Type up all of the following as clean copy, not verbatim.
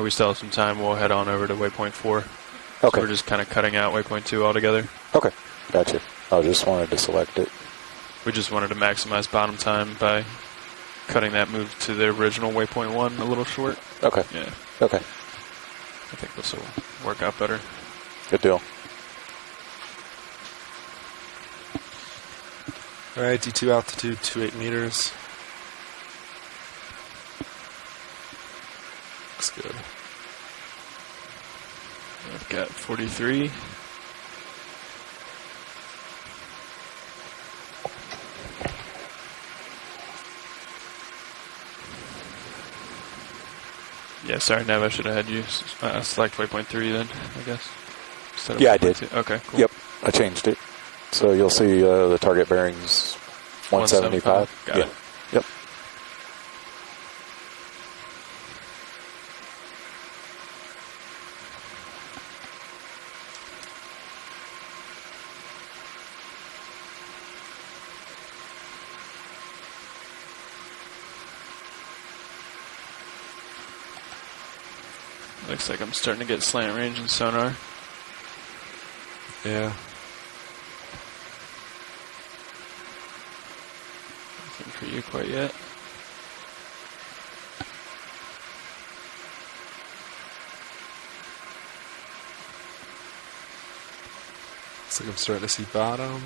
We still have some time. We'll head on over to waypoint 4. Okay. So we're just kind of cutting out waypoint 2 altogether. Okay, gotcha. I just wanted to select it. We just wanted to maximize bottom time by cutting that move to the original waypoint 1 a little short. Okay. Yeah. Okay. I think this will work out better. Good deal. All right, D2 altitude, 28 meters. Looks good. I've got 43. Yeah, sorry, Nev, I should have had you select waypoint 3 then, I guess. Instead of Yeah, I waypoint did. 2. Okay, cool. Yep, I changed it. So you'll see the target bearings 175. Got yeah. it. Yep. Looks like I'm starting to get slant range in sonar. Yeah. Nothing for you quite yet. Looks like I'm starting to see bottom.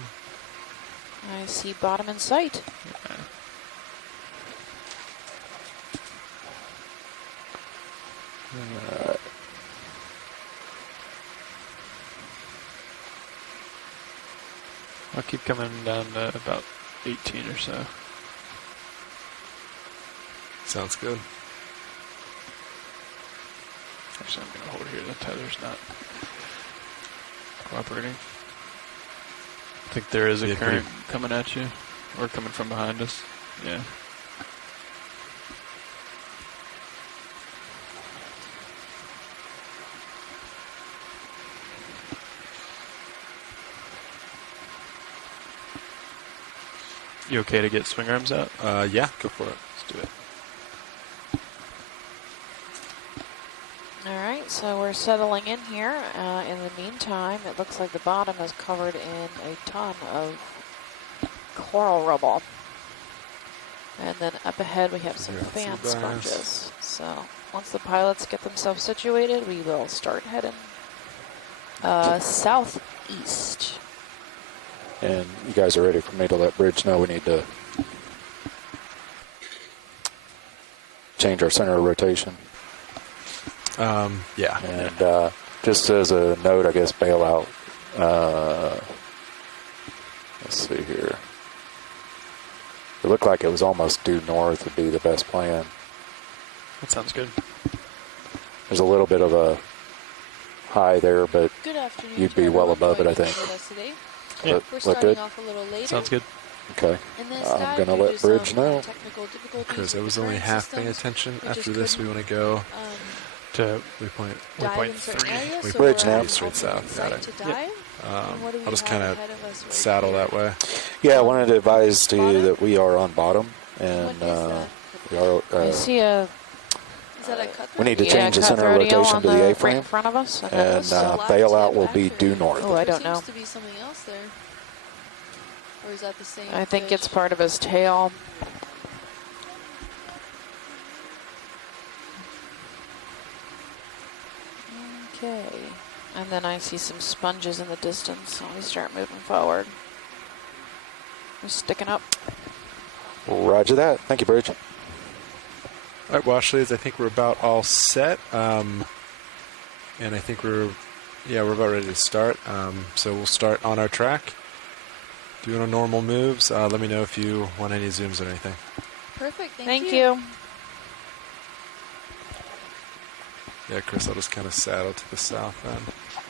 I see bottom in sight. Yeah. I'll keep coming down to about 18 or so. Sounds good. Actually, I'm going to hold here. The tether's not cooperating. I think there is a current coming at you, or coming from behind us. Yeah. You okay to get swing arms out? Yeah, go for it. Let's do it. All right, so we're settling in here. In the meantime, it looks like the bottom is covered in a ton of coral rubble. And then up ahead we have some fan sponges. So once the pilots get themselves situated, we will start heading southeast. And you guys are ready for me to let Bridge know we need to change our center of rotation. Yeah. And just as a note, I guess, bailout. Let's see here. It looked like it was almost due north would be the best plan. That sounds good. There's a little bit of a high there, but Good afternoon. you'd be well above it, I think. Yeah. We're Look starting good? off a little later. Sounds good. Okay. In this I'm dive, going to due let Bridge some know. technical difficulties Because I with was the only current half paying systems, attention. we After just this, we couldn't, want to go To waypoint. dive waypoint in certain 3. areas, so Bridge we're now. at Straight south, got site it. to dive. And what do we I'll just have kind of ahead of us right saddle here? that way. Yeah, I wanted to advise to you Bottom? that we are on bottom, What and is that? we are. I see a Is that a cutthroat? We need to yeah, change the center of cut-throat rotation on to the right A-frame, in front of us. And and There's a lot bailout to will be factor due in. north. Oh, I don't There know. seems to be something else there. Or is that the same I think fish? it's part of his tail. Okay. And then I see some sponges in the distance, so we start moving forward. We're sticking up. Roger that. Thank you, Bridge. All right, Washleys, I think we're about all set. And I think we're about ready to start. So we'll start on our track, doing our normal moves. Let me know if you want any zooms or anything. Perfect. Thank you. Yeah, Chris, I'll just kind of saddle to the south then.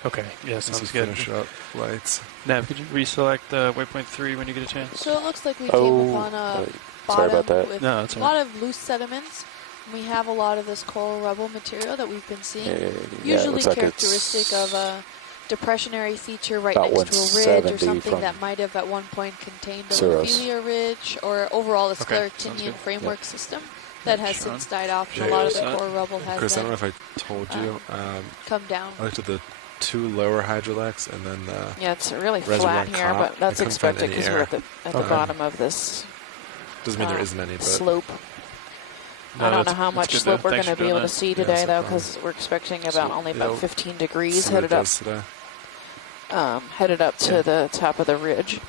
Okay. Yeah, As we sounds good. finish up lights. Nav, could you reselect waypoint 3 when you get a chance? So it looks like we came upon a sorry bottom about that. with No, that's a all right. lot of loose sediments. We have a lot of this coral rubble material that we've been seeing. Yeah, it Usually looks like characteristic it's of a depressionary feature right about next to a ridge or 170 something from that might have at one point contained a Ceros. Lophelia ridge or overall a Okay, sounds sclerotinia good. framework system. that has Sean. since died off, and Yeah, a lot of Chris, the core rubble has Chris, I don't know then if I told you. come down. I looked at the 2 lower hydrolects and then the Yeah, it's really reservoir flat here, top. but that's I couldn't find expected any because we're air. at the Okay. bottom of this Doesn't mean there isn't any, but slope. No, I don't know that's- how that's much good, slope though. we're Thanks going to for be doing able to that. see Yeah, today, no though, problem. because we're expecting about So only it'll about 15 degrees see what it headed up, does today. headed up to the top of the ridge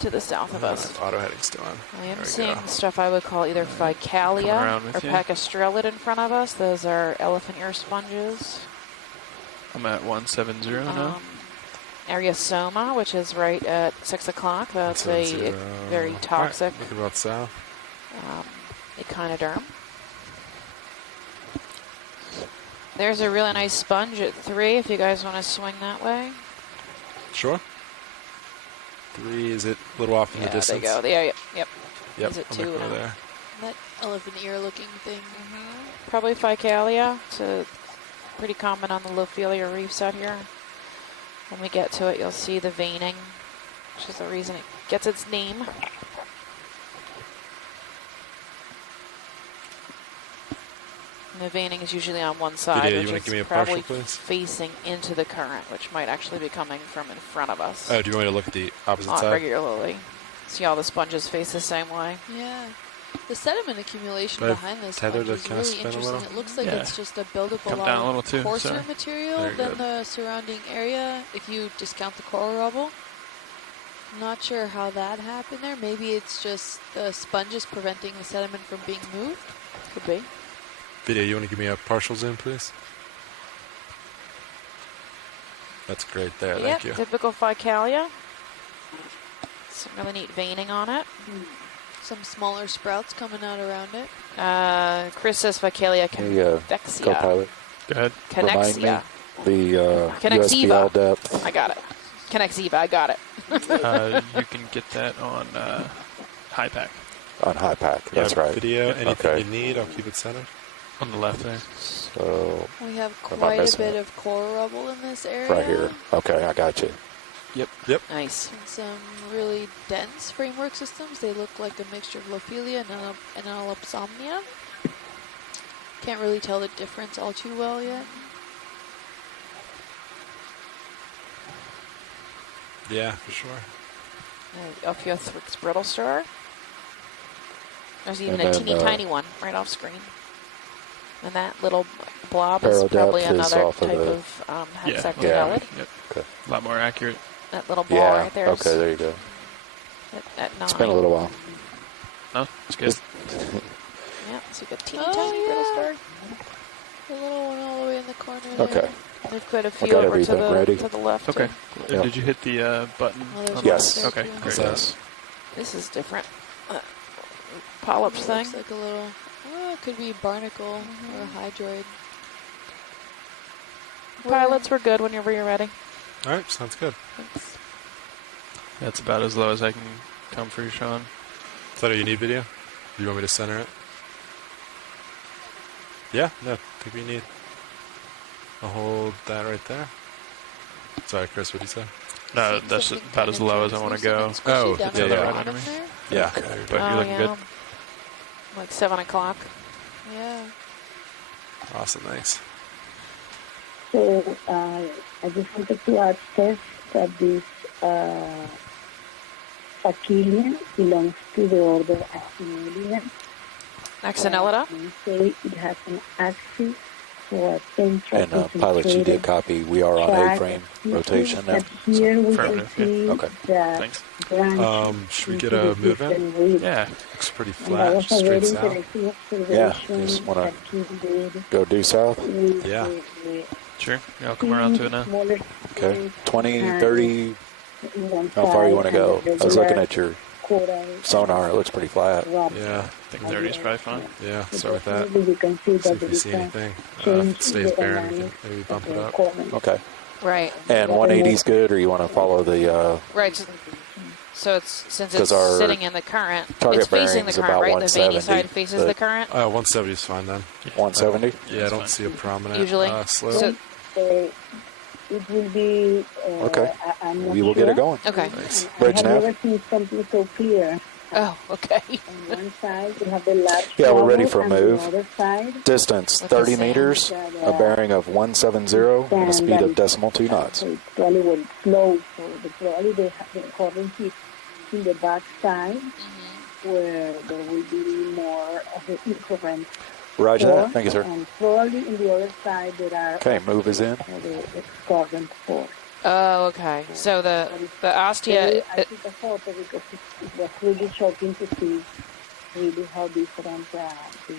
to the south of us. Auto heading still on. I am There we seeing go. stuff I would call either Coming Ficalia around or with you. Pacastrelid in front of us. Those are elephant ear sponges. I'm at 170 now. Ariosoma, which is right at 6 o'clock. That's a 7-0. very toxic Alright, looking about south. echinoderm. There's a really nice sponge at 3 if you guys want to swing that way. Sure. 3, is it a little off in Yeah, the distance? there you go. Yeah, yep. Yep, Is it I'm 2 gonna go now? there. That elephant ear looking thing. Probably Ficalia. It's pretty common on the Lophelia reefs out here. When we get to it, you'll see the veining, which is the reason it gets its name. And the veining is usually on one side, Video, you which wanna is give me a probably partial, please? facing into the current, which might actually be coming from in front of us. Oh, do you want me to look at the opposite Not side? regularly. See all the sponges face the same way. Yeah. The sediment accumulation Do I have behind this tether sponge to is kinda really spin a interesting. little? It looks like Yeah. it's just a buildup Come a down a lot little too, coarser sorry. material Very than good. the surrounding area if you discount the coral rubble. Not sure how that happened there. Maybe it's just the sponges preventing the sediment from being moved. Could be. Video, you want to give me a partial zoom, please? That's great there, Yep, thank you. typical Ficalia. Some really neat veining on it. Some smaller sprouts coming out around it. Chris says Ficalia Hey, convexia. co-pilot, Go ahead. remind me Connexia. the Connexiva. USBL depth. I got it. Connexiva, I got it. You can get that on high pack On high pack. That's Yeah, right. Video, anything Okay. you need, I'll keep it centered. on the left there. So We have Am I quite a missing bit it? of coral rubble in this area. right here. Okay, I got you. Nice. And some really dense framework systems. They look like a mixture of Lophelia and Alopsomnia. Can't really tell the difference all too well yet. Yeah, for sure. Ophiothrix brittle star. There's even And a then, teeny tiny one right off screen. And that little blob Barrel is probably depth is another off of type the- of Yeah. hexaconellid. Yep. Okay. A lot more accurate. That little ball Yeah. right there is Okay, there you go. at 9. It's been a little while. No, it's good. Yeah, so you got teeny Oh, tiny brittle yeah. star. The little one all the way in the corner Okay. there. They've got a few got over to everything ready. the left. Okay. too. Yep. Did you hit the button? Oh, there's on one Yes. there, Okay, too. great. Yes. This is different. Polyp thing. Looks like a little, it could be barnacle or hydroid. Pilots, we're good whenever you're ready. All right, sounds good. Thanks. That's about as low as I can come for you, Sean. So, you need video? Do you want me to center it? Yeah, no, I think we need. I'll hold that right there. Sorry, Chris, what did you say? No, See that's something about as kinda low as I want to go. translucent and Oh, squishy down yeah, at the yeah. bottom Right. there. Yeah. But you're looking good. Like 7 o'clock. Yeah. Awesome, thanks. So I just wanted to attest that this Achillean belongs to the order Actinellian. Axonellida. Say it has an axis for a central And pilot, you did copy. We are on track A-frame activity, rotation now. but here we can Affirmative, yeah. see Okay. that Thanks. branch Should we into get a the move in? different reefs. Yeah. Looks pretty And that flat, was a very straight south. interesting Yeah, observation just wanna that he did Go due south. with Yeah. the Sure. Yeah, I'll come around to it now. smaller Okay. screens 20, and 30. in one How far you want to side go? and I was looking regular at your coral sonar. It looks pretty flat. rubber. Yeah, I think 30 is probably fine. yeah, So start with that. definitely you can see See that if there we is see a anything. If change it stays in the barren, we can dynamics maybe of bump it the up. coral. Okay. Right. And 180 is good, or you want to follow the Right. So it's since 'Cause it's our sitting in the current, target it's facing the bearing's current, about right? The veiny 170, side faces but- the current. 170 is fine then. 170? Yeah, I That's don't fine. see a prominent Usually. slope. So- It will be. Okay. I'm not We will get it sure. going. Okay. Nice. I Bridge have nav? never seen something so clear. Oh, okay. On one side, we have the large Yeah, we're ready rubble, for a and move. the other side, Distance With the 30 sand. meters, that, a bearing of 170, and a speed of decimal 2 knots. So it's probably when it slows, so probably the current is in the back side, where there will be more of the current. Roger four, that. Thank you, sir. And probably in the other side there are Okay, move is in. the current four. Oh, okay. So the I Ostia, took a photo because it was really shocking to see really how different the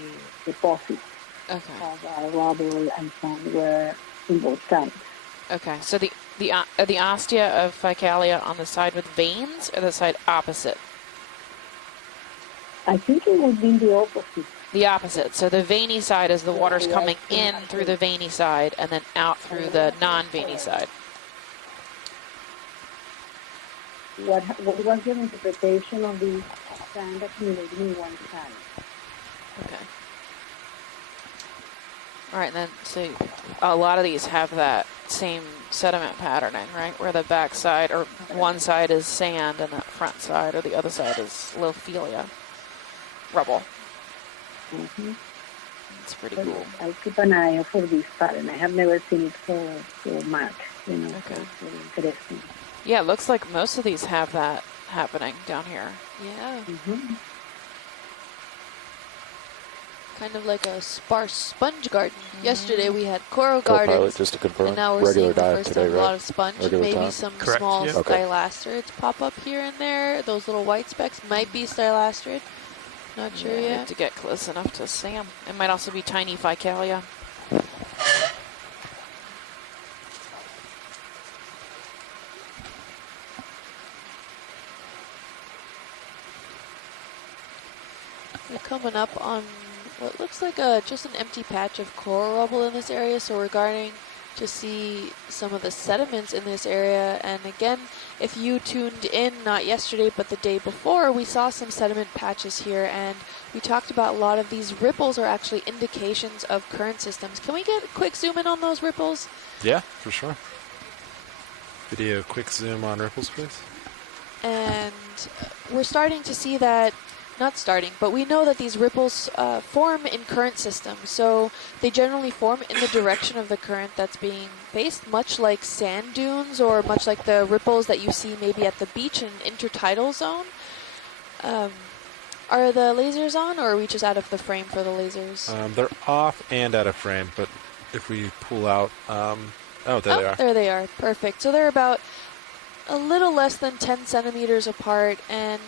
deposits okay. of rubble and sand were in both sides. Okay. So the Ostia of Ficalia on the side with veins or the side opposite? I think it would be the opposite. The opposite. So the veiny side is the water's coming in through the veiny side and then out through the non-veiny side. What was your interpretation of the sand accumulating in one side? Okay. All right, and then so a lot of these have that same sediment patterning, right? Where the back side or one side is sand and the front side or the other side is Lophelia rubble. Mm-hmm. It's pretty cool. I'll keep an eye out for this pattern. I have never seen it so much, you know. Okay. So it's very interesting. Yeah, it looks like most of these have that happening down here. Yeah. Mm-hmm. Kind of like a sparse sponge garden. Yesterday we had coral Co-pilot, gardens, just to confirm. and now we're Regular seeing the dive first today, time a lot right? of sponge, Regular maybe time? some Correct, small yeah. Okay. stylastrids pop up here and there. Those little white specks might be stylastrid. Not sure Yeah, we have yet. to get close enough to see 'em. It might also be tiny Ficalia. We're coming up on what looks like just an empty patch of coral rubble in this area, so we're starting to see some of the sediments in this area. And again, if you tuned in, not yesterday, but the day before, we saw some sediment patches here, and we talked about a lot of these ripples are actually indications of current systems. Can we get a quick zoom in on those ripples? Yeah, for sure. Video quick zoom on ripples, please. And we're starting to see that, not starting, but we know that these ripples form in current systems. So they generally form in the direction of the current that's being faced, much like sand dunes or much like the ripples that you see maybe at the beach in an intertidal zone. Are the lasers on, or are we just out of the frame for the lasers? They're off and out of frame, but if we pull out... oh, there they are. There they are. Perfect. So they're about a little less than 10 centimeters apart, and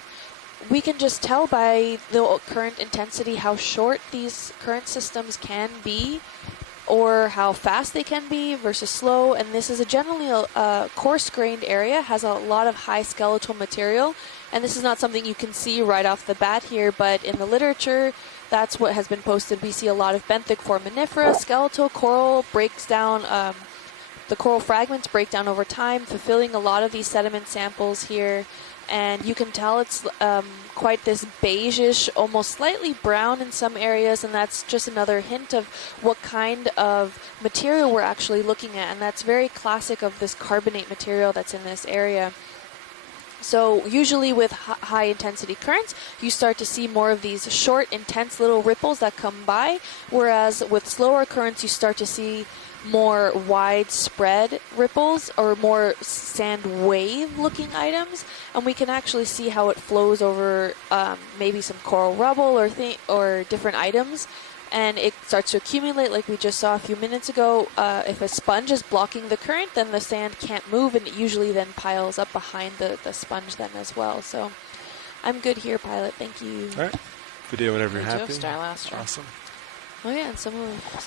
we can just tell by the current intensity how short these current systems can be or how fast they can be versus slow. And this is generally a coarse-grained area, has a lot of high skeletal material. And this is not something you can see right off the bat here, but in the literature, that's what has been posted. We see a lot of benthic foraminifera, skeletal coral breaks down, the coral fragments break down over time, fulfilling a lot of these sediment samples here. And you can tell it's quite this beigeish, almost slightly brown in some areas, and that's just another hint of what kind of material we're actually looking at. And that's very classic of this carbonate material that's in this area. So usually with high intensity currents, you start to see more of these short, intense little ripples that come by, whereas with slower currents, you start to see more widespread ripples or more sand wave looking items, and we can actually see how it flows over maybe some coral rubble or different items, and it starts to accumulate like we just saw a few minutes ago. If a sponge is blocking the current, then the sand can't move, and it usually then piles up behind the sponge then as well. So I'm good here, pilot. Thank you. All right. Video whenever you're happy. Stylaster. Awesome. Oh yeah, and some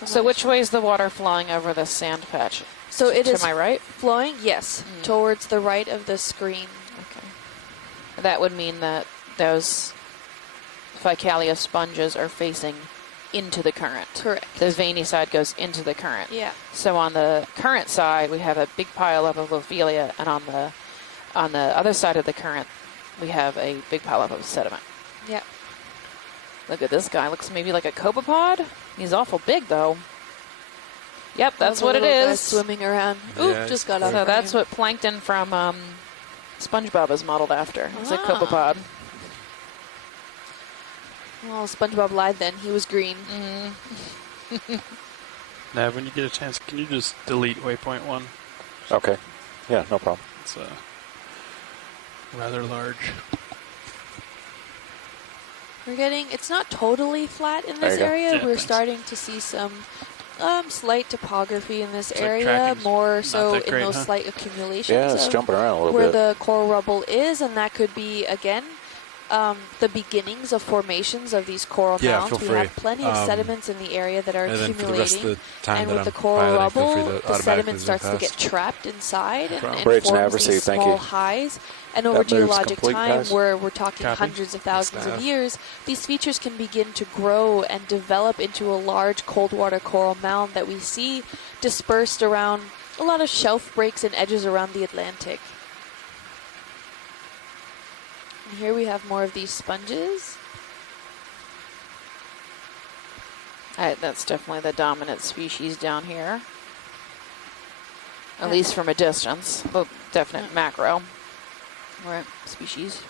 So which way is the water flowing over this sand patch? So it is to my right? flowing, yes, towards the right of the screen. Okay. That would mean that those Ficalia sponges are facing into the current. Correct. The veiny side goes into the current. Yeah. So on the current side, we have a big pile up of Lophelia, and on the other side of the current, we have a big pile up of sediment. Yeah. Look at this guy. Looks maybe like a copepod. He's awful big, though. Yep, that's what it is. Swimming around. Yeah, Oop, it's just got cool. out. So that's what plankton from SpongeBob is modeled after. It's a copepod. Oh, SpongeBob lied then. He was green. Nav, when you get a chance, can you just delete waypoint 1? Okay. Yeah, no problem. It's rather large. It's not totally flat in There this you go. area. Yeah, We're thanks. starting to see some slight topography in this It's like area, tracking's more not so that in great, those huh? slight accumulations Yeah, it's of jumping around a little where bit. the coral rubble is, and that could be, again, the beginnings of formations of these coral Yeah, mounds. feel We free. have plenty of sediments in the area that are And then for the rest of accumulating. the time And that with the I'm coral piloting, feel rubble, free to the automatically sediment zoom starts to past. get trapped inside and Bridge forms nav receive, these thank small you. highs. And over That move's geologic complete, time, guys. where we're talking Copy. hundreds of thousands of nav. years, these features can begin to grow and develop into a large cold water coral mound that we see dispersed around a lot of shelf breaks and edges around the Atlantic. And here we have more of these sponges. That's definitely the dominant species down here. At least from a distance. But definite macro. Right, species.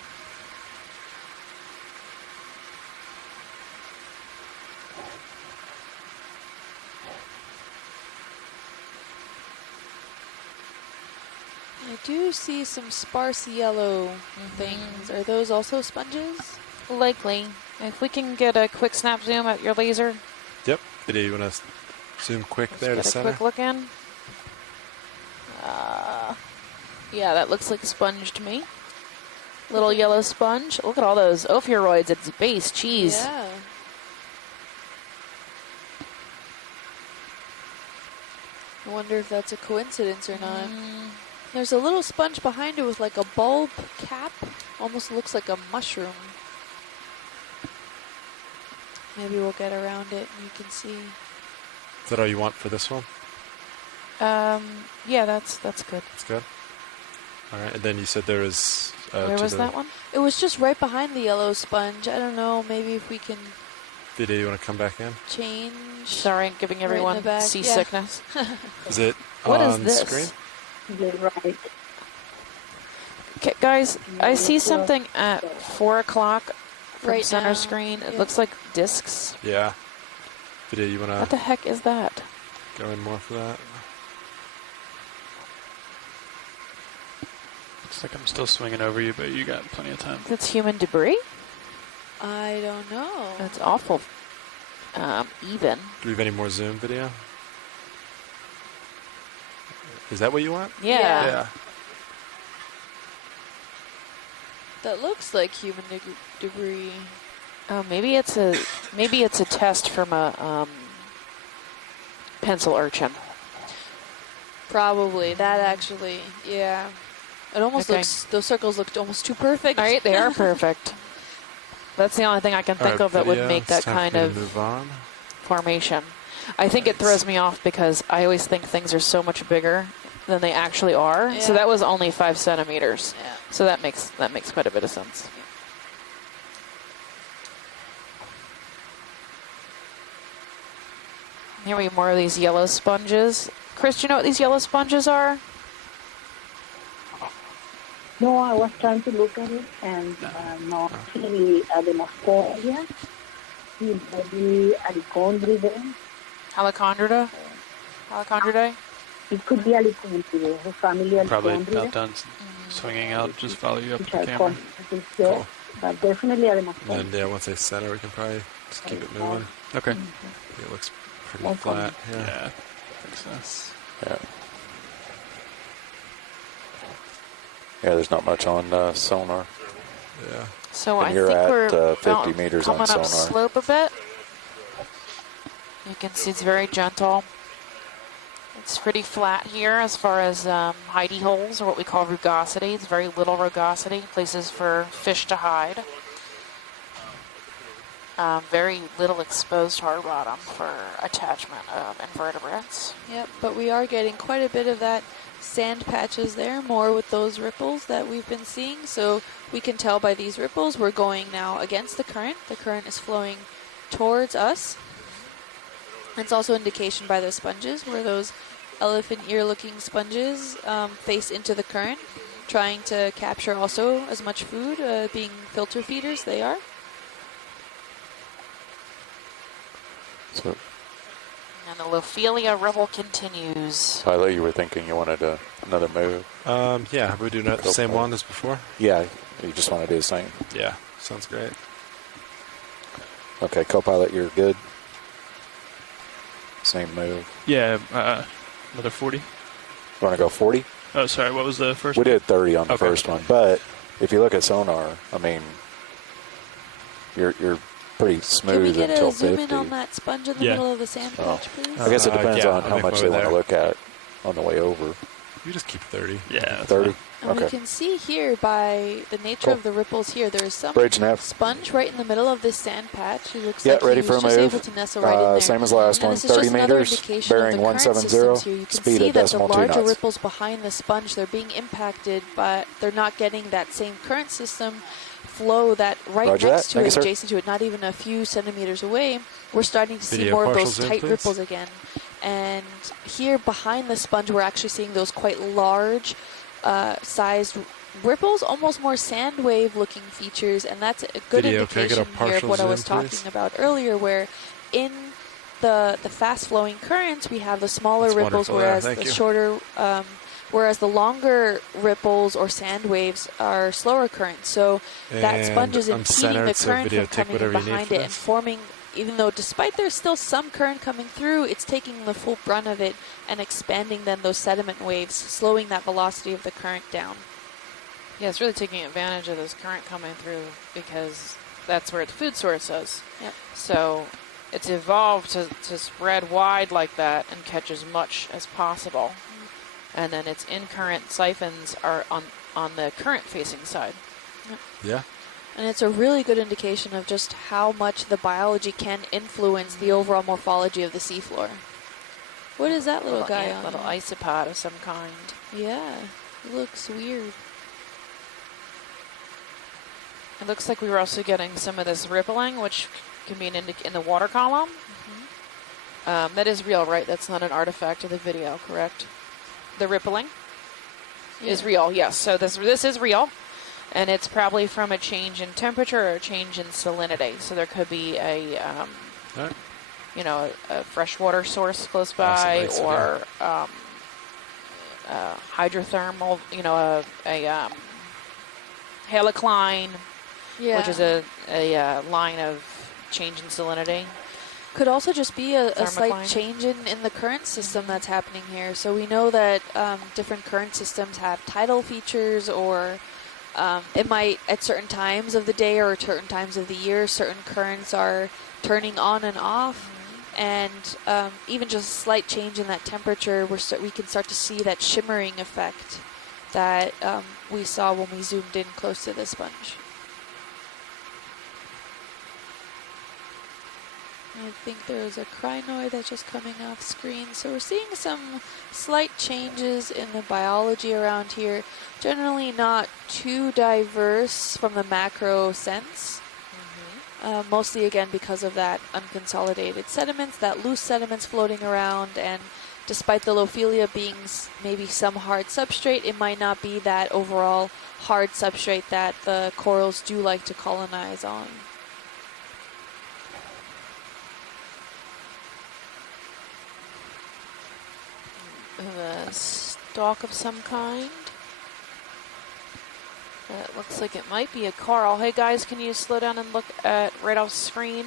I do see some sparse yellow things. Are those also sponges? Likely. If we can get a quick snap zoom at your laser, Yep. Video, you want to zoom quick there to get a center? quick look in. Yeah, that looks like a sponge to me. Little yellow sponge. Look at all those ophiuroids at its base. Cheese. Yeah. I wonder if that's a coincidence or not. There's a little sponge behind it with like a bulb cap. Almost looks like a mushroom. Maybe we'll get around it and you can see. Is that all you want for this one? Yeah, that's good. That's good. All right, and then you said there was... Where to was the that one? It was just right behind the yellow sponge. I don't know, maybe if we can Video, you want to come back in? change. Sorry, giving Right in the everyone back, seasickness. Is it What is on this? screen? You're right. Okay, guys, I see something at 4 o'clock from Right center now, screen. It yeah. looks like discs. Yeah. Video, you want What to the heck is that? go in more for that? Looks like I'm still swinging over you, but you got plenty of time. That's human debris? I don't know. That's awful. Even. Do we have any more zoom video? Is that what you want? Yeah. That looks like human debris. Oh, maybe it's a test from a pencil urchin. Probably. That actually, yeah. It almost Okay. looks, those circles looked almost too perfect. All right, they are perfect. That's the only thing I can All think right, of that would video, make it's that time kind for me to of move on. formation. I think it throws me off because I always think things are so much bigger than they actually are. So Yeah. that was only 5 centimeters. Yeah. So that makes quite a bit of sense. Here we have more of these yellow sponges. Chris, do you know what these yellow sponges are? No, I was trying to look at it, and not really the Moscow maybe Alicondridae. Helicondrida? Helicondridae? It could be Alicondridae, the family Probably about Alicondridae, done swinging out. Just follow you up which with are the camera. completely there, Cool. but definitely And Alicondridae. then, yeah, once they center, we can probably just keep it moving. Okay. It looks pretty Okay. flat. Yeah. Yeah. Thanks, so. Yeah. Yeah, there's not much on sonar. Yeah. So And I you're think at, we're 50 about meters on coming up sonar. slope a bit. You can see it's very gentle. It's pretty flat here as far as hidey holes, or what we call rugosity. It's very little rugosity, places for fish to hide. Very little exposed hard bottom for attachment of invertebrates. Yep, but we are getting quite a bit of that sand patches there, more with those ripples that we've been seeing. So we can tell by these ripples we're going now against the current. The current is flowing towards us. It's also indication by the sponges, where those elephant ear looking sponges face into the current, trying to capture also as much food, being filter feeders they are. So, And the Lophelia ripple continues. Tyler, you were thinking you wanted another move? Yeah, we do not the Go same for it. one as before. Yeah, you just want to do the same. Yeah, sounds great. Okay, co-pilot, you're good. Same move. Yeah, another 40. You want to go 40? Oh, sorry, what was the first We one? did 30 on the Okay. first one, but if you look at sonar, I mean, you're pretty Can we smooth get until a zoom 50. in on that sponge in the Yeah. middle of the sand patch, please? I guess it depends yeah, on I'll how make much my they way want to there. look at on the way over. You just keep 30. Yeah. that's 30? fine. And we Okay. can see here by the nature Cool. of the ripples here, there is some Bridge nav. sponge right in the middle of this sand patch. It looks Yeah, like ready he for was a just move. able to nestle right in there. Same as last And one, this is 30 just another meters, indication bearing of the current 170, systems here. You can speed see of that the decimal 2 larger knots. ripples behind the sponge, they're being impacted, but they're not getting that same current system flow that right Roger next that. to Thank you, it, sir. adjacent to it, not even a few centimeters away. We're starting to see Video more of those partials in, tight please. ripples again. And here behind the sponge, we're actually seeing those quite large sized ripples, almost more sand wave looking features, and that's a good Video, can I get a indication here of what I partial was zoom, talking please? about earlier, where in the fast flowing currents we have the smaller That's ripples, wonderful. whereas Thank the you. shorter whereas the longer ripples or sand waves are slower currents. So that And sponge is I'm impeding centered, the so current video, from take coming in whatever you need behind for it and this. forming, even though despite there's still some current coming through, it's taking the full brunt of it and expanding then those sediment waves, slowing that velocity of the current down. Yeah, it's really taking advantage of this current coming through because that's where its food source is. Yep. So it's evolved to spread wide like that and catch as much as possible. And then its in-current siphons are on the current-facing side. Yeah. And it's a really good indication of just how much the biology can influence the overall morphology of the seafloor. What is that little guy on? Little there? isopod of some kind. Yeah, it looks weird. It looks like we were also getting some of this rippling, which can be in the water column. That is real, right? That's not an artifact of the video, correct? The rippling is real, yes. So this is real, and it's probably from a change in temperature or a change in salinity. So there could be a Alright. a freshwater source close Awesome, by, thanks, or hydrothermal, a halocline, Yeah. which is a line of change in salinity. Could also just be a slight Thermocline. change in the current system that's happening here. So we know that different current systems have tidal features, or it might, at certain times of the day or certain times of the year, certain currents are turning on and off. And even just a slight change in that temperature, we can start to see that shimmering effect that we saw when we zoomed in close to the sponge. I think there's a crinoid that's just coming off screen. So we're seeing some slight changes in the biology around here. Generally not too diverse from the macro sense. Mostly, again, because of that unconsolidated sediments, that loose sediments floating around. And despite the Lophelia being maybe some hard substrate, it might not be that overall hard substrate that the corals do like to colonize on. A stalk of some kind. It looks like it might be a coral. Hey guys, can you slow down and look at right off screen?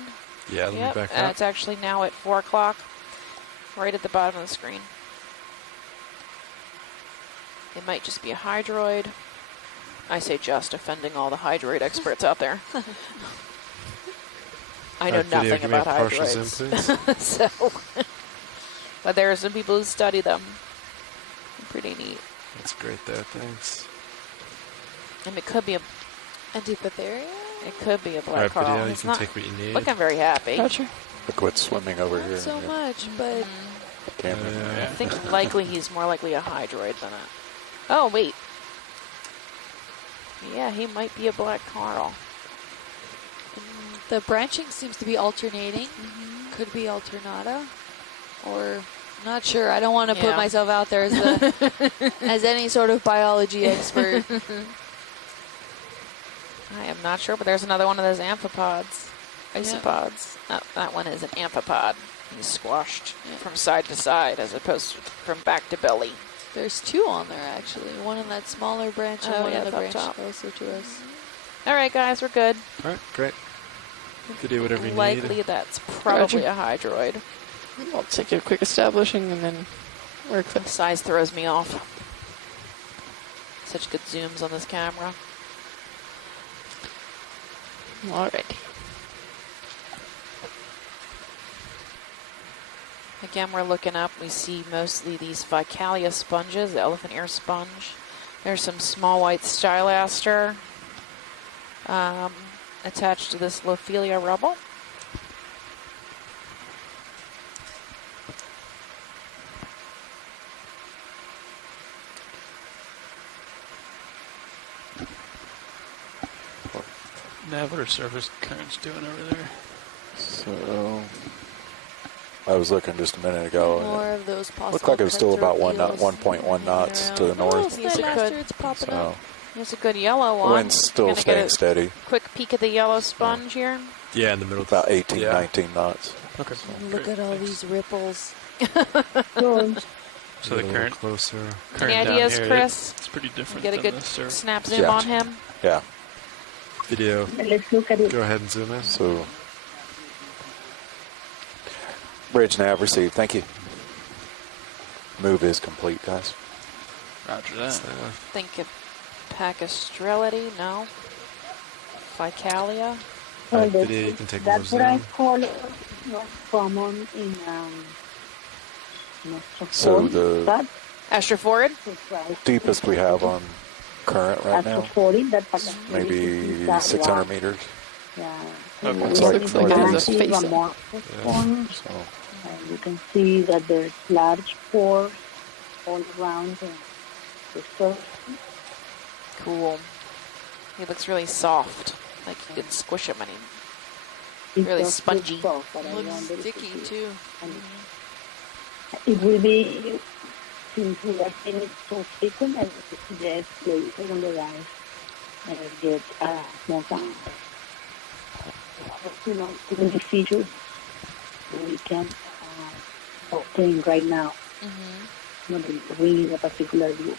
Yeah, let Yep, me back and up. it's actually now at 4 o'clock, right at the bottom of the screen. It might just be a hydroid. I say just, offending all the hydroid experts out there. I know Video, nothing give me a about partial zoom, hydroids. please. So, but there are some people who study them. Pretty neat. That's great there, thanks. And it could be a Antipatheria? black Alright, coral. video, you It's can not take what you need. looking very happy. Gotcha. Look what's swimming over Not here. so Yeah, much, but camera. I think he's more likely a hydroid than a... Oh, wait. Yeah, he might be a black coral. the branching seems to be alternating. Could be alternata, or not sure. I don't want to put Yeah. myself out there as as any sort of biology expert. I am not sure, but there's another one of those amphipods. Isopods. Oh, that one is an amphipod. He's squashed from side to side as opposed to from back to belly. There's two on there, actually. One in that smaller branch and Oh, one yeah, in the up branch top. closer to us. All right, guys, we're good. All right, great. You do whatever you Likely need. that's probably a hydroid. I'll take a quick establishing and then work The size throws me off. Such good zooms on this camera. Alright. Again, we're looking up. We see mostly these Vicalia sponges, the elephant ear sponge. There's some small white stylaster attached to this Lophelia rubble. Nav, what are surface currents doing over there? So I was looking just a minute ago. And More of those possible. looked like it was still about cutthroat 1.1 eels knots hanging to the around. north. Oh, He's a Stylaster, good- it's popping So up. There's a good yellow the one. wind's still Gonna staying get a steady, quick peek at the yellow sponge here. Yeah, in the middle. about 18, Yeah. 19 knots. Okay. Look at all these ripples. So, So the Get a little current, closer. current Any down ideas, here, Chris? It's pretty different Get a than good the surf. snap zoom Yeah. on him. Yeah. Video. let's look at it. Go ahead and zoom in. So bridge nav received. Thank you. Move is complete, guys. Roger that. Think of Pacastrelity, no. Vicalia. All right, video, you can take more That's what I zoom. call common in So the that Astrophorid. deepest we have on current right now, maybe 600 meters. Yeah. Okay. And Looks like it's it has a massive face. amorphous form. So And you can see that there's large pores all around the surface. Cool. He looks really soft. Like you could squish him and he It's Really just spongy. soft, but I Looks wonder if sticky, it is. too. And it will be, since we are seeing it so frequent, I would suggest placing on the rise and get more time. Too many features we can obtain right now. Not really a particular view,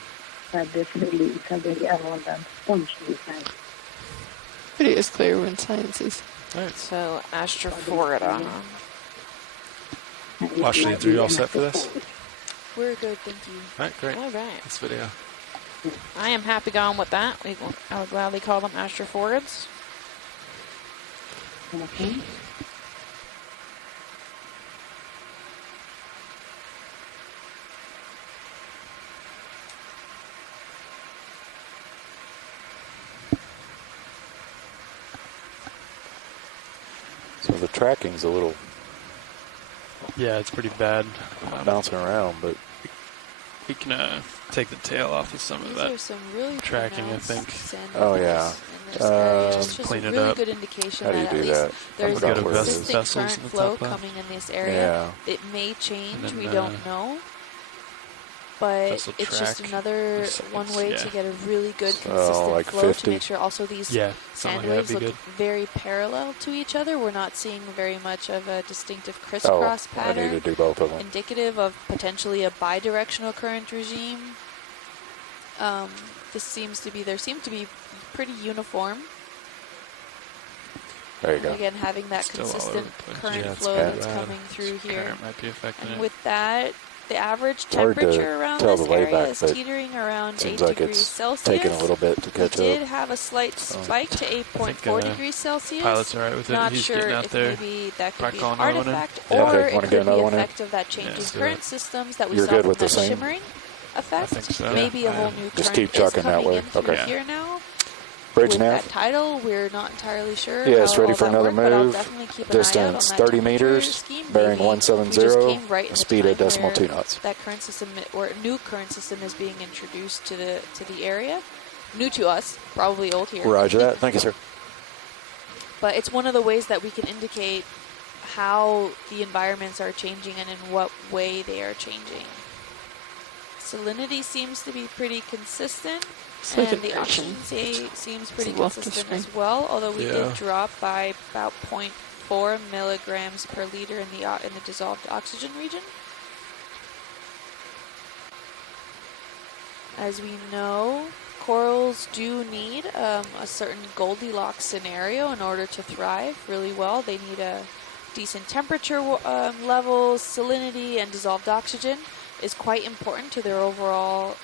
but definitely it's a very abundant sponge design. Video is clear when science is. So Astrophorida. And it Washley, might are you be all an set for this? active We're good, thank you. All right, great. All right. This video. I am happy going with that. I would gladly call them Astrophorids. force. Okay. So the tracking's a little Yeah, it's pretty bad. bouncing around, but We can take the tail off of some of These that. are some really tracking, I pronounced think. sand Oh, bubbles yeah. in this area. It's Just just clean a it really up. good indication how do you that do at least that? there's forgot a what it is. consistent Vessels in current the flow top left. coming in this area. Yeah. It may change, then, we don't know. But vessel it's just track another is- one it's- way yeah. to get a really good So, consistent like flow 50. to make sure also these Yeah, sand something like waves that'd look be good. very parallel to each other. We're not seeing very much of a distinctive oh, crisscross I need to pattern, do both of them. indicative of potentially a bidirectional current regime. There seems to be pretty uniform. There you And go. again, having that Still all over consistent the place. current Yeah, it's flow bad. that's coming through here. Current might be affecting And it. with that, the average hard to temperature around tell this the way area back, is but teetering around 8 Seems like degrees it's Celsius. taking a little bit to We catch did up. have a slight spike to 8.4 think, degrees Celsius. Pilot's alright with it. Not He's sure getting out if there. maybe that could Probably be an calling another one in. artifact, Yeah, or okay. it Wanna could get be another the one in? effect of that change in let's do current it. systems that we You're saw good from with the that same? shimmering effect. think so. Maybe a whole new Just current keep is chucking that coming way. in through Okay. here now. Bridge With nav. that title, we're not entirely sure. Yes, how ready all for that another worked, but I'll move. definitely keep an eye out on Distance that 30 temperature meters, scheme. bearing Maybe we just 170, came right in the speed time at decimal where 2 knots. that current system, or a new current system, is being introduced to the area. New to us, probably old here. Roger that. Thank you, sir. But it's one of the ways that we can indicate how the environments are changing and in what way they are changing. Salinity seems to be pretty consistent, It's like and an the ocean. oxygen seems pretty It's left of consistent screen. as well, although we Yeah. did drop by about 4 milligrams per liter in the dissolved oxygen region. As we know, corals do need a certain Goldilocks scenario in order to thrive really well. They need a decent temperature levels, salinity, and dissolved oxygen is quite important to their overall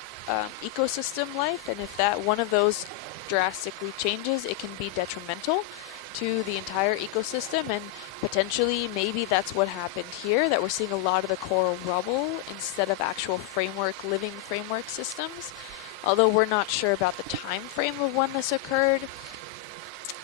ecosystem life. And if that one of those drastically changes, it can be detrimental to the entire ecosystem. And potentially, maybe that's what happened here, that we're seeing a lot of the coral rubble instead of actual living framework systems. Although we're not sure about the time frame of when this occurred.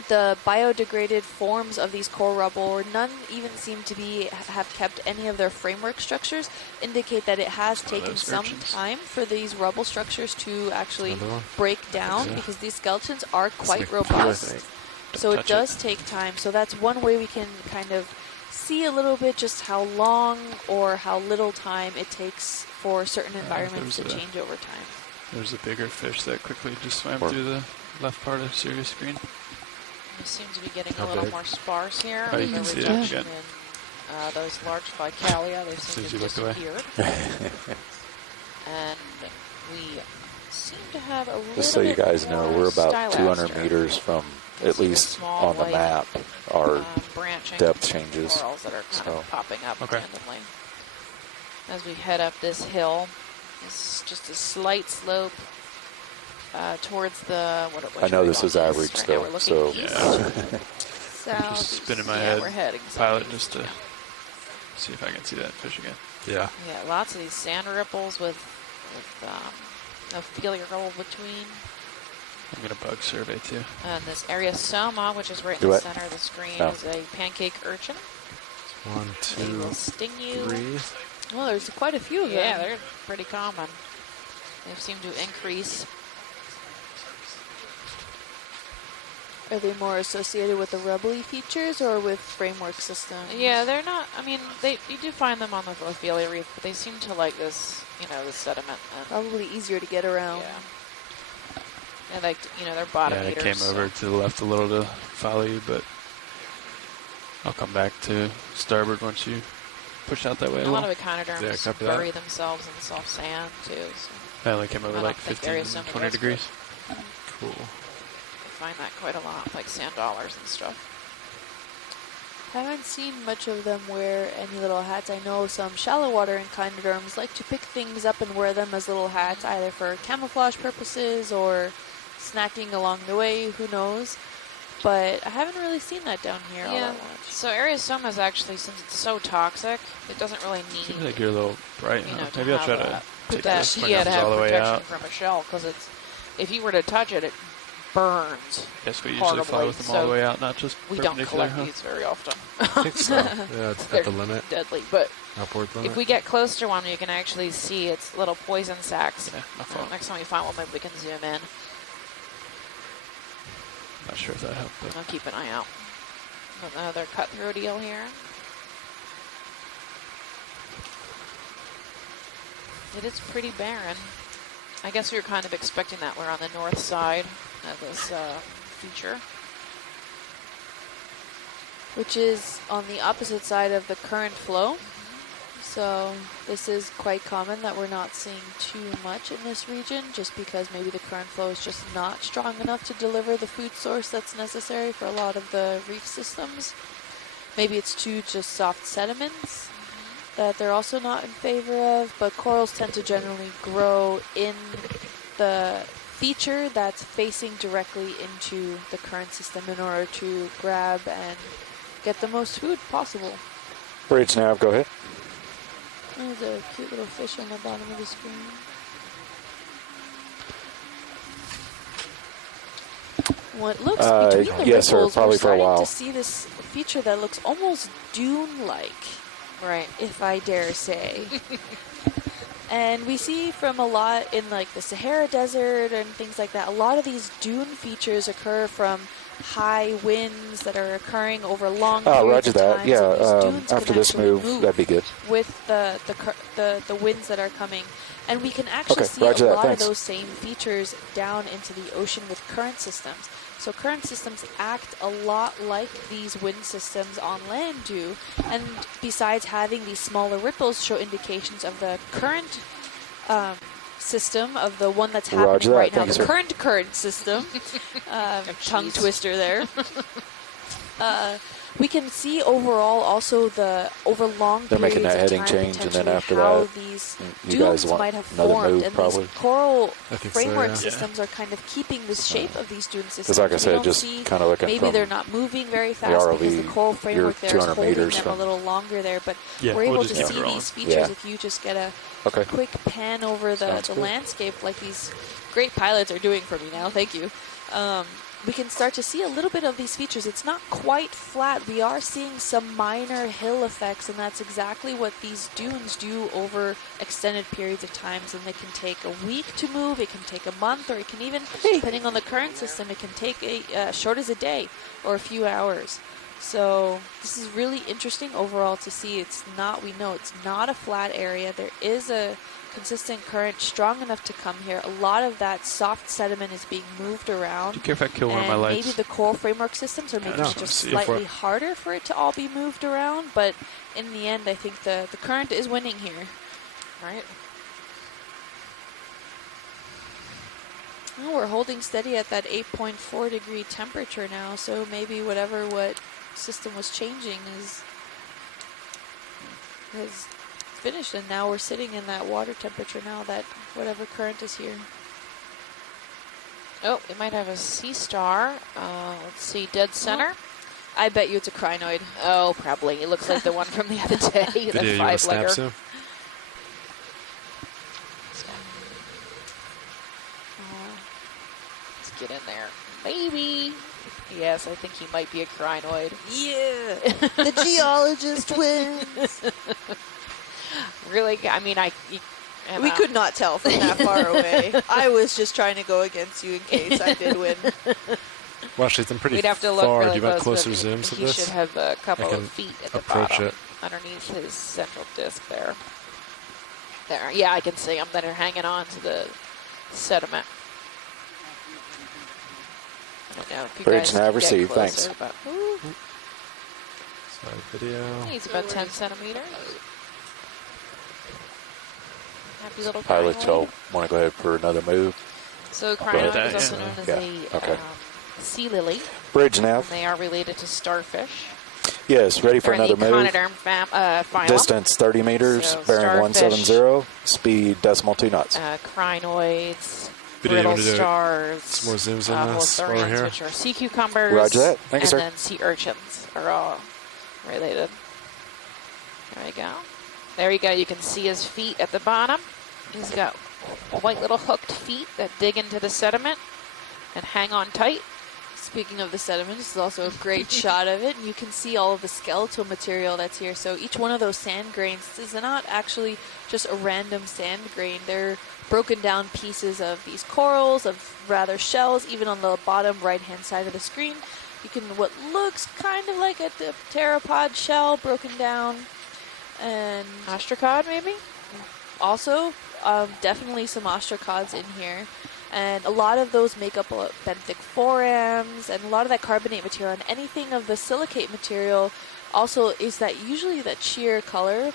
The biodegraded forms of these coral rubble, or none even seem to have kept any of their framework structures, indicate that it has taken some time for these rubble structures to actually break down, because these skeletons are quite robust. So it does take time. So that's one way we can kind of see a little bit just how long or how little time it takes for certain environments to change over time. There's a bigger fish that quickly just swam through the left part of Sirius screen. It seems to be getting a little more sparse here. Oh, you with can the see it reduction again. in those large Ficalia. They seem to have disappeared. And we seem to have a little Just so you guys know, we're about stylaster. 200 meters from, at least small, on the light, map, our branching depth changes. corals that are kind of popping up Okay. randomly. As we head up this hill, it's just a slight slope towards the. I know this is average, right though, now we're looking so- east. Just spinning my Yeah, head, we're heading pilot, southeast. just to see if I can see that fish again. Yeah. Yeah, lots of these sand ripples with no filigree between. I'm going to bug survey too. And this area Soma, which is right in Do the it. center of the screen, No. is a pancake urchin. 1, They 2, will sting you. 3. Well, there's quite a few of them. Yeah, they're pretty common. They seem to increase. Are they more associated with the rubbly features or with framework systems? Yeah, they're not. I mean, you do find them on the Ophelia Reef, but they seem to like this, the sediment. And, Probably easier to get around. yeah. And like, they're bottom Yeah, I eaters. came so- over to the left a little to follow you, but I'll come back to starboard once you push out that way a A lot little. of echinoderms Yeah, copy that. bury themselves in the soft sand too. So I only came over I like don't think 15, there is some of 20 those, degrees. Cool. you find that quite a lot, like sand dollars and stuff. Haven't seen much of them wear any little hats. I know some shallow water echinoderms like to pick things up and wear them as little hats, either for camouflage purposes or snacking along the way, who knows. But I haven't really seen that down here all Yeah. that much. So Area Soma is actually, since it's so toxic, it doesn't really need. Seems like you're a little bright. Huh? to Maybe I'll try have to take that, this when yeah, it to comes have all the way protection out. from a shell, because if you were to touch it, it burns. Yes, we usually fly horribly, with them all the so way out, not just We don't perpendicular. collect these very often. I think so. Yeah, it's They're at the limit. deadly, but Upward limit. if we get close to one, you can actually see its little poison sacs. Yeah, my fault. Next time we find one, maybe we can zoom in. Not sure if that helped, but I'll keep an eye out. Another cutthroat eel here. It is pretty barren. I guess we were kind of expecting that. We're on the north side of this feature. Which is on the opposite side of the current flow. So this is quite common that we're not seeing too much in this region, just because maybe the current flow is just not strong enough to deliver the food source that's necessary for a lot of the reef systems. Maybe it's too just soft sediments that they're also not in favor of, but corals tend to generally grow in the feature that's facing directly into the current system in order to grab and get the most food possible. Bridge nav, go ahead. There's a cute little fish on the bottom of the screen. What looks between the yes, sir, ripples, probably we're for a starting while. to see this feature that looks almost dune-like, Right. if I dare say. And we see from a lot in like the Sahara Desert and things like that, a lot of these dune features occur from high winds that are occurring over long periods Roger of that. time. Yeah, So these dunes after can this actually move, that'd be good. with the winds that are coming. And we can actually Okay, see a roger that, lot thanks. of those same features down into the ocean with current systems. So current systems act a lot like these wind systems on land do. And besides having these smaller ripples show indications of the current system, of the one that's happening Roger that. right now, Thank you, the sir. current system, tongue twister there. We can see overall also over long They're making periods that heading of time change, and then potentially after how that, these you guys dunes want might have another formed, move, and probably? these coral I think so, framework yeah. systems are kind of keeping the shape of these dune systems. Because like I We said, don't just see, kind of looking maybe from they're not moving very fast because the ROV, coral you're framework there is 200 holding meters them from- a little longer there, but Yeah, we're we'll able just to keep see rolling. these features Yeah. if you just get a Okay. quick pan over the Sounds good. landscape like these great pilots are doing for me now. Thank you. We can start to see a little bit of these features. It's not quite flat. We are seeing some minor hill effects, and that's exactly what these dunes do over extended periods of times. And they can take a week to move, it can take a month, or it can even, depending on the current system, it can take as short as a day or a few hours. So this is really interesting overall to see. We know it's not a flat area. There is a consistent current strong enough to come here. A lot of that soft sediment is being moved around. Do you care if I kill one of my And lights? maybe the coral framework systems are making No, it just see. Go for slightly it. harder for it to all be moved around. But in the end, I think the current is winning here. Right. Well, we're holding steady at that 8.4 degree temperature now. So maybe what system was changing has finished, and now we're sitting in that water temperature now, that whatever current is here. Oh, we might have a sea star. Let's see, dead center. I bet you it's a crinoid. Oh, probably. It looks like the one from the other day. Video, The you want to snap five-legger. soon? Let's get in there. Maybe. Yes, I think he might be a crinoid. Yeah, the geologist wins. Really? I mean, We could not tell from that far away. I was just trying to go against you in case I did win. Well, actually, I'm pretty We'd have to look far. really Do you want close, closer but zooms of he this? should have a couple I can of feet at the approach bottom, it. underneath his central disc there. There, yeah, I can see them that are hanging on to the sediment. I don't know if you Bridge guys nav can get received, closer, thanks. but Sorry, video. he's about 10 centimeters. Happy little Pilot, crinoid. y'all want to go ahead for another move? So ahead. crinoid is Yeah. also known as Yeah, okay. a sea lily, Bridge and nav. they are related to starfish. Yes, ready for They're in another the move. Echinoderm phylum. Distance 30 meters, So, bearing starfish. 170, speed decimal 2 knots. Crinoids, Video, you brittle wanna do stars, some more zooms on this over Holothurians, here? which are sea cucumbers, Roger that. Thank you, and sir. then sea urchins are all related. There we go. There you go. You can see his feet at the bottom. He's got white little hooked feet that dig into the sediment and hang on tight. Speaking of the sediment, this is also a great shot of it. And you can see all of the skeletal material that's here. So each one of those sand grains is not actually just a random sand grain. They're broken down pieces of these corals, of rather shells. Even on the bottom right-hand side of the screen, you can what looks kind of like a pteropod shell broken down. And Ostracod, maybe? also, definitely some ostracods in here. And a lot of those make up benthic forams, and a lot of that carbonate material, and anything of the silicate material also is usually that sheer color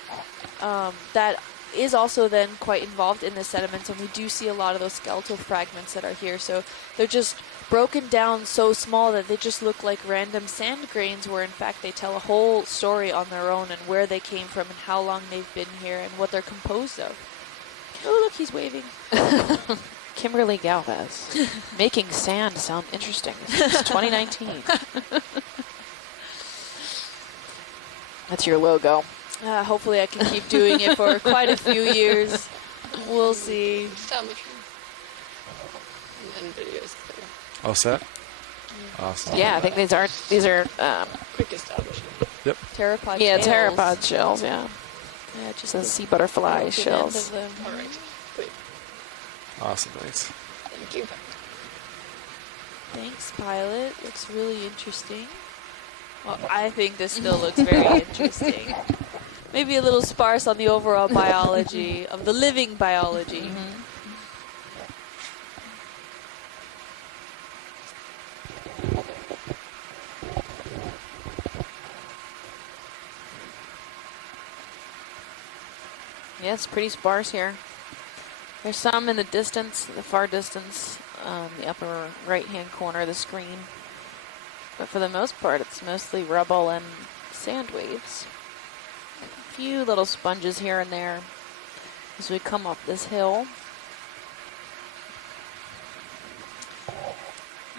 that is also then quite involved in the sediments, and we do see a lot of those skeletal fragments that are here. So they're just broken down so small that they just look like random sand grains, where in fact they tell a whole story on their own, and where they came from and how long they've been here and what they're composed of. Oh, look, he's waving. Kimberly Galvez. Making sand sound interesting. It's 2019. That's your logo. Hopefully I can keep doing it for quite a few years. We'll see. Establishing. And videos clear. All set? Awesome. Yeah, I think these are Quick establishing. Pteropod yeah, tails. pteropod shells, yeah. Yeah, just The the sea butterfly broken end shells. of them. All right. Great. Awesome, thanks. Thank you. Thanks, pilot. Looks really interesting. Well, I think this still looks very interesting. maybe a little sparse on the overall biology of the living biology. Yeah, it's pretty sparse here. There's some in the distance, the far distance, the upper right-hand corner of the screen. But for the most part, it's mostly rubble and sand waves. A few little sponges here and there as we come up this hill.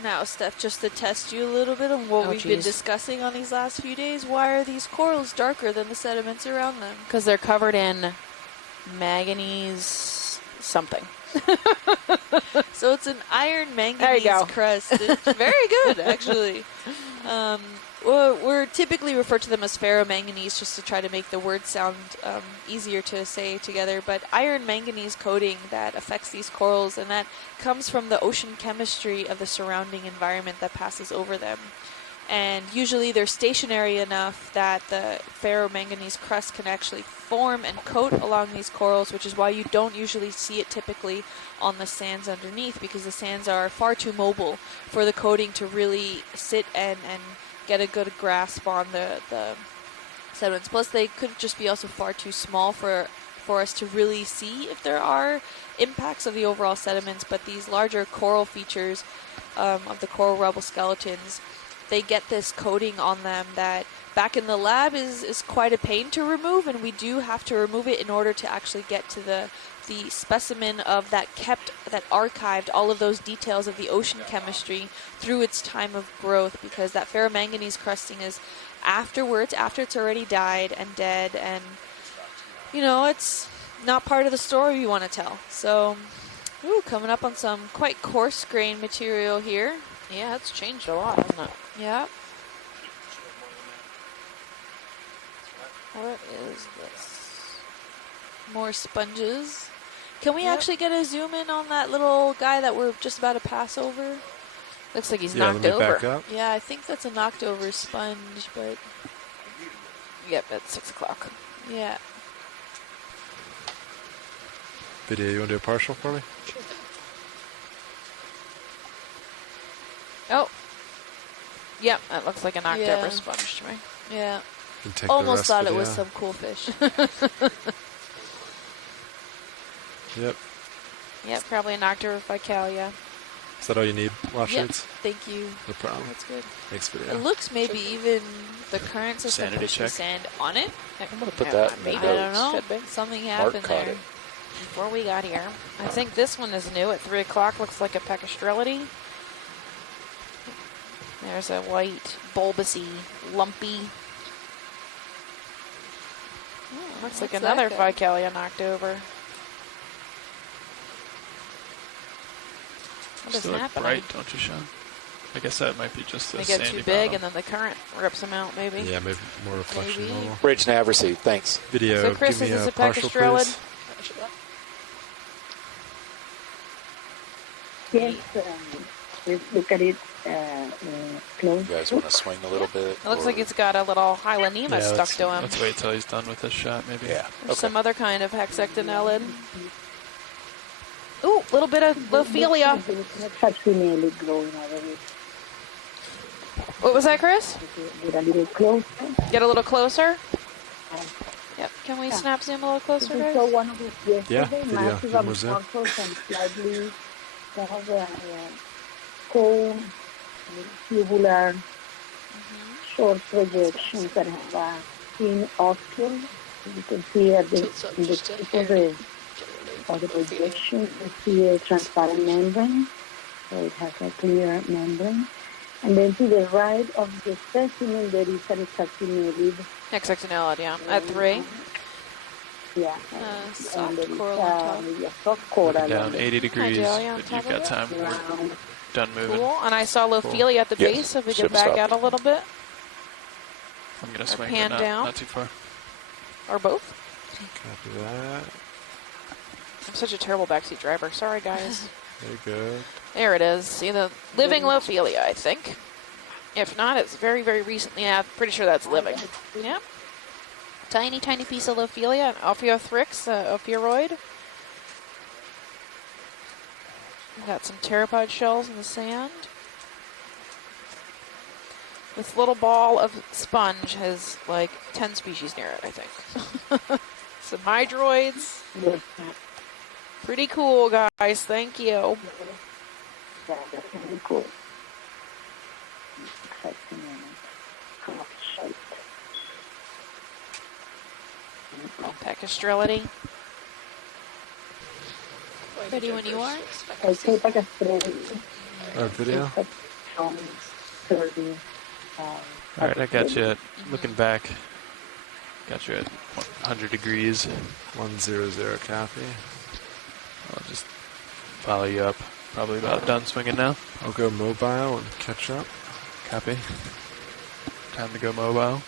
Now, Steph, just to test you a little bit on what we've been discussing on these last few days, why are these corals darker than the sediments around them? Because they're covered in manganese something. So it's an iron There you manganese go. crust. It's very good, actually. We're typically referred to them as ferromanganese just to try to make the word sound easier to say together. But iron manganese coating that affects these corals, and that comes from the ocean chemistry of the surrounding environment that passes over them. And usually they're stationary enough that the ferromanganese crust can actually form and coat along these corals, which is why you don't usually see it typically on the sands underneath, because the sands are far too mobile for the coating to really sit and get a good grasp on the sediments. Plus, they could just be also far too small for us to really see if there are impacts of the overall sediments. But these larger coral features of the coral rubble skeletons, they get this coating on them that back in the lab is quite a pain to remove, and we do have to remove it in order to actually get to the specimen of that archived all of those details of the ocean chemistry through its time of growth, because that ferromanganese crusting is afterwards, after it's already died and dead, and it's not part of the story we want to tell. So, coming up on some quite coarse grain material here. Yeah, it's changed a lot, hasn't it? Yeah. What is this? More sponges. Can we actually get a zoom in on that little guy that we're just about to pass over? Looks like he's Yeah, knocked let me over. back up. Yeah, I think that's a knocked over sponge, but Yep, it's 6 o'clock. yeah. Video, you want to do a partial for me? Oh. Yep, that looks like a knocked Yeah. over sponge to me. Yeah. You can take Almost the rest thought it video. was some cool fish. Yep. Yep, probably a knocked over Ficalia. Is that all you need, wash Yep. shades? Thank you. No problem. That's good. Thanks, It video. looks maybe even the current system Sanity pushed the check. sand on it. I'm going to put that in the maybe. I don't notes. know. Should be. Something Mark happened caught there. it. Before we got here. I think this one is new at 3 o'clock. Looks like a Pecastrellidae. There's a white, bulbousy, lumpy. Looks like What's another that guy? Ficalia knocked over. What is Still look happening? bright, don't you, Sean? I guess that might be just the They get sandy too big, bottom. and then the current rips them out, maybe. Yeah, maybe more reflection Maybe. normal. Bridge Naversi, thanks. Video, So, Chris, give me is this a a partial, Pecastrellid? please. Yes, let's look at it close. You guys want to swing a little bit? It looks or- like it's got a little Hylanema Yeah, stuck let's- to him. Let's wait till he's done with this shot, maybe. Yeah. There's Okay. some other kind of hexactinellid. Ooh, a little bit of Lophelia. Facsimile growing out of it. What was that, Chris? Get a little closer. Get a little closer. Yep. Can we snap zoom a little closer, We saw guys? one of it yesterday, video, massive give more zoom. amorphous and slightly kind of a cone, tubular, short projections that have a thin oscule. You can see at the, in the tip of the projection, you see a transparent membrane, so it has a clear membrane. And then to the right of the specimen, there is an hexactinellid. Hexactinellid, yeah. At 3. Yeah. Soft and there is coral on top. maybe a soft coral. Up and down on the 80 degrees, Dahlia on but top you've got of it? time. We're ground. done moving. Cool. And I saw Lophelia at the Yes. base, so if we Ship get back stop. out a little bit. I'm going to Or swing, pan but down. not too far. Or both. Copy that. I'm such a terrible backseat driver. Sorry, guys. Very good. There it is. See the living Lophelia, I think. If not, it's very, very recently. Yeah, I'm pretty sure that's living. Yep. Tiny, tiny piece of Lophelia, an Ophiothrix, Ophiuroid. We've got some pteropod shells in the sand. This little ball of sponge has like 10 species near it, I think. Some hydroids. Yes. Pretty cool, guys. Thank you. Yeah, that's really cool. Exciting and half-shaped. Pacastrelity. Ready when you are. Okay, Our video. All right, I got you at, looking back, got you at 100 degrees. 100 copy. I'll just follow you up. Probably about done swinging now. I'll go mobile and catch up. Copy. Time to go mobile.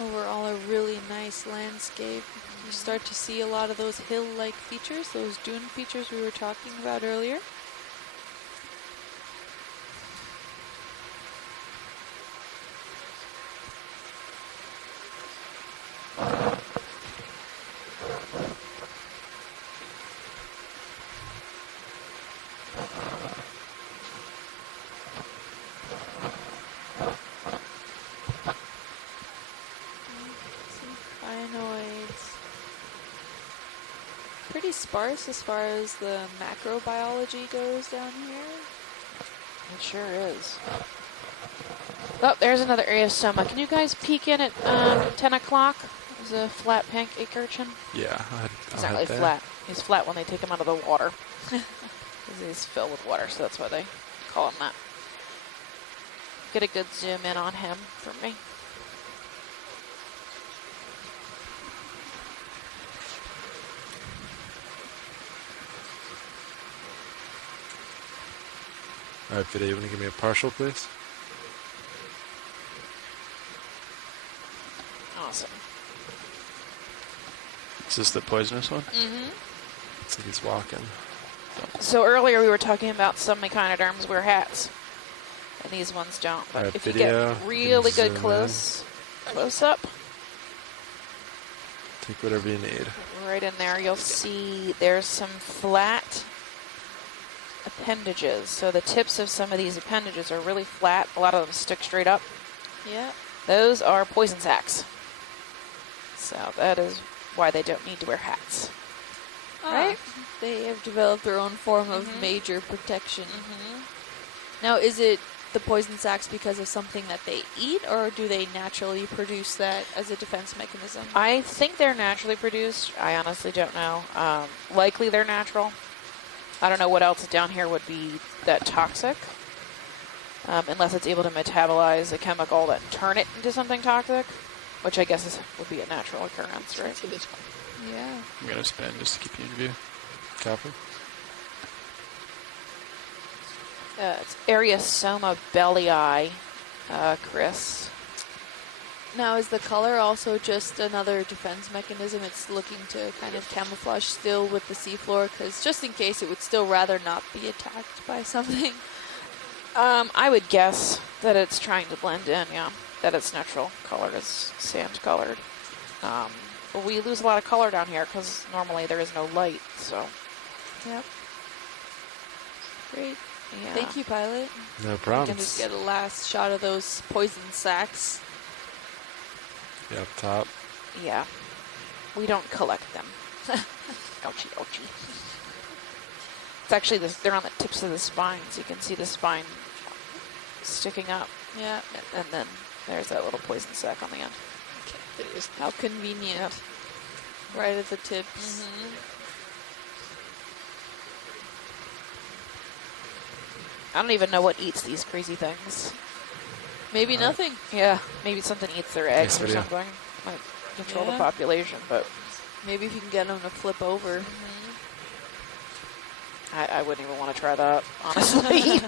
Overall, a really nice landscape. You start to see a lot of those hill-like features, those dune features we were talking about earlier. Pretty sparse as far as the macrobiology goes down here. It sure is. Oh, there's another Aeosoma. Can you guys peek in at 10 o'clock? There's a flat pink egg urchin. Yeah, He's not really flat. He's flat when they take him out of the water. 'Cause he's filled with water, so that's why they call him that. Get a good zoom in on him for me. All right, video, you want to give me a partial, please? Awesome. Is this the poisonous one? Mm-hmm. Looks like he's walking. So earlier we were talking about some echinoderms wear hats, and these ones don't. But Alright, if you video, get really zoom good in. close up, Take whatever you need. right in there, you'll see there's some flat appendages. So the tips of some of these appendages are really flat. A lot of them stick straight up. Yeah. Those are poison sacs. So that is why they don't need to wear hats. Right? They have developed their own form of major protection. Now, is it the poison sacs because of something that they eat, or do they naturally produce that as a defense mechanism? I think they're naturally produced. I honestly don't know. Likely they're natural. I don't know what else down here would be that toxic. Unless it's able to metabolize a chemical that turn it into something toxic, which I guess would be a natural occurrence, right? Yeah. I'm going to spin just to keep you in view. Copy. It's Areosoma bellii, Chris. Now, is the color also just another defense mechanism? It's looking to kind of camouflage still with the seafloor, because just in case it would still rather not be attacked by something. I would guess that it's trying to blend in, yeah. That its natural color is sand colored. But we lose a lot of color down here because normally there is no light, so. Yep. Great. Yeah. Thank you, Pilot. No We problem. can just get a last shot of those poison sacs. Yeah, up top. Yeah. We don't collect them. Ouchie, ouchie. It's actually, they're on the tips of the spine, so you can see the spine sticking up. Yeah. And then there's that little poison sac on the end. How convenient. Right at the tips. I don't even know what eats these crazy things. Maybe nothing. Yeah, maybe something eats their eggs Nice or video. something. Might control Yeah. the population, but Maybe if you can get them to flip over. I wouldn't even want to try that, honestly.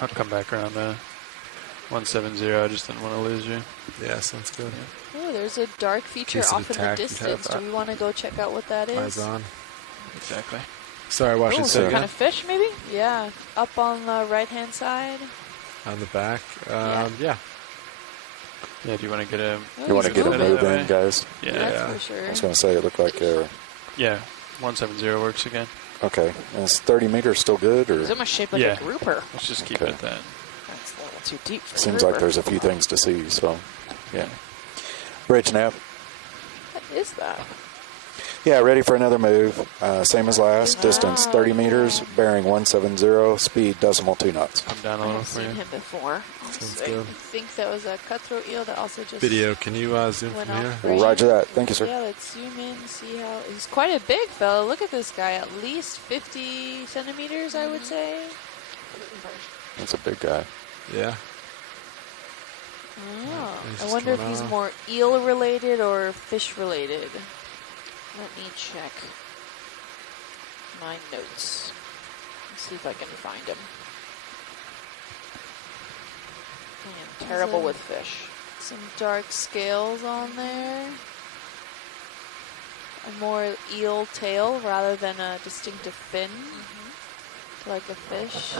I'll come back around 170. I just didn't want to lose you. Yeah, sounds good. Oh, there's a dark feature case of off in the attack, you'd have distance. Do that. we want to go check out what that Eyes is? on. Exactly. Sorry, watch Ooh, it. some Say kind again. of fish, maybe? Yeah, up on the right-hand side. On the back. Yeah. Yeah. Yeah, do you want to get a... Oh, You want to he's get a moving. move that in, way? guys? Yeah. That's Yeah. for sure. I was going to say it looked like Yeah, 170 works again. okay. And is 30 meters still good, or It's almost shaped like Yeah. a grouper. Let's just keep Okay. it at that. That's a little too deep for a seems like grouper. there's a few things to see? So, yeah. Bridge nav. What is that? Yeah, ready for another move. Same as last. Distance 30 meters, bearing 170, speed decimal 2 knots. Come down a I've little for seen you. him before. Sounds I good. think that was a cutthroat eel that also just Video, can you zoom went from here? off frame. Roger that. Thank you, sir. Yeah, let's zoom in, see how... He's quite a big fella. Look at this guy. At least 50 centimeters, I would say. That's a big guy. Yeah. Oh, He's I just wonder if coming he's off. more eel-related or fish-related. Let me check my notes. Let's see if I can find him. I am terrible a- with fish. Some dark scales on there. A more eel tail rather than a distinctive fin, like a fish.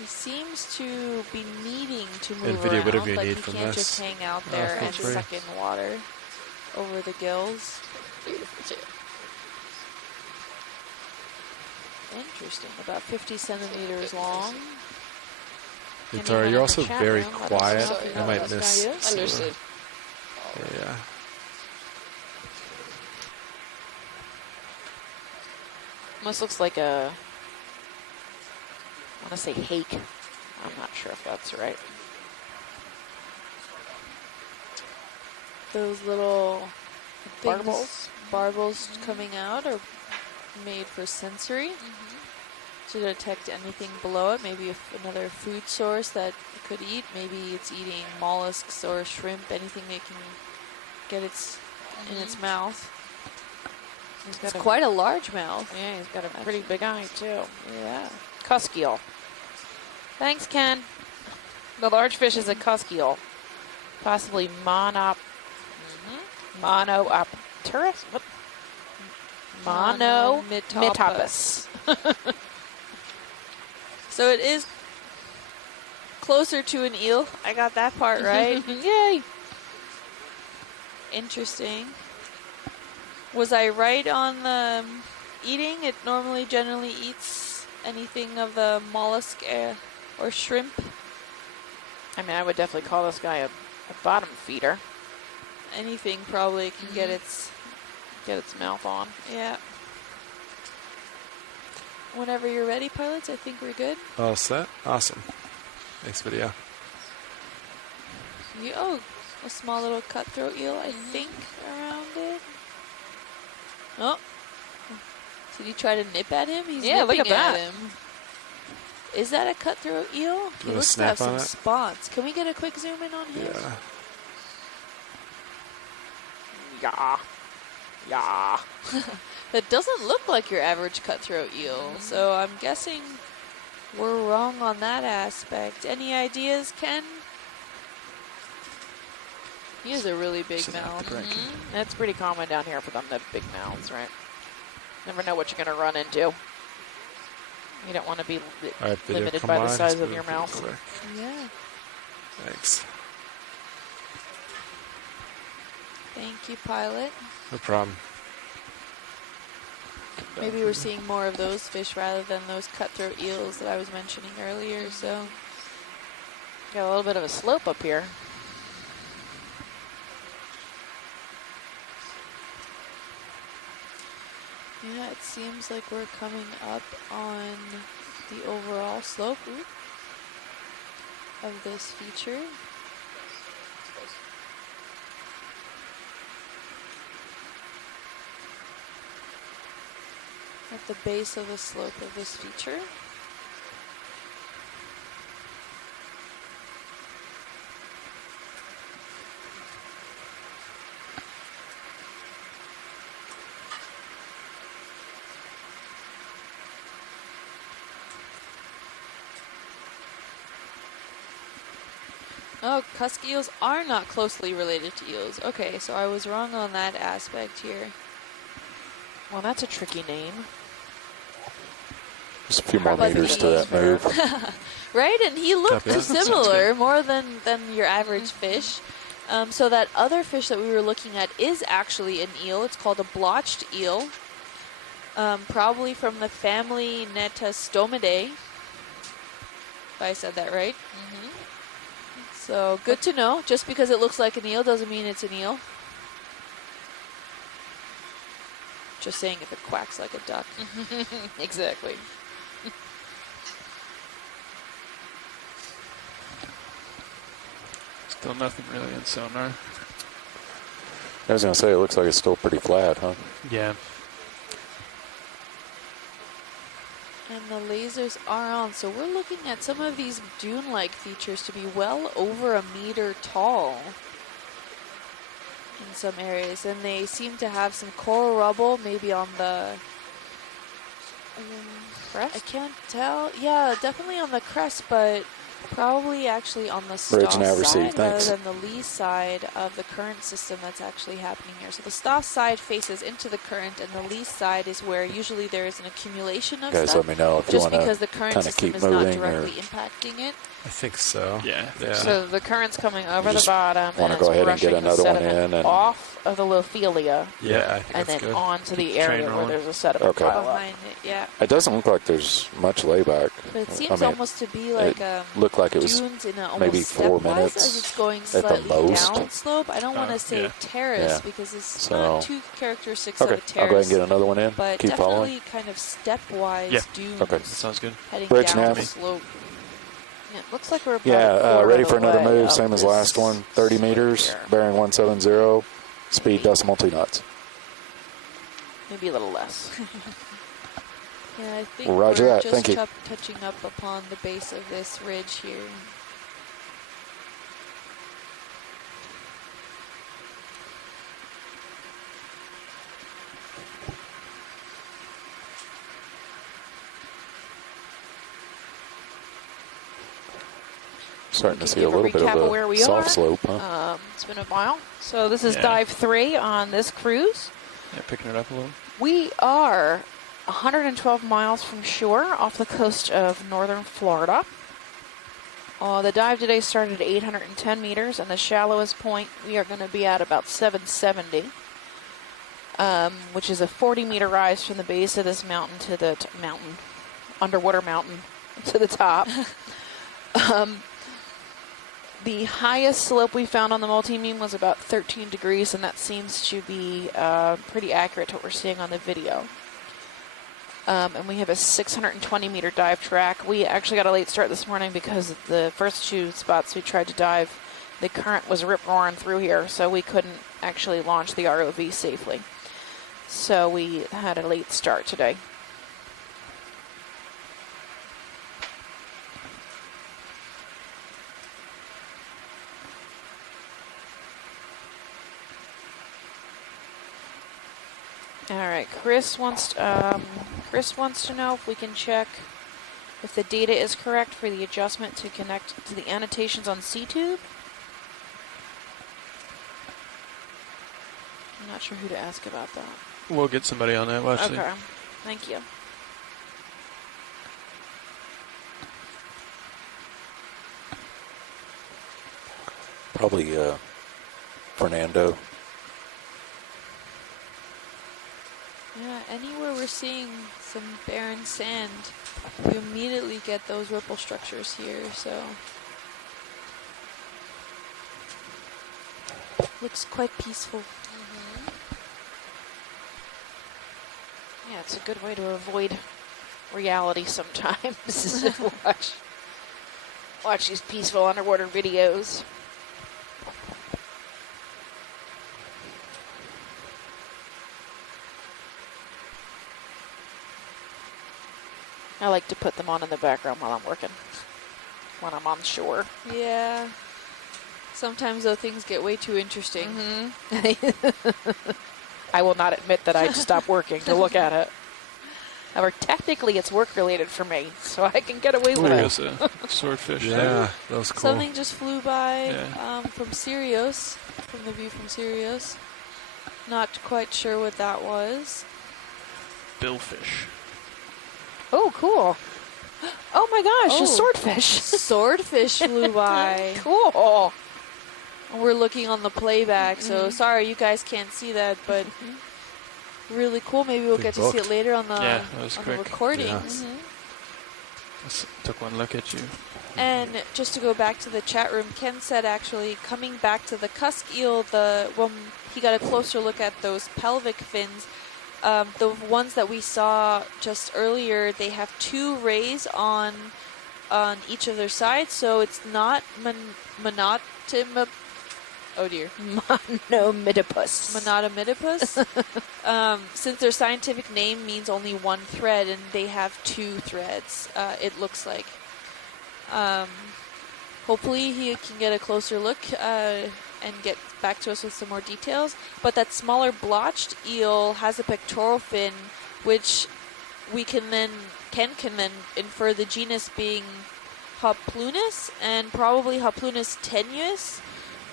He seems to be needing to move video, around, whatever you like need he from can't this. just hang out there feel and free. suck in water over the gills. Interesting. About 50 centimeters long. Can Tara, anyone you're in also the chat very room let us quiet. know if you I know might what this miss. guy is? some of the- Understood. Yeah. Almost looks like a, I want to say hake. I'm not sure if that's right. Those little things, Barbels? barbels coming out are made for sensory to detect anything below it. Maybe if another food source that it could eat. Maybe it's eating mollusks or shrimp, anything they can get in its mouth. He's It's got a, quite a large mouth. yeah, he's got a pretty big eye too. Yeah. Cusk eel. Thanks, Ken. The large fish is a cusk eel, possibly Monoopterus. What? Monomitopus. So it is closer to an eel. I got that part right. Yay! Interesting. Was I right on the eating? It normally generally eats anything of the mollusk or shrimp. I mean, I would definitely call this guy a bottom feeder. Anything probably can get its... Get its mouth on. Yeah. Whenever you're ready, pilots, I think we're good. All set? Awesome. Thanks, video. Oh, a small little cutthroat eel, I think, around it. Oh. Did he try to nip at him? He's Yeah, look nipping at that. him. Is that a cutthroat eel? He wanna looks to have snap some on it? spots. Can we get a quick zoom in on him? Yeah. Yeah. Yeah. That doesn't look like your average cutthroat eel, so I'm guessing we're wrong on that aspect. Any ideas, Ken? He has a really big mouth. That's pretty common down here for them to have big mouths, right? Never know what you're going to run into. You don't want to be All right, video, limited come by on. the size Just of your move real mouth. quick. Yeah. Thanks. Thank you, pilot. No problem. Maybe we're seeing more of those fish rather than those cutthroat eels that I was mentioning earlier, so... Got a little bit of a slope up here. Yeah, it seems like we're coming up on the overall slope of this feature. At the base of the slope of this feature. Oh, cusk eels are not closely related to eels. Okay, so I was wrong on that aspect here. Well, that's a tricky name. Just a few more But meters to that move. Right, and he looked Copy that. similar more than your average fish. So that other fish that we were looking at is actually an eel. It's called a blotched eel, probably from the family Netastomidae, if I said that right. So good to know. Just because it looks like an eel doesn't mean it's an eel. Just saying if it quacks like a duck. Exactly. Still nothing really in sonar. I was going to say, it looks like it's still pretty flat, huh? Yeah. And the lasers are on, so we're looking at some of these dune-like features to be well over a meter tall in some areas, and they seem to have some coral rubble, maybe on the Crest? I can't tell. Yeah, definitely on the crest, but probably actually on the Bridge Stoss and Averseed, side thanks. rather than the lee side of the current system that's actually happening here. So the Stoss side faces into the current, and the lee side is where usually there is an accumulation of Guys, stuff. let me know if you just want because to the current kind of system keep is not moving directly or impacting it. I think so. Yeah. Yeah. So the current's coming over You the just bottom wanna and go it's ahead and get rushing the another one sediment in and- off of the Lophelia Yeah, I think and that's then good. onto the Keep the train area where rolling. there's a sediment Okay. pile up. Behind it, yeah. It doesn't look like there's much layback. But it I seems mean, almost to be like it looked like it was dunes in a almost maybe 4 stepwise minutes as it's going at the slightly most. down slope. I don't want to say yeah. terrace Yeah. because it's So- not too characteristics Okay, of a I'll go ahead terrace. and get another one in. But Keep definitely following. kind of stepwise Yeah. dunes Okay. That sounds good. heading Bridge down nav. the slope. Yeah, it looks like we're about Yeah, a quarter ready of for the another way move, up same as this last one. 30 slope meters, here. bearing 170, speed decimal 2 knots. Maybe a little less. Yeah, I think Well, roger we're that. just Thank you. touching up upon the base of this ridge here. Starting to We see can a give little bit recap of where a we soft are. slope, huh? It's been a while. So this is Yeah. dive 3 on this cruise. Yeah, picking it up a little. We are 112 miles from shore off the coast of northern Florida. The dive today started at 810 meters, and the shallowest point we are going to be at about 770, which is a 40-meter rise from the base of this mountain to the underwater mountain, to the top. The highest slope we found on the multi-beam was about 13 degrees, and that seems to be pretty accurate to what we're seeing on the video. And we have a 620-meter dive track. We actually got a late start this morning because the first 2 spots we tried to dive, the current was rip-roaring through here, so we couldn't actually launch the ROV safely. So we had a late start today. All right, Chris wants to know if we can check if the data is correct for the adjustment to connect to the annotations on C-Tube. I'm not sure who to ask about that. We'll get somebody on that. Well, actually, Okay, thank you. Probably Fernando. Yeah, anywhere we're seeing some barren sand, you immediately get those ripple structures here, so looks quite peaceful. Yeah, it's a good way to avoid reality sometimes. Is to watch these peaceful underwater videos. I like to put them on in the background while I'm working, when I'm on shore. Yeah. Sometimes though things get way too interesting. I will not admit that I'd stop working to look at it. However, technically it's work related for me, so I can get away with There it. goes a swordfish. Yeah, that was cool. Something just flew by Yeah. from Sirius, from the view from Sirius. Not quite sure what that was. Billfish. Oh, cool. Oh my gosh, a Oh. swordfish. Swordfish flew by. Cool. We're looking on the playback, so sorry you guys can't see that, but really cool. Maybe we'll Big get to see book. it later on the Yeah, that was on quick. the recordings. Just took one look at you. And just to go back to the chat room, Ken said actually coming back to the cusk eel, when he got a closer look at those pelvic fins, the ones that we saw just earlier, they have 2 rays on each of their sides, so it's not oh dear. Monomidopus. Monotomidopus. Since their scientific name means only 1 thread, and they have 2 threads, it looks like. Hopefully he can get a closer look and get back to us with some more details. But that smaller blotched eel has a pectoral fin, which Ken can then infer the genus being Hoplunus, and probably Hoplunus tenuis,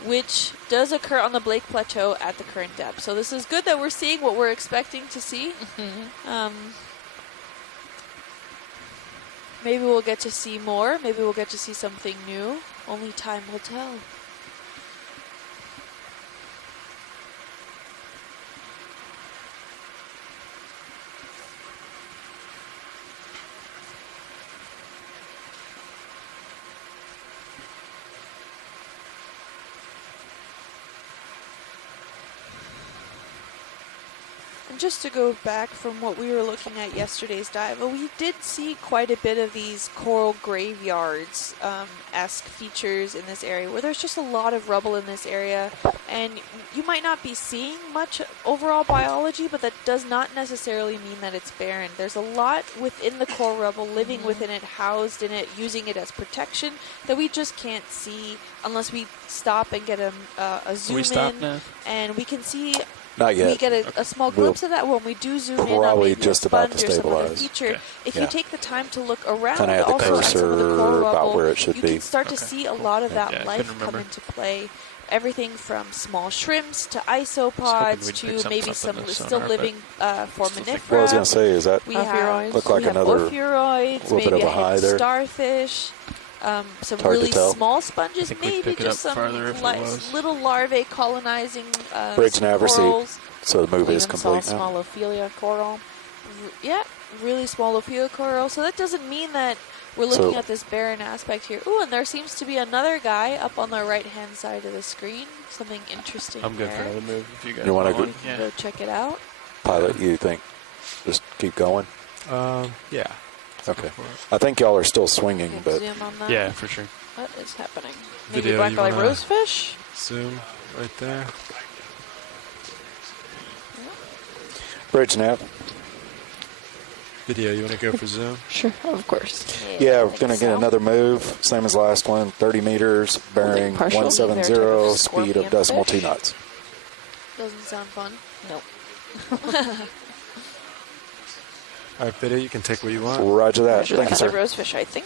which does occur on the Blake Plateau at the current depth. So this is good that we're seeing what we're expecting to see. Maybe we'll get to see more. Maybe we'll get to see something new. Only time will tell. Just to go back from what we were looking at yesterday's dive, we did see quite a bit of these coral graveyards-esque features in this area, where there's just a lot of rubble in this area, and you might not be seeing much overall biology, but that does not necessarily mean that it's barren. There's a lot within the coral rubble, living within it, housed in it, using it as protection, that we just can't see unless we stop and get a zoom We stop in, now? and we can see. Not yet. We get a small glimpse of that when we do zoom in on Probably maybe just a about sponge to or some other stabilize. feature. Okay. If Yeah. you take the time to look around Kinda have the also at some of the cursor coral about rubble, where it should you be. can start to see a lot of that Yeah, I life couldn't come remember. into play. Everything from small shrimps to hoping isopods we'd pick to something maybe up some in the still sonar, but living still foraminifera. What I was going to say is that We Ophiuroids. have, Look like we have another ophiuroids, little bit maybe of a a high hint there. of starfish, some Hard to really tell. small sponges, think we'd maybe pick it just up some farther if it was. little larvae colonizing Bridge some never see. corals. So the move We is even saw complete now. small Ophelia coral. Yeah, really small Ophiuroid coral. So that doesn't mean that we're looking So- at this barren aspect here. Ooh, and there seems to be another guy up on the right-hand side of the screen. Something interesting I'm good for there. another move if you guys You wanna want go- one. Yeah. Go check it out. Pilot, you think just keep going? Yeah. Okay. I think y'all are still swinging, Can but zoom on that. Yeah, for sure. What is happening? Maybe Video, black you belly wanna- rosefish? Zoom right there. bridge nav. Video, you want to go for zoom? Sure, of course. Yeah, I we're think going to get so. another move, same as last one, 30 meters, bearing partial. 170, Either type of speed of scorpion decimal fish. 2 knots. Doesn't sound fun. Nope. All right, video, you can take what you want. Roger that. Roger Thank you, that. sir. The rosefish, I think.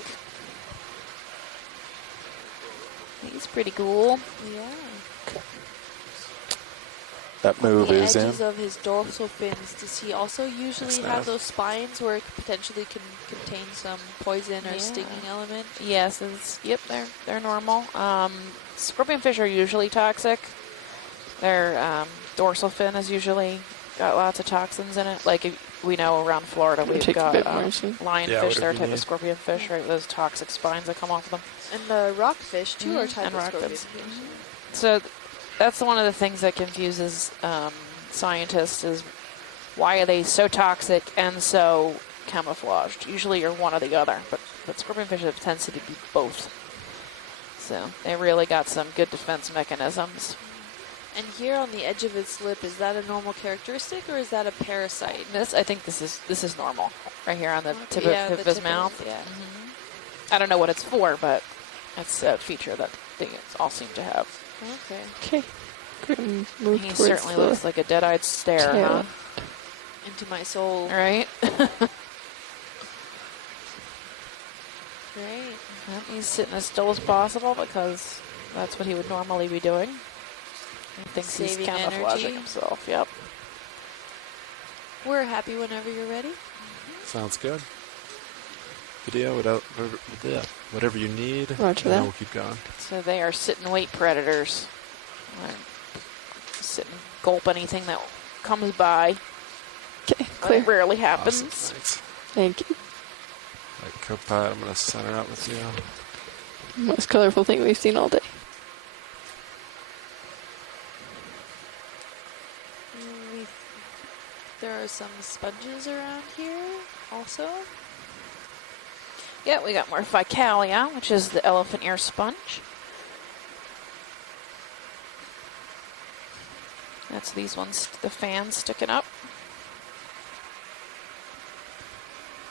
He's pretty cool. Yeah. That move The is in. edges of his dorsal fins, does he also usually That's have nav. those spines where it potentially can contain some poison or Yeah. stinging element? Yes, yep, they're normal. Scorpion fish are usually toxic. Their dorsal fin is usually got lots of toxins in it. Like we know around Florida, we've Take a got bit more, see? lionfish. Yeah, whatever They're a you type need. of scorpion fish, right? Those toxic spines that come off of them. And the rockfish, too, are type and of rockfish. scorpion fish. So that's one of the things that confuses scientists is why are they so toxic and so camouflaged? Usually you're one or the other, but scorpion fish tends to be both. So they really got some good defense mechanisms. And here on the edge of its lip, is that a normal characteristic or is that a parasite? I think this is normal right here on the tip Yeah, of the his tip mouth. yeah. I don't know what it's for, but it's a feature that they all seem to have. Okay. Okay. Go ahead and move He towards certainly the looks like a dead-eyed stare, tail. huh? Into my soul. Right? he's sitting as still as possible because that's what he would normally be doing. He thinks he's Saving camouflaging energy. himself. Yep. We're happy whenever you're ready. Sounds good. Video, whatever you need. Roger and that. then we'll keep going. So they are sit and wait predators. Sit and gulp anything that comes by. Okay, It clear. rarely happens. Awesome, thanks. Thank you. Right, co-pilot, I'm going to center out with you. Most colorful thing we've seen all day. There are some sponges around here also. Yeah, we got more Ficalia, which is the elephant ear sponge. That's these ones, the fans sticking up.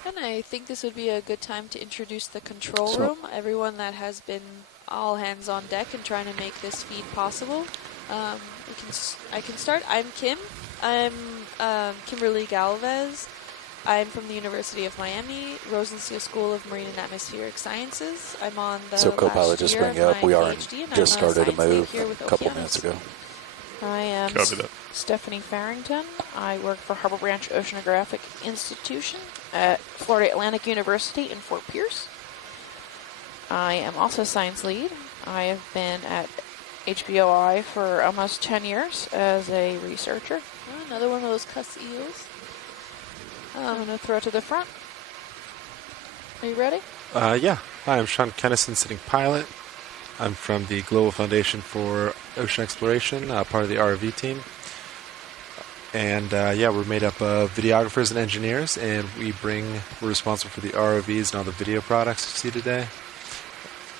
And I think this would be a good time to introduce the control So- room. Everyone that has been all hands on deck and trying to make this feed possible. I can start. I'm Kim. I'm Kimberly Galvez. I'm from the University of Miami, Rosenstiel School of Marine and Atmospheric Sciences. I'm on the So co-pilot, last just year bring of up, my we are PhD, and just I'm started a science lead move here with a couple Okeanos. minutes ago. I am Copy that. Stephanie Farrington. I work for Harbor Branch Oceanographic Institution at Florida Atlantic University in Fort Pierce. I am also science lead. I have been at HBOI for almost 10 years as a researcher. Oh, another one of those cuss eels. I'm going to throw it to the front. Are you ready? Yeah. Hi, I'm Sean Kennison, sitting pilot. I'm from the Global Foundation for Ocean Exploration, part of the ROV team. And yeah, we're made up of videographers and engineers, and we're responsible for the ROVs and all the video products you see today.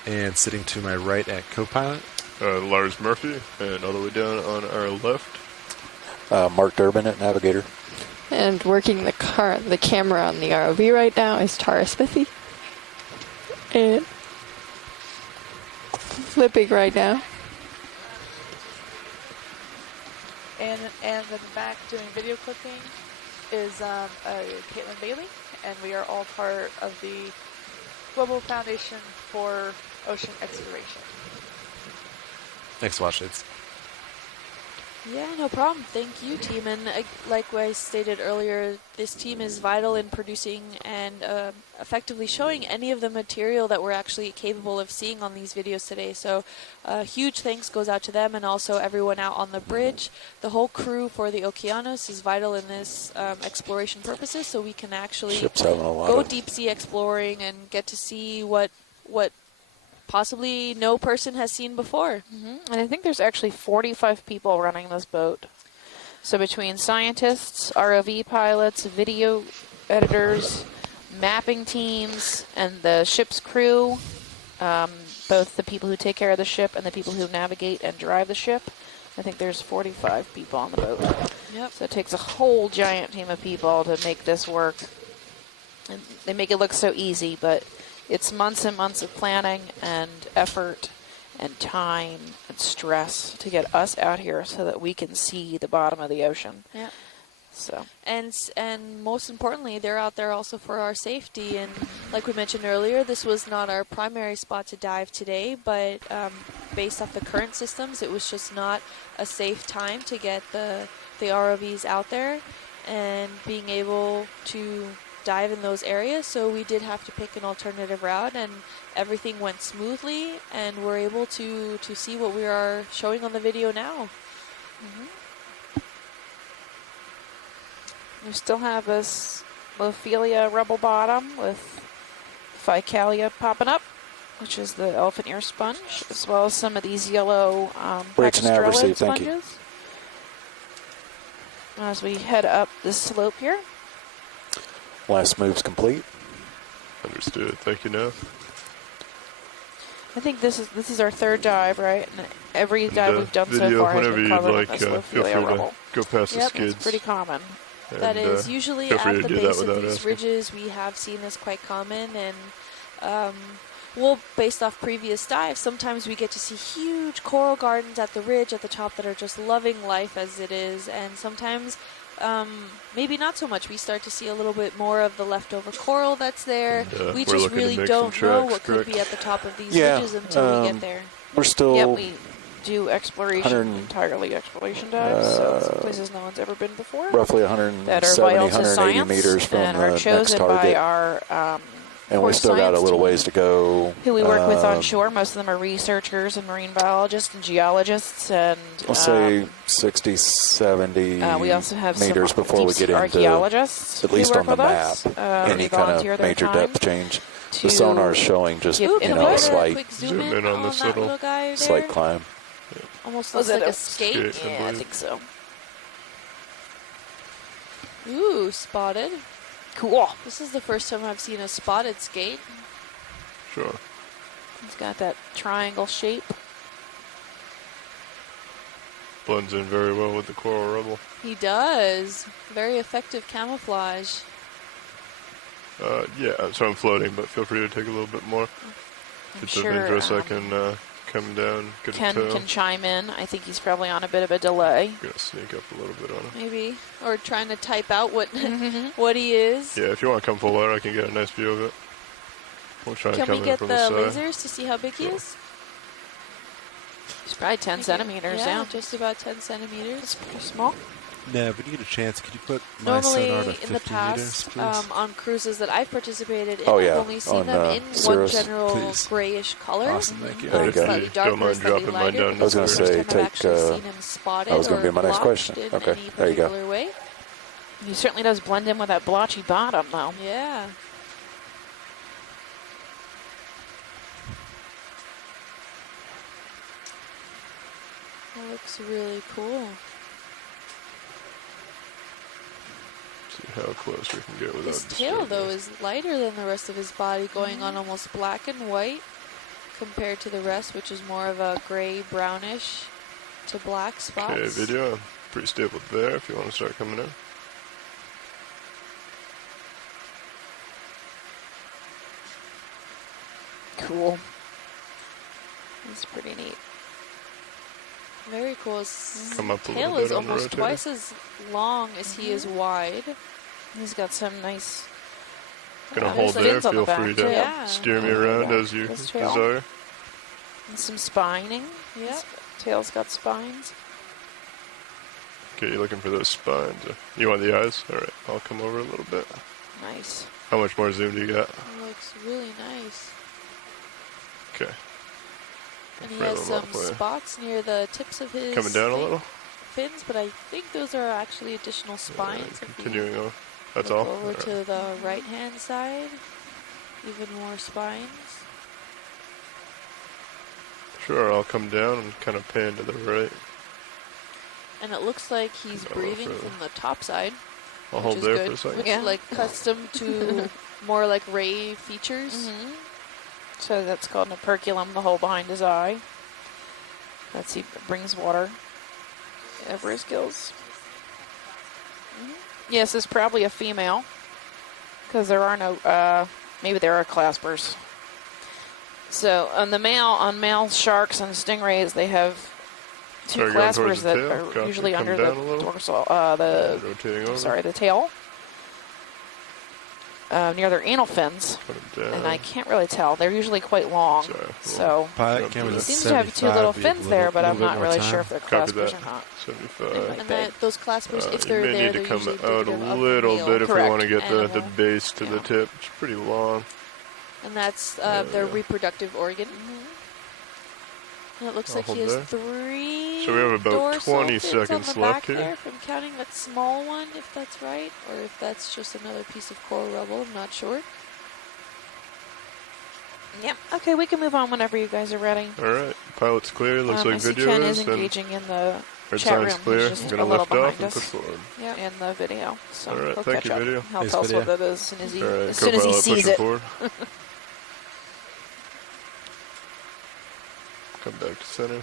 And sitting to my right at co-pilot. Lars Murphy, and all the way down on our left. Mark Durbin at Navigator. And working the camera on the ROV right now is Tara Smithy. And flipping right now. And in the back doing video clipping is Caitlin Bailey, and we are all part of the Global Foundation for Ocean Exploration. Thanks, Washlights. Yeah, no problem. Thank you, team. And like I stated earlier, this team is vital in producing and effectively showing any of the material that we're actually capable of seeing on these videos today. So huge thanks goes out to them and also everyone out on the bridge. The whole crew for the Okeanos is vital in this exploration purposes, so we can actually Ship's having a lot go of deep sea exploring and get to see what possibly no person has seen before. And I think there's actually 45 people running this boat. So between scientists, ROV pilots, video editors, mapping teams, and the ship's crew, both the people who take care of the ship and the people who navigate and drive the ship, I think there's 45 people on the boat. Yep. So it takes a whole giant team of people to make this work. And they make it look so easy, but it's months and months of planning and effort and time and stress to get us out here so that we can see the bottom of the ocean. Yeah. So. And most importantly, they're out there also for our safety. And like we mentioned earlier, this was not our primary spot to dive today, but based off the current systems, it was just not a safe time to get the ROVs out there and being able to dive in those areas. So we did have to pick an alternative route, and everything went smoothly, and we're able to see what we are showing on the video now. We still have this Lophelia rubble bottom with Ficalia popping up, which is the elephant ear sponge, as well as some of these yellow Brakes and nav Pakistrelid receipt, thank you. sponges. As we head up this slope here. Last move's complete. Understood. Thank you, Nav. I think this is our third dive, right? And every dive The we've done so video, far has whenever been you'd covered like, in this feel free Lophelia rubble. to go past the Yep, skids. It's pretty common. That and, is usually feel free at to the do that base of without these asking. ridges. We have seen this quite common, and well, based off previous dives, sometimes we get to see huge coral gardens at the ridge at the top that are just loving life as it is, and sometimes maybe not so much. We start to see a little bit more of the leftover coral that's there. And, We we're just looking to really make don't some know tracks, what could correct? be at the top of these Yeah, ridges until we get there. We're still Yep, we do exploration, 100 entirely exploration dives, so some places no one's ever been before. roughly That 170, are vital to 180 science meters from and the are next chosen by target. our And we core still got a science little team, ways to go. who we work with on shore. Most of them are researchers and marine biologists and geologists, and We'll say 60, 70 we also have meters some before we deep-sea get into, archaeologists at least who on work the with map, us, any who kind volunteer of their major time depth change. The to sonar is showing just, give you Can know, we a get a slight, quick zoom zoom in in on on this that little- little guy there? slight climb. Almost Was looks it like a a skate. skate? I Yeah, I believe. think so. Ooh, spotted. Cool. This is the first time I've seen a spotted skate. Sure. It's got that triangle shape. Blends in very well with the coral rubble. He does. Very effective camouflage. Yeah, so I'm floating, but feel free to take a little bit more. I'm If it's sure of interest, I can come down, get Ken a tail. can chime in. I think he's probably on a bit of a delay. Gonna sneak up a little bit on him. Maybe. Or trying to type out what what he is. Yeah, if you want to come full out, I can get a nice view of it. We'll try and Can come we in get from the the side. lasers to see how big he is? He's probably 10 centimeters yeah, down. just about 10 centimeters. It's pretty small. No, but you get a chance. Could you put my Normally, sonar to in 50 the past, meters, please? on cruises that I've participated in, Oh, I've yeah, only seen on, them in one Cirrus. general Please. grayish color. Awesome, thank you. There you go. Slightly Don't darker, mind slightly dropping mine lighter. down I was going to This is the say, first time I've take, actually seen him spotted that was gonna or be my next blotched question. in Okay, any there you go. particular way. He certainly does blend in with that blotchy bottom, though. Yeah. That looks really cool. See how close we can get without His tail, disturbing though, it. is lighter than the rest of his body, going on almost black and white compared to the rest, which is more of a gray, brownish to black spots. Okay, video. I'm pretty stable there if you want to start coming in. Cool. That's pretty neat. Very cool. His Come up a tail little is bit on the almost rotator. twice as long as he is wide. He's got some nice... Gonna there's hold the there. fins on the Feel free back, to too. Yeah. steer me around as you His tail. desire. And some spining. Yep. His tail's got spines. Okay, you're looking for those spines. You want the eyes? All right, I'll come over a little bit. Nice. How much more zoom do you got? Looks really nice. Okay. And he Frame has him some up for you. spots near the tips of his Coming down a little? fins, but I think those are actually additional spines. If you Continuing on. That's look all? over All right. to the right-hand side, even more spines. Sure, I'll come down and kind of pan to the right. And it looks like he's Go breathing further. from the top side. I'll which hold is there good, for a second. Which Yeah. is like custom to more like ray features. So that's called an operculum, the hole behind his eye. That's he brings water over his gills. Yes, it's probably a female, because there are no, maybe there are claspers. So on male sharks and stingrays, they have two Sorry, going towards claspers the that tail? are Gotcha. usually Come under the down a little? dorsal, Rotating over. the tail, near their anal fins. Put 'em down. And I can't really tell. They're usually quite long. Sorry, So Pilot It camera's he at seems to have two 75, little but you have fins a there, little- but I'm little not bit more really time. sure if they're Copy claspers that. or not. 75. And that, those claspers, if You they're may there, need they're to come usually out a indicative of little male bit if we want to Correct. get the animal. base to the Yeah. tip. It's pretty long. And that's their reproductive organ. And it looks I'll like he hold has there. 3 So we have about dorsal 20 fins on seconds the left back here. there, if I'm counting that small one, if that's right, or if that's just another piece of coral rubble. I'm not sure. Yep. Okay, we can move on whenever you guys are ready. All right, pilot's clear. Looks I like see video Ken is is, and engaging in the our chat room. sign's clear. He's just I'm gonna a little lift off behind and us push forward. Yep. in the video. So All right, he'll thank catch you, up. video. He'll Thanks, tell us video. what that is as soon as he, All right, as soon as he co-pilot sees pushing it. forward. Come back to center.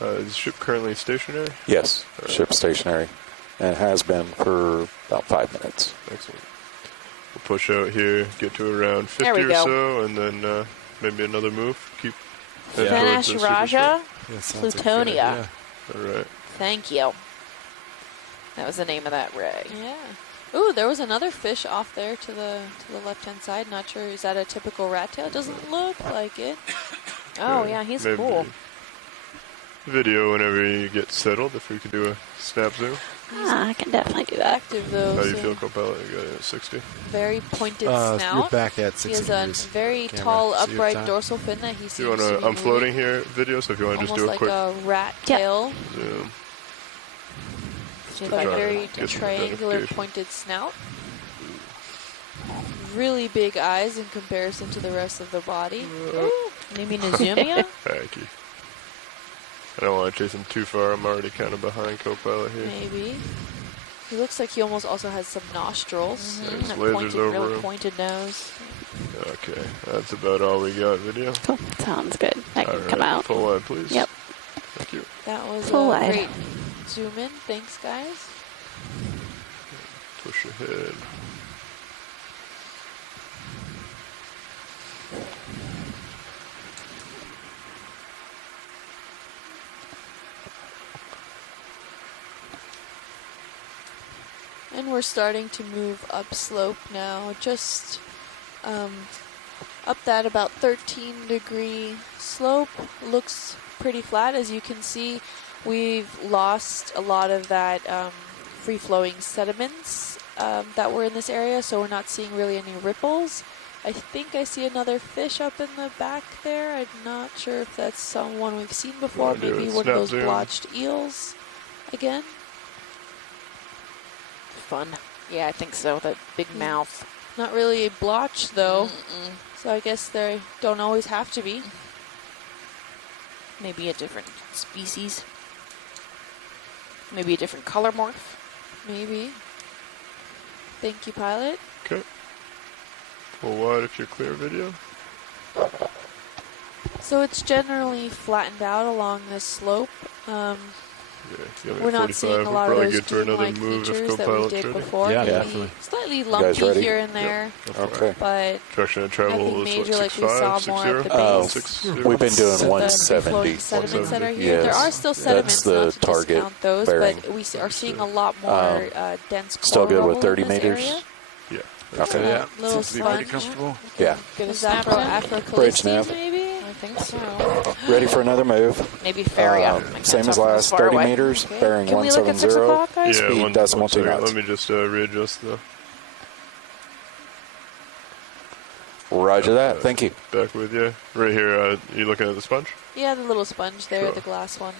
Is the ship currently stationary? Yes, ship stationary, and has been for about 5 minutes. Excellent. We'll push out here, get to around 50 There we or go. so, and then maybe another move. Keep head towards Finish the super Raja, Yeah, sounds like a good Plutonia. idea. ship. All right. Thank you. That was the name of that ray. Yeah. Ooh, there was another fish off there to the left-hand side. Not sure. Is that a typical rat tail? Doesn't look like it. Oh, yeah, he's Maybe cool. Video whenever you get settled, if we could do a snap zoom. I can definitely do that. Active though. How do you so feel, co-pilot? You got it at 60? very pointed You're snout. back at He 60 has a degrees. very Camera. tall, See your upright time. dorsal fin that he seems You want to to? be I'm floating moving. here video, so if you want to just Almost do a like quick a rat Yep. tail. zoom. Just Like Try a to very get some triangular identification. pointed snout. Really big eyes in comparison to the rest of the body. You mean Izumia? Thank you. I don't want to chase him too far. I'm already kind of behind co-pilot here. Maybe. He looks like he almost also has some nostrils. There's That lasers pointed, over really him. pointed nose. Okay, that's about all we got. Video. Cool. Sounds good. I can All come right, out. full wide, please. Yep. Thank you. That was Full a wide. great zoom in. Thanks, guys. Push ahead. And we're starting to move upslope now, just up that about 13-degree slope. Looks pretty flat. As you can see, we've lost a lot of that free-flowing sediments that were in this area, so we're not seeing really any ripples. I think I see another fish up in the back there. I'm not sure if that's someone we've seen before. Wanna do Maybe a one of snap those zoom? blotched eels again. Fun. Yeah, I think so. That big mouth. Not really a blotch, though. So I guess they don't always have to be. Maybe a different species. Maybe a different color morph. Maybe. Thank you, pilot. Okay. Full wide if you're clear. Video. So it's generally flattened out along this slope. Yeah, you got me We're at not 45. seeing a We're lot of probably those good for another dune-like move if features that we co-pilot's did ready. before. Yeah, Maybe definitely. slightly guys lumpy ready? here and there, Okay. but Direction of I travel think is major, what, like we saw 65, more at the 60? base. 60? We've been doing the free-flowing 170. sediments that are here. Yes. There are still sediments, the not to target discount those, bearing. but we are seeing a lot more dense Still coral good with rubble 30 in this meters? area. Yeah. Okay. Yeah, Little seems to be pretty sponge. comfortable. Yeah. Get a Is snap that zoom? Bridge Afrocalistes, nav. maybe? I think so. Ready for another move. Maybe fairy out. Same as last, 30 meters, Okay. bearing Can we look at 6 170. o'clock, guys? Yeah, Speed one decimal 2 second. knots. Let me just readjust the Roger that. Thank you. back with you. Right here, you looking at the sponge? Yeah, the little sponge there, Sure. the glass one.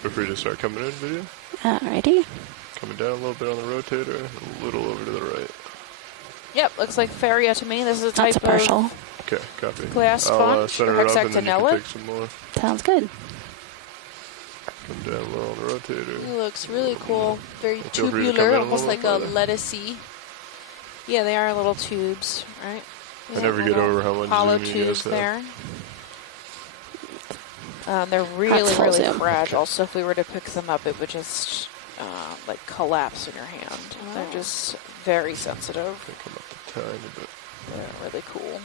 Feel free to start coming in, video. Alrighty. Coming down a little bit on the rotator, a little over to the right. Yep, looks like Faria to me. This is a That's type a partial. of Okay, copy. glass I'll sponge, center it up and then you can hexactinella. take some more. Sounds good. Come down low on the rotator. It looks really cool. Very Feel free to come tubular, in a almost little like a further. lettucey. Yeah, they are little tubes, right? I never get Little over how much hollow zoom you guys tubes have. there. They're really, full really zoom. fragile. So if we were to pick them up, it would just like collapse in your hand. Wow. They're just very sensitive. They come up a tiny bit. They're really cool.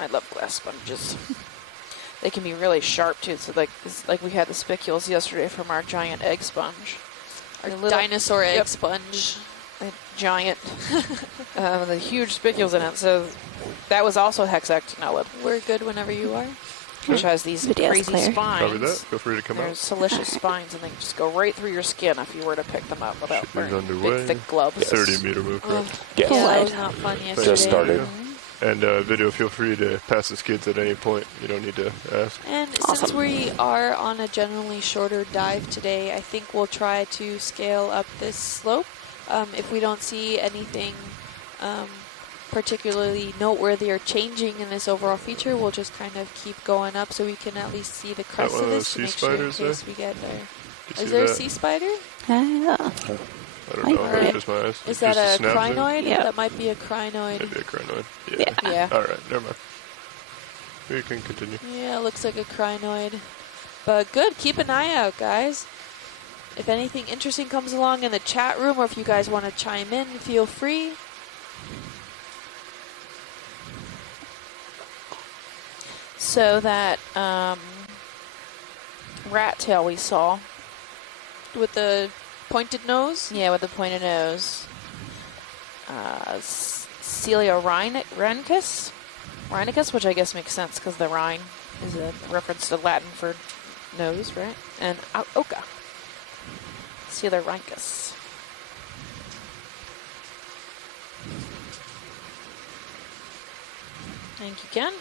I love glass sponges. They can be really sharp too. So like we had the spicules yesterday from our giant egg sponge. Our little- dinosaur egg Yep. sponge. A giant, the huge spicules in it. So that was also hexactinella, We're good whenever you are. which has these Video's crazy clear. Copy that. spines. Feel free to come They're out. silicious spines, and they just go right through your skin if you were to pick them up without Shipping's wearing underway. big, thick gloves. 30-meter move, correct? Yes. Yeah, that Wide. was not fun yesterday. Just started. And video, feel free to pass the skids at any point. You don't need to ask. And since Awesome. we are on a generally shorter dive today, I think we'll try to scale up this slope. If we don't see anything particularly noteworthy or changing in this overall feature, we'll just kind of keep going up so we can at least see the crest one of of this those to make sea sure in spiders case there? we get there. You Is see there a that? sea spider? Yeah. I don't I know. agree. It's just my eyes. Is It's that just a snap zoom? crinoid? Yeah. That might be a crinoid. Maybe a crinoid. Yeah. Yeah. All right, never mind. We can continue. Yeah, it looks like a crinoid. But good, keep an eye out, guys. If anything interesting comes along in the chat room, or if you guys want to chime in, feel free. So that rat tail we saw. With the pointed nose? Yeah, with the pointed nose. Celia rheinicus, which I guess makes sense because the Rhine is a reference to Latin for nose, right? And oca. Celia rheinicus. Thank you, Ken.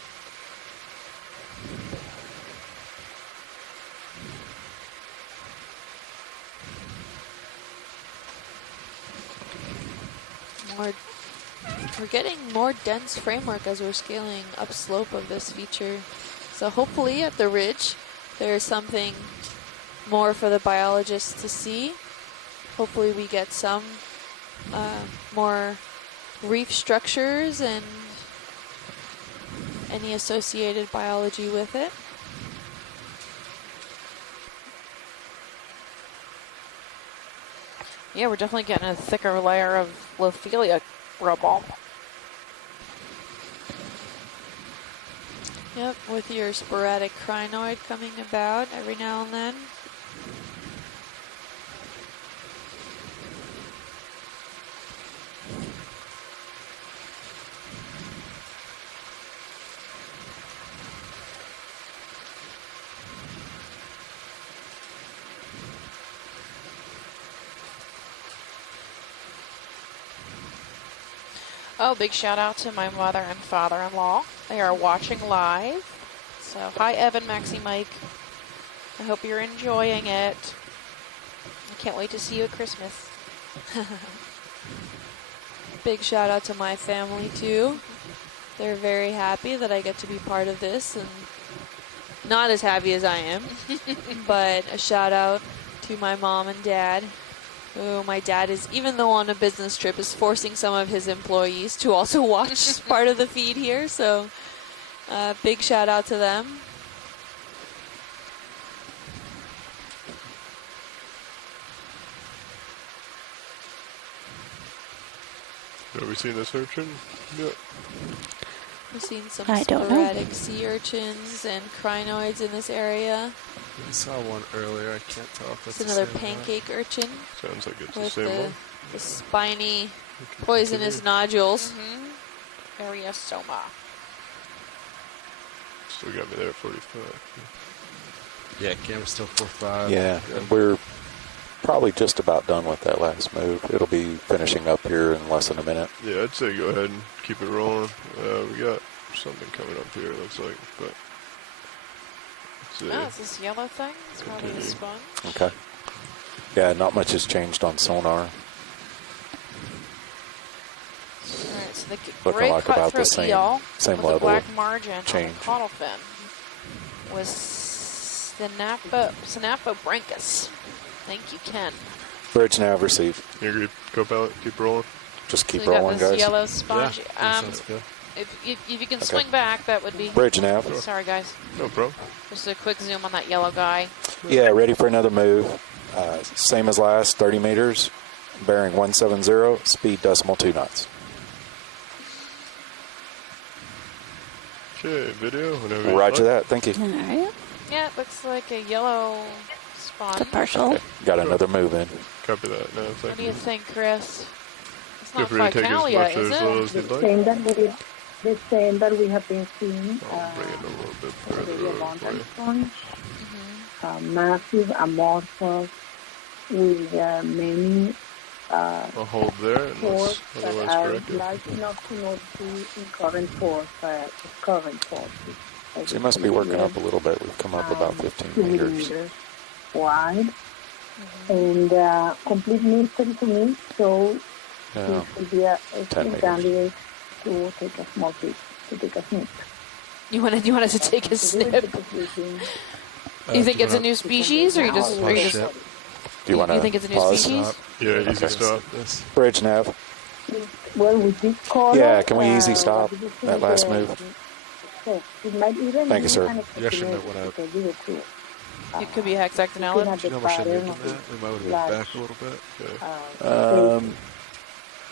We're getting more dense framework as we're scaling upslope of this feature. So hopefully at the ridge, there's something more for the biologists to see. Hopefully we get some more reef structures and any associated biology with it. Yeah, we're definitely getting a thicker layer of Lophelia rubble. Yep, with your sporadic crinoid coming about every now and then. Oh, big shout out to my mother and father-in-law. They are watching live. So, hi, Evan, Maxie, Mike. I hope you're enjoying it. I can't wait to see you at Christmas. Big shout out to my family too. They're very happy that I get to be part of this, and not as happy as I am. But a shout out to my mom and dad. Oh, my dad is, even though on a business trip, is forcing some of his employees to also watch part of the feed here. So, big shout out to them. Have we seen this urchin? Yep. We've seen some I don't know. sporadic sea urchins and crinoids in this area. I saw one earlier. I can't tell if that's It's another the same one. pancake urchin Sounds like it's the with same one. the spiny, We can poisonous continue. nodules. Ariosoma. Still got me there at 45. Yeah, camera's still 4.5. Yeah, and we're probably just about done with that last move. It'll be finishing up here in less than a minute. Yeah, I'd say go ahead and keep it rolling. We got something coming up here, it looks like, but let's see. Oh, it's this yellow thing? It's probably a sponge. Okay. Yeah, not much has changed on sonar. Alright, so the Looking gray like about the cutthroat same- eel same with level the black of margin on change. the caudal fin was Synaphobrancus. Thank you, Ken. Bridge nav received. You agree, co-pilot? Keep rolling. Just keep so we got rolling, this guys. yellow Yeah, sponge. sounds good. If you can Okay. swing back, that would be... Bridge nav. Sorry, guys. No problem. Just a quick zoom on that yellow guy. Yeah, ready for another move. Same as last, 30 meters, bearing 170, speed decimal 2 knots. Okay, video, whenever you Roger like. that. Thank you. All right. Yeah, it looks like a yellow It's sponge. a partial. Okay, got another move in. Copy that. No, What thank do you you. think, Chris? It's Feel not free to take as Ficalia, much or is as little it? as you'd like. The same that we have been seeing I'll bring it a little bit the further over for mountain you. sponge, Mm-hmm. massive, amorphous, with many I'll hold there pores unless that otherwise are corrected. large enough to not be in current force, current force. So you must be working up a little bit. We've come up about 15 meters. wide, and complete mystery to me, so Yeah. it would be a 10 meters. candidate to take a small piece, to take a snip. You want us to take a snip? You think it's a new species, or you just? Or you just Do you want you think it's a new pause? species? Yeah, easy stop. This. Bridge nav. Well, with this color, Yeah, can we easy stop what did you that think, last move? So it might even Thank you, be sir. an You actually might estimate, wanna to tell you the truth. It could be hexactinella. looking at Do you the know how much they pattern moved in of that? We might have moved large, back a little bit.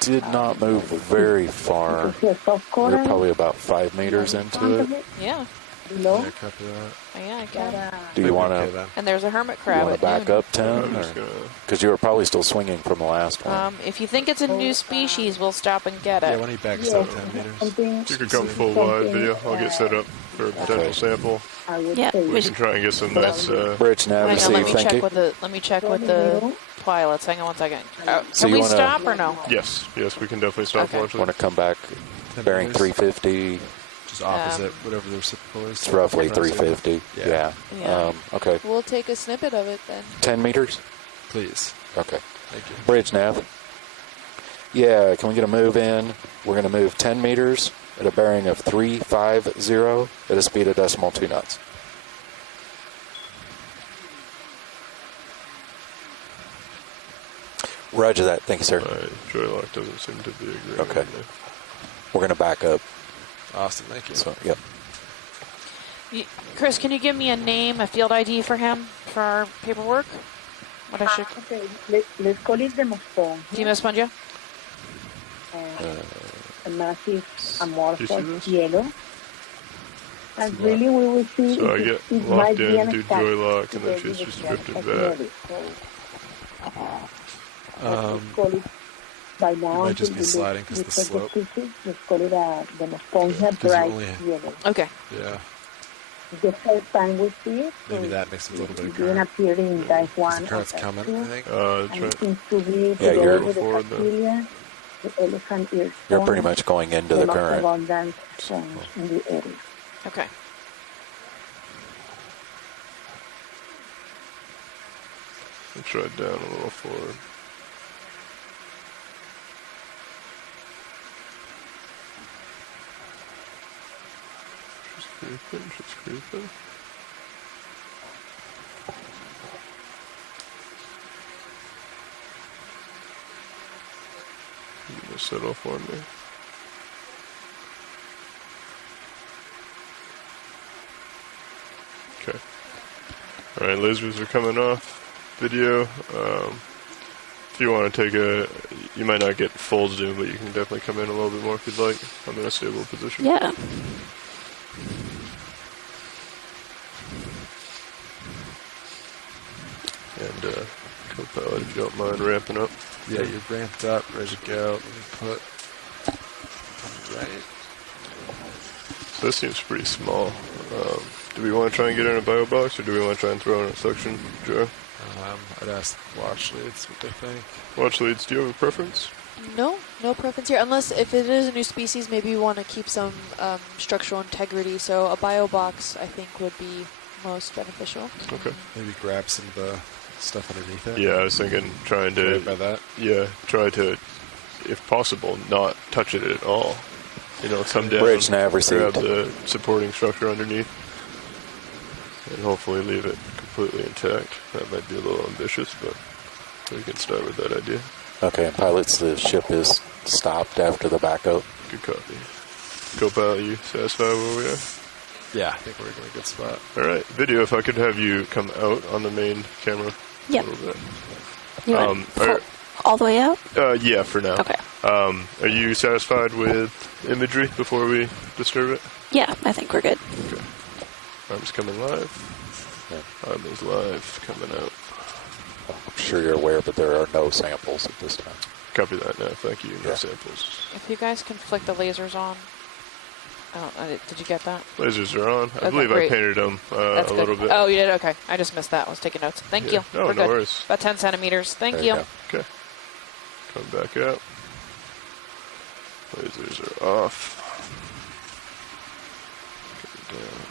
Did not move very far. You can see a soft We're coral probably about 5 meters in into front it. of it, Yeah. below. Yeah, copy that. Oh, yeah, I But, can. Do you want Okay, to then. And there's a hermit crab at back noon. up 10? I'm just gonna. Because you were probably still swinging from the last one. If you think it's a new species, we'll stop and get Yeah, it. when he backs yeah, up 10 meters. something, You could come full wide video. I'll get set up for a potential sample. I would Yeah, say We can try and get some nice. Bridge nav, Hang on, receive, let me thank check you. with the pilots. Hang on one second. So Can you we wanna- stop or no? Yes, we can definitely stop Okay. launching. Want to come back 10 bearing meters. 350. Just opposite, whatever the reciprocal is. It's roughly 350. Yeah. Yeah. Okay. We'll take a snippet of it then. 10 meters? Please. Okay. Thank you. Bridge nav. Yeah, can we get a move in? We're going to move 10 meters at a bearing of 350 at a speed of decimal 2 knots. Roger that. Thank you, sir. My joy lock doesn't seem to be agreeing. Okay. with me. We're going to back up. Awesome, thank you. So, yep. Chris, can you give me a name, a field ID for him for our paperwork? What I should. okay, let's call it the Mospongia. Do you miss Spongia? A massive You see amorphous this? yellow. And really we will see So I if get it might locked be in, an do attack joy lock, and then to she's the just extent drifted of back. really. So, let's call it by now. might just until be we sliding look- 'cause we the take slope. pictures, let's call it the Mospongia 'cause you bright only- yellow. Okay. Yeah, It's the first time we see it. maybe so that makes a little bit of it didn't current. appear in dive Because one the current's or dive coming, two. I think. And Try, it seems to be Yeah, together you're- with the Forward then. bacteria, the elephant ear You're pretty stone, much going into the the most current. abundant stones in the area. Okay. I'll try it down a little forward. She's creeping. You gonna settle for me? Okay. Alright, lasers are coming off. Video. If you want to take you might not get full zoom, but you can definitely come in a little bit more if you'd like. I'm in a stable position. Yeah. And co-pilot, if you don't mind ramping up. Yeah, you're ramped up, ready to go. Let me put. Right. So this seems pretty small. Do we want to try and get in a bio box, or do we want to try and throw in a suction, Joe? I'd ask watch leads what they think. Watch leads, do you have a preference? No preference here. Unless if it is a new species, maybe we want to keep some structural integrity. So a bio box, I think, would be most beneficial. Okay. Maybe grab some of the stuff underneath it. Yeah, I was thinking trying to, Right by that. yeah, try to, if possible, not touch it at all. You know, come down, Bridge nav grab received. the supporting structure underneath, and hopefully leave it completely intact. That might be a little ambitious, but we can start with that idea. Okay, and pilots, the ship is stopped after the backup. Good copy. Co-pilot, you satisfied where we are? Yeah, I think we're in a good spot. All right, video. If I could have you come out on the main camera Yep. a little bit. You want are- all the way out? Yeah, for now. Okay. Are you satisfied with imagery before we disturb it? Yeah, I think we're good. Okay. Arm's coming live. Arm is live, coming out. I'm sure you're aware, but there are no samples at this time. Copy that now. Thank you. No Yeah. samples. If you guys can flick the lasers on. Did you get that? Lasers are on. I Okay, believe great. I painted them That's a good. little bit. Oh, you did? Okay. I just missed that. I was taking notes. Thank Yeah. you. Oh, We're no good. worries. About 10 centimeters. Thank There you. you go. Okay. Come back out. Lasers are off. Coming down.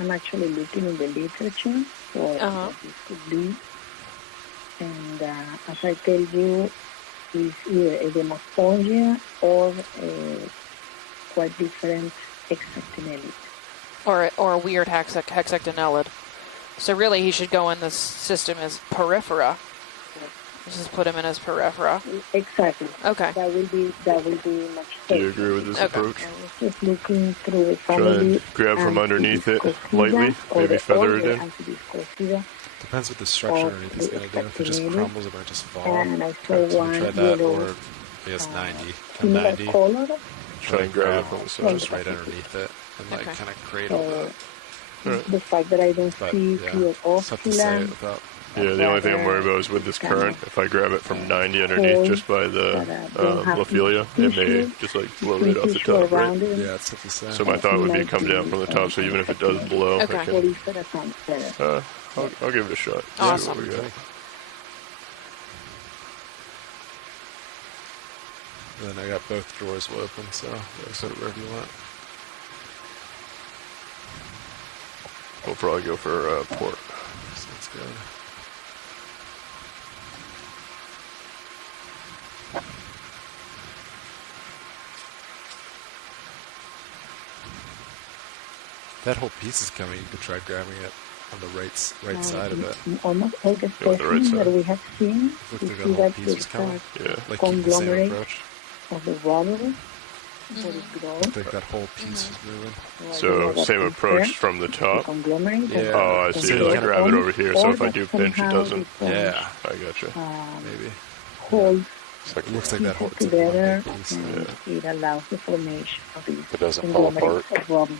I'm actually looking in the literature for Uh-huh. what this could be. And as I tell you, it's either a demospongia or a quite different hexactinellid. Or a weird hexactinellid. So really, he should go in this system as peripheral. Just put him in as peripheral. Exactly. Okay. That will be much Do you safer. agree with this Okay. approach? I was just looking through the Try family. and grab from underneath it Antiviscosida lightly, or maybe the feather it older in. Antiviscosida. Depends what the structure Or underneath is the going to do. If it just Stetsonini. crumbles, it might just fall. And I saw So we one try that, yellow, or I guess 90. Come similar 90. color. Try and grab it from the side. Just right underneath it and like Okay. kind of cradle that. Alright. The fact that I don't But see yeah, pure it's tough to say oscilla. it without. Yeah, the only thing I'm worried about is with this current, if I grab it from 90 underneath just by the Lophelia, it may just like blow right off the top, right? Yeah, it's tough to say. So my thought would be come down from the top, so even if it does blow, Okay. I can, I'll give it a shot. See Awesome. what we got. And then I got both drawers will open, so yeah, set it wherever you want. We'll probably go for port. Sounds good. That whole piece is coming. You could try grabbing it on the right side of it. Almost all the Yeah, on the right specimens side. that we have seen, Looks we like see that whole that piece it's was coming. Yeah. Like keep the same conglomerate approach. of the rubber, what it grows. Looked like that whole piece was moving. So same approach from the The top. conglomerate. Yeah. Oh, I see. So you Like kinda grab it almost over here, so all if I that do pinch, it somehow doesn't. this, Yeah, I gotcha. maybe. Holds It looks like that whole pieces together, big piece. and it allows the formation of these It doesn't fall conglomerates apart. of rubber.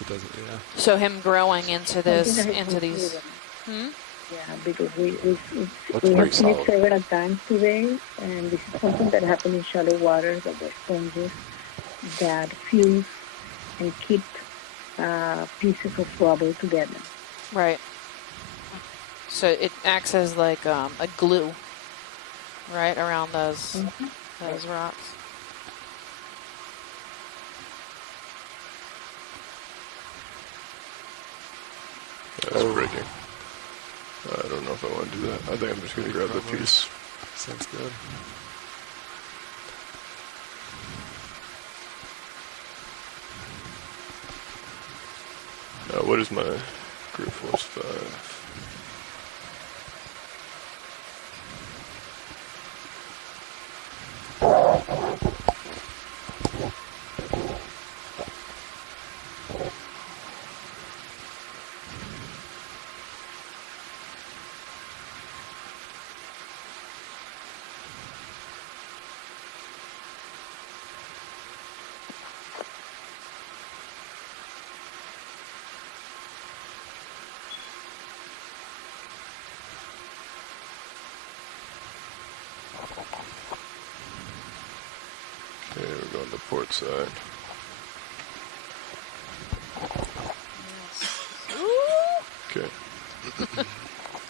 It doesn't, yeah. So him growing into I this, think that into is these. proven. Yeah, because we Looks have pretty seen it solid. several times today, and this is something that happens in shallow water, that the sponges that fuse and keep pieces of rubber together. Right. So it acts as like a glue, right, around those rocks. That's breaking. I don't know if I want to do that. I think I'm just going to grab the piece. Sounds good. What is my group force 5? Okay, we're going to port side. Okay.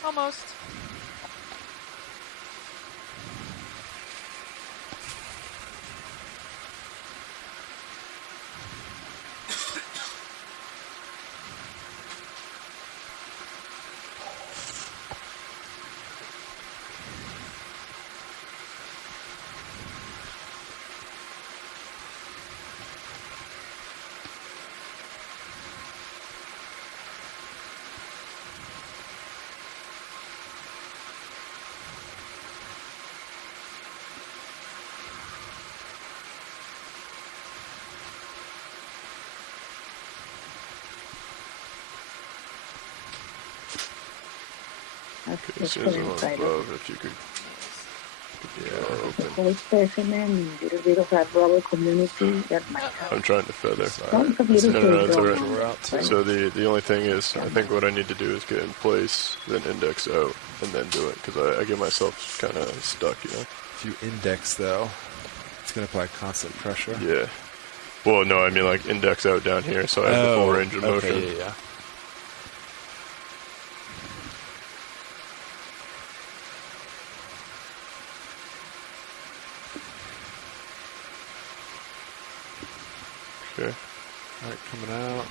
Almost. That's Okay, as soon as just I'm an on inside above, if you could get the door the open. whole specimen, a little bit of that rubber community that might help. I'm trying to feather. Tons of little No, it's things alright. going on. Drawer out too. So the only thing is, I think what I need to do is get in place, then index out, and then do it, because I get myself kind of stuck, you know? If you index, though, it's going to apply constant pressure. Yeah. Well, no, I mean like index out down here, so I have the full range of motion. Okay, yeah. Okay. All right, coming out.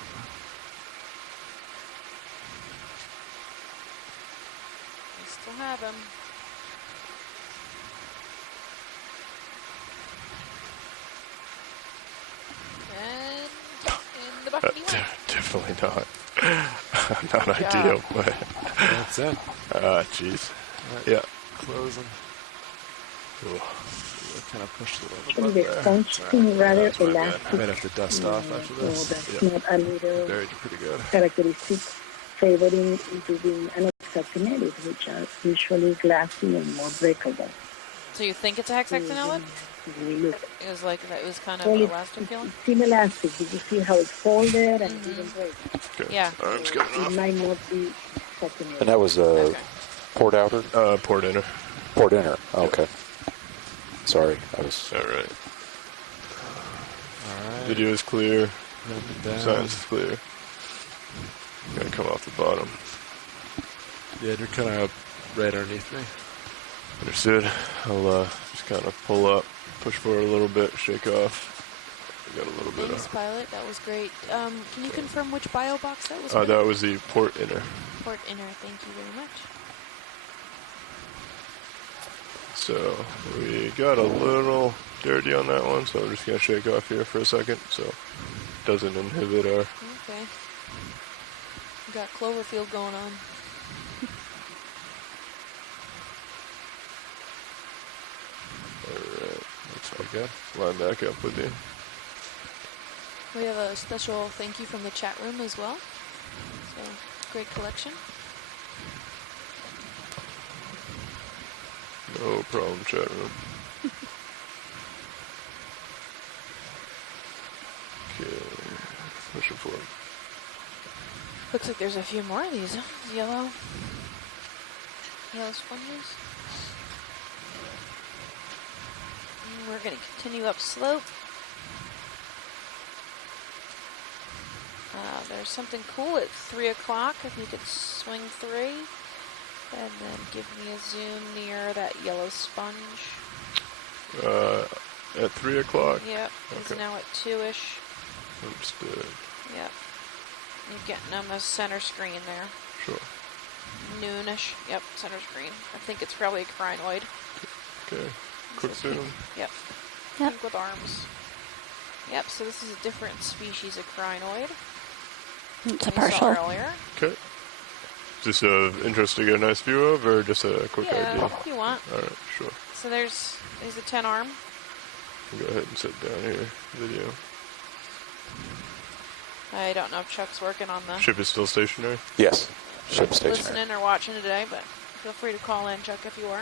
We still have him. And in the bucket he went. definitely not. Not ideal, but That's it. jeez. Right. Yeah. Closing. Ooh. Kind of pushed a little Actually, above the there. sponge seems rather That's my bad. I elastic. might have to dust off after So this. that's Yeah. not a little Buried you pretty good. characteristic favoring into being unhexactinate, which are usually glassy and more breakable. So you think it's a hexactinella? We look. It was like it was kind of Well, elastic it's feeling. still elastic. Did you see how it's folded and it didn't break? Okay. Yeah. Arms coming It off. might not be hexactinate. And that was Okay. port outer? Port inner. Port inner. Okay. Sorry, I was. All right. Alright. Video is clear. Ramp it down. Science is clear. Gotta come off the bottom. Yeah, you're kind of right underneath me. Understood. I'll just kind of pull up, push forward a little bit, shake off. We got a little bit Thanks, of. pilot. That was great. Can you confirm which bio box that was? That was the port inner. Port inner. Thank you very much. So we got a little dirty on that one, so I'm just gonna shake off here for a second, so it doesn't inhibit our. Okay. We got Cloverfield going on. Alright, Looks pretty good. line back up with you. We have a special thank you from the chat room as well. So, great collection. No problem, chat room. Okay, pushing forward. Looks like there's a few more of these. Yellow sponges. And we're going to continue up slope. There's something cool at 3 o'clock if you could swing 3. And then give me a zoom near that yellow sponge. At 3 o'clock? Yep, it's Okay. now at 2-ish. Understood. Yep. You're getting almost center screen there. Sure. Noonish. Yep, center screen. I think it's probably a crinoid. Okay. Quick zoom. Yep. Yep. Pink with arms. Yep, so this is a different species of crinoid. It's a we saw partial. earlier. Okay. Is this of interest to get a nice view of, or just a quick Yeah, idea? if you want. Alright, sure. So there's a 10 arm. I'll go ahead and sit down here. Video. I don't know if Chuck's working on the Ship is still stationary? Yes. Ship stationary. listening or watching today, but feel free to call in, Chuck, if you are.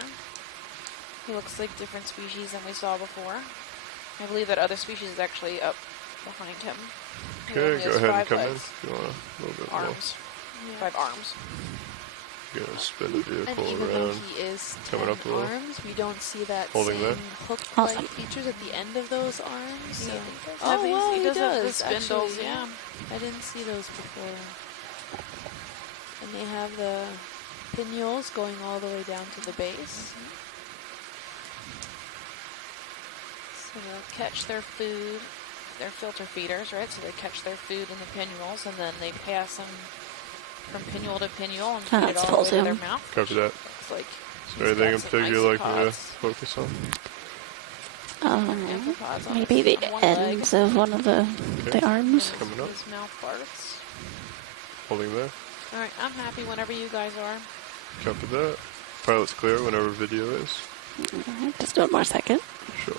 He looks like different species than we saw before. I believe that other species is actually up behind him. He only Okay, go has ahead and 5 come in legs. if you want a little bit more. Arms. 5 arms. Gonna spin the And vehicle even though around. he is Coming 10 up a little. arms, we don't see that Holding same there. hook-like Awesome. features at the end of those arms. So. Have these- well, he does have the does, spindles, actually, yeah. I didn't see those before. And they have the pinnules going all the way down to the base. So they'll catch their food. They're filter feeders, right? So they catch their food in the pinnules, and then they pass them from pinnule to pinnule and feed it that's all the way to full their zoom. mouth. Copy that. It's like Is there anything in some particular you'd like me to isopods. focus on? Amphipods on Maybe his- the on one leg. ends of one of the arms. Coming up. His mouth parts. Holding there. All right, I'm happy whenever you guys are. Copy that. Pilot's clear whenever video is. Alright, just one more second. Sure.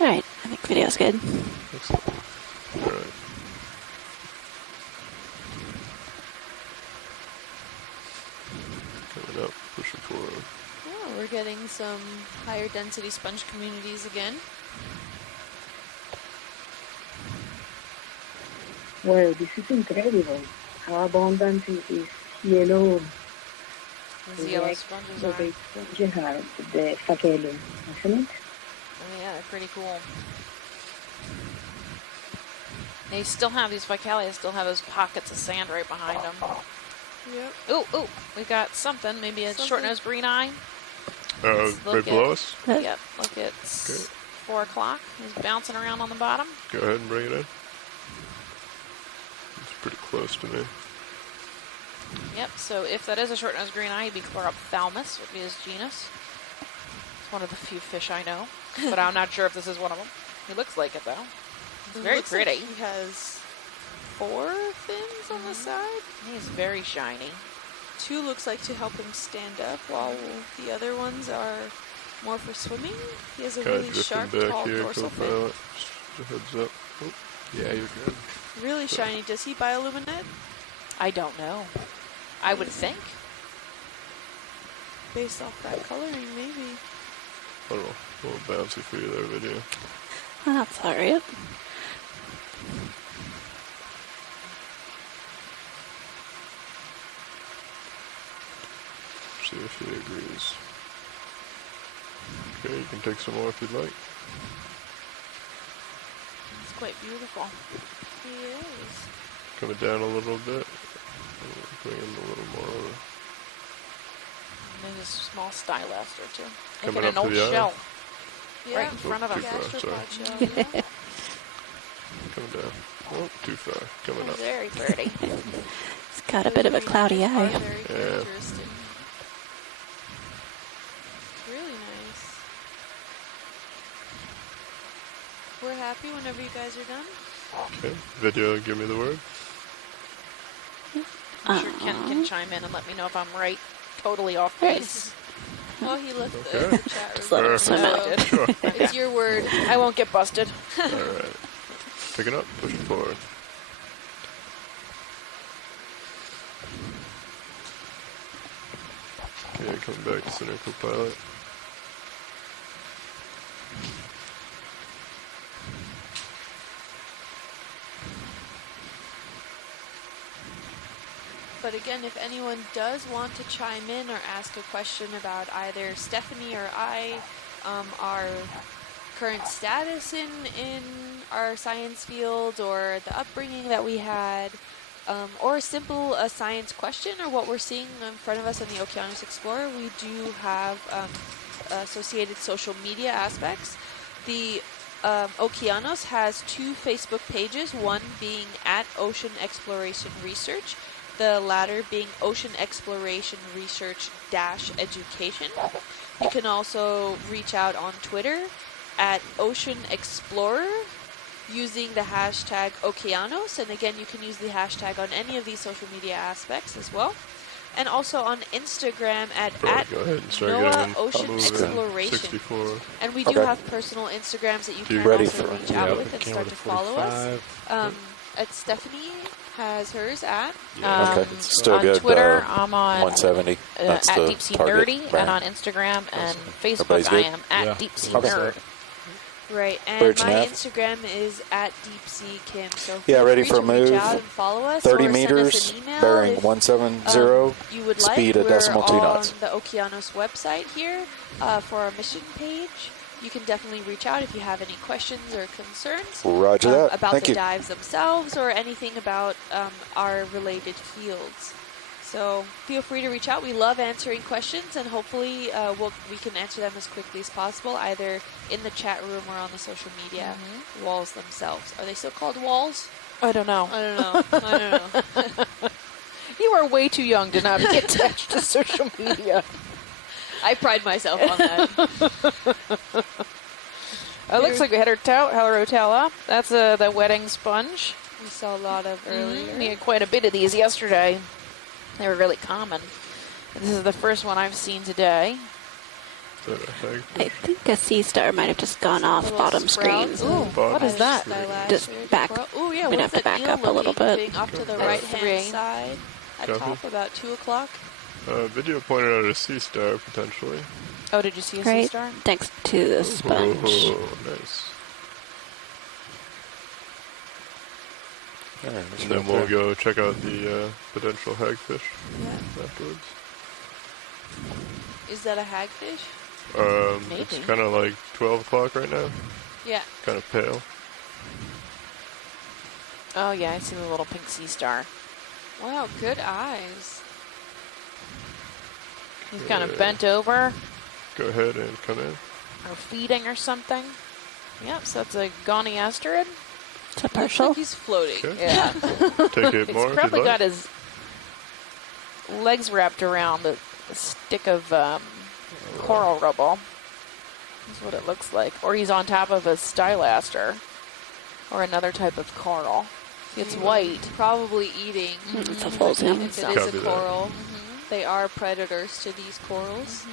Alright, I think video's good. Excellent. Alright. Coming up, pushing forward. Oh, we're getting some higher density sponge communities again. Well, this is incredible. How abundant is yellow These yellow sponges are. the sponges are, the facellum, isn't it? Oh, yeah, they're pretty cool. They still have these Vicalia, still have those pockets of sand right behind them. Yep. Ooh, we got something. Maybe a short-nosed green eye. Let's Right look below at- us? Yep, look, it's 4 o'clock. He's bouncing around on the bottom. Go ahead and bring it in. It's pretty close to me. Yep, so if that is a short-nosed green eye, he'd be Chlorophthalmus, would be his genus. It's one of the few fish I know, but I'm not sure if this is one of them. He looks like it, though. It's very Looks like pretty. he has 4 fins on the side. He's very shiny. 2 looks like to help him stand up, while the other ones are more for swimming. He has a Kind really of drifting sharp, back tall here, dorsal fin. co-pilot. Just a heads up. Oh, Yeah, you're good. Really shiny. Does he bioluminate? I don't know. I would think. Based off that coloring, maybe. I don't know. A little bouncy for you there, video. That's alright. See if he agrees. Okay, you can take some more if you'd like. It's quite beautiful. He is. Coming down a little bit. Bring in a little more. And there's a small stylast or two. Look Coming at up an to old the eye. shell Yeah. right in front of Too him. far, sorry. Gastropod shell, yeah. Coming down. Oh, too far. Coming up. Very pretty. It's got a bit of a cloudy eye. Very Yeah. characteristic. Really nice. We're happy whenever you guys are done. Okay, video, give me the word. I'm sure Ken can chime in and let me know if I'm right. Totally off base. Well, he left Okay. the chat room. Just let him swim out. Sure. It's your word. I won't get busted. Alright. Pick it up, push it forward. Okay, coming back to center co-pilot. But again, if anyone does want to chime in or ask a question about either Stephanie or I, our current status in our science field, or the upbringing that we had, or a science question, or what we're seeing in front of us in the Okeanos Explorer, we do have associated social media aspects. The Okeanos has 2 Facebook pages, one being at Ocean Exploration Research, the latter being Ocean Exploration Research Education. You can also reach out on Twitter at Ocean Explorer using the hashtag Okeanos, and again, you can use the hashtag on any of these social media aspects as well. And also on Instagram at Go ahead and start NOAA getting Ocean moving. Exploration. 64. And we do Okay. have personal Instagrams that you You can ready also for- reach out Yeah, with and came start with to a follow us. 45. At Stephanie has hers at Okay, still on good. Twitter, I'm on 170. That's at the Deep Sea target. Nerdy, Right. and on Instagram and Facebook, Everybody's I good? am at Yeah. Deep Sea Okay. Nerd. right, and Birch my Nap. Instagram is at Deep Sea Kim. So Yeah, feel ready free for a to reach move. out and follow us, 30 or meters, send us an email bearing if, 170, you would speed like. a decimal 2 We're knots. on the Okeanos website here for our mission page. You can definitely reach out if you have any questions or concerns Roger that. about Thank the you. dives themselves or anything about our related fields. So feel free to reach out. We love answering questions, and hopefully we can answer them as quickly as possible, either in the chat room or on the social media walls themselves. Are they still called walls? I don't know. I don't know. I don't know. You are way too young to not be attached to social media. I pride myself on that. It looks like we had our tail up. That's the wedding sponge. We saw a lot of earlier. We had quite a bit of these yesterday. They were really common. This is the first one I've seen today. Is that a hag? I think a sea star might have just gone off Little bottom screen. sprouts. Ooh, Bottom what is that? Just back. Oh yeah, We'd what's have to that back up a eel little looking bit. thing off to the That's right hand 3. side at Copy. top about 2 o'clock? Video pointed out a sea star, potentially. Oh, did you see a sea Right star? next to the sponge. Oh, nice. All right, let's And go then we'll there. go check out the potential hagfish Yeah. afterwards. Is that a hagfish? It's Maybe. kind of like 12 o'clock right now. Yeah. Kind of pale. Oh, yeah, I see the little pink sea star. Wow, good eyes. He's kind of bent over Go ahead and come in. or feeding or something. Yep, so that's a goniasterid. It's a Looks partial. like he's floating. Okay. Yeah. Take it He's more if you'd probably like. got his legs wrapped around a stick of coral rubble. That's what it looks like. Or he's on top of a stylaster or another type of coral. It's white. Probably eating. It's a full zoom. If it is Copy a that. coral, they are predators to these corals.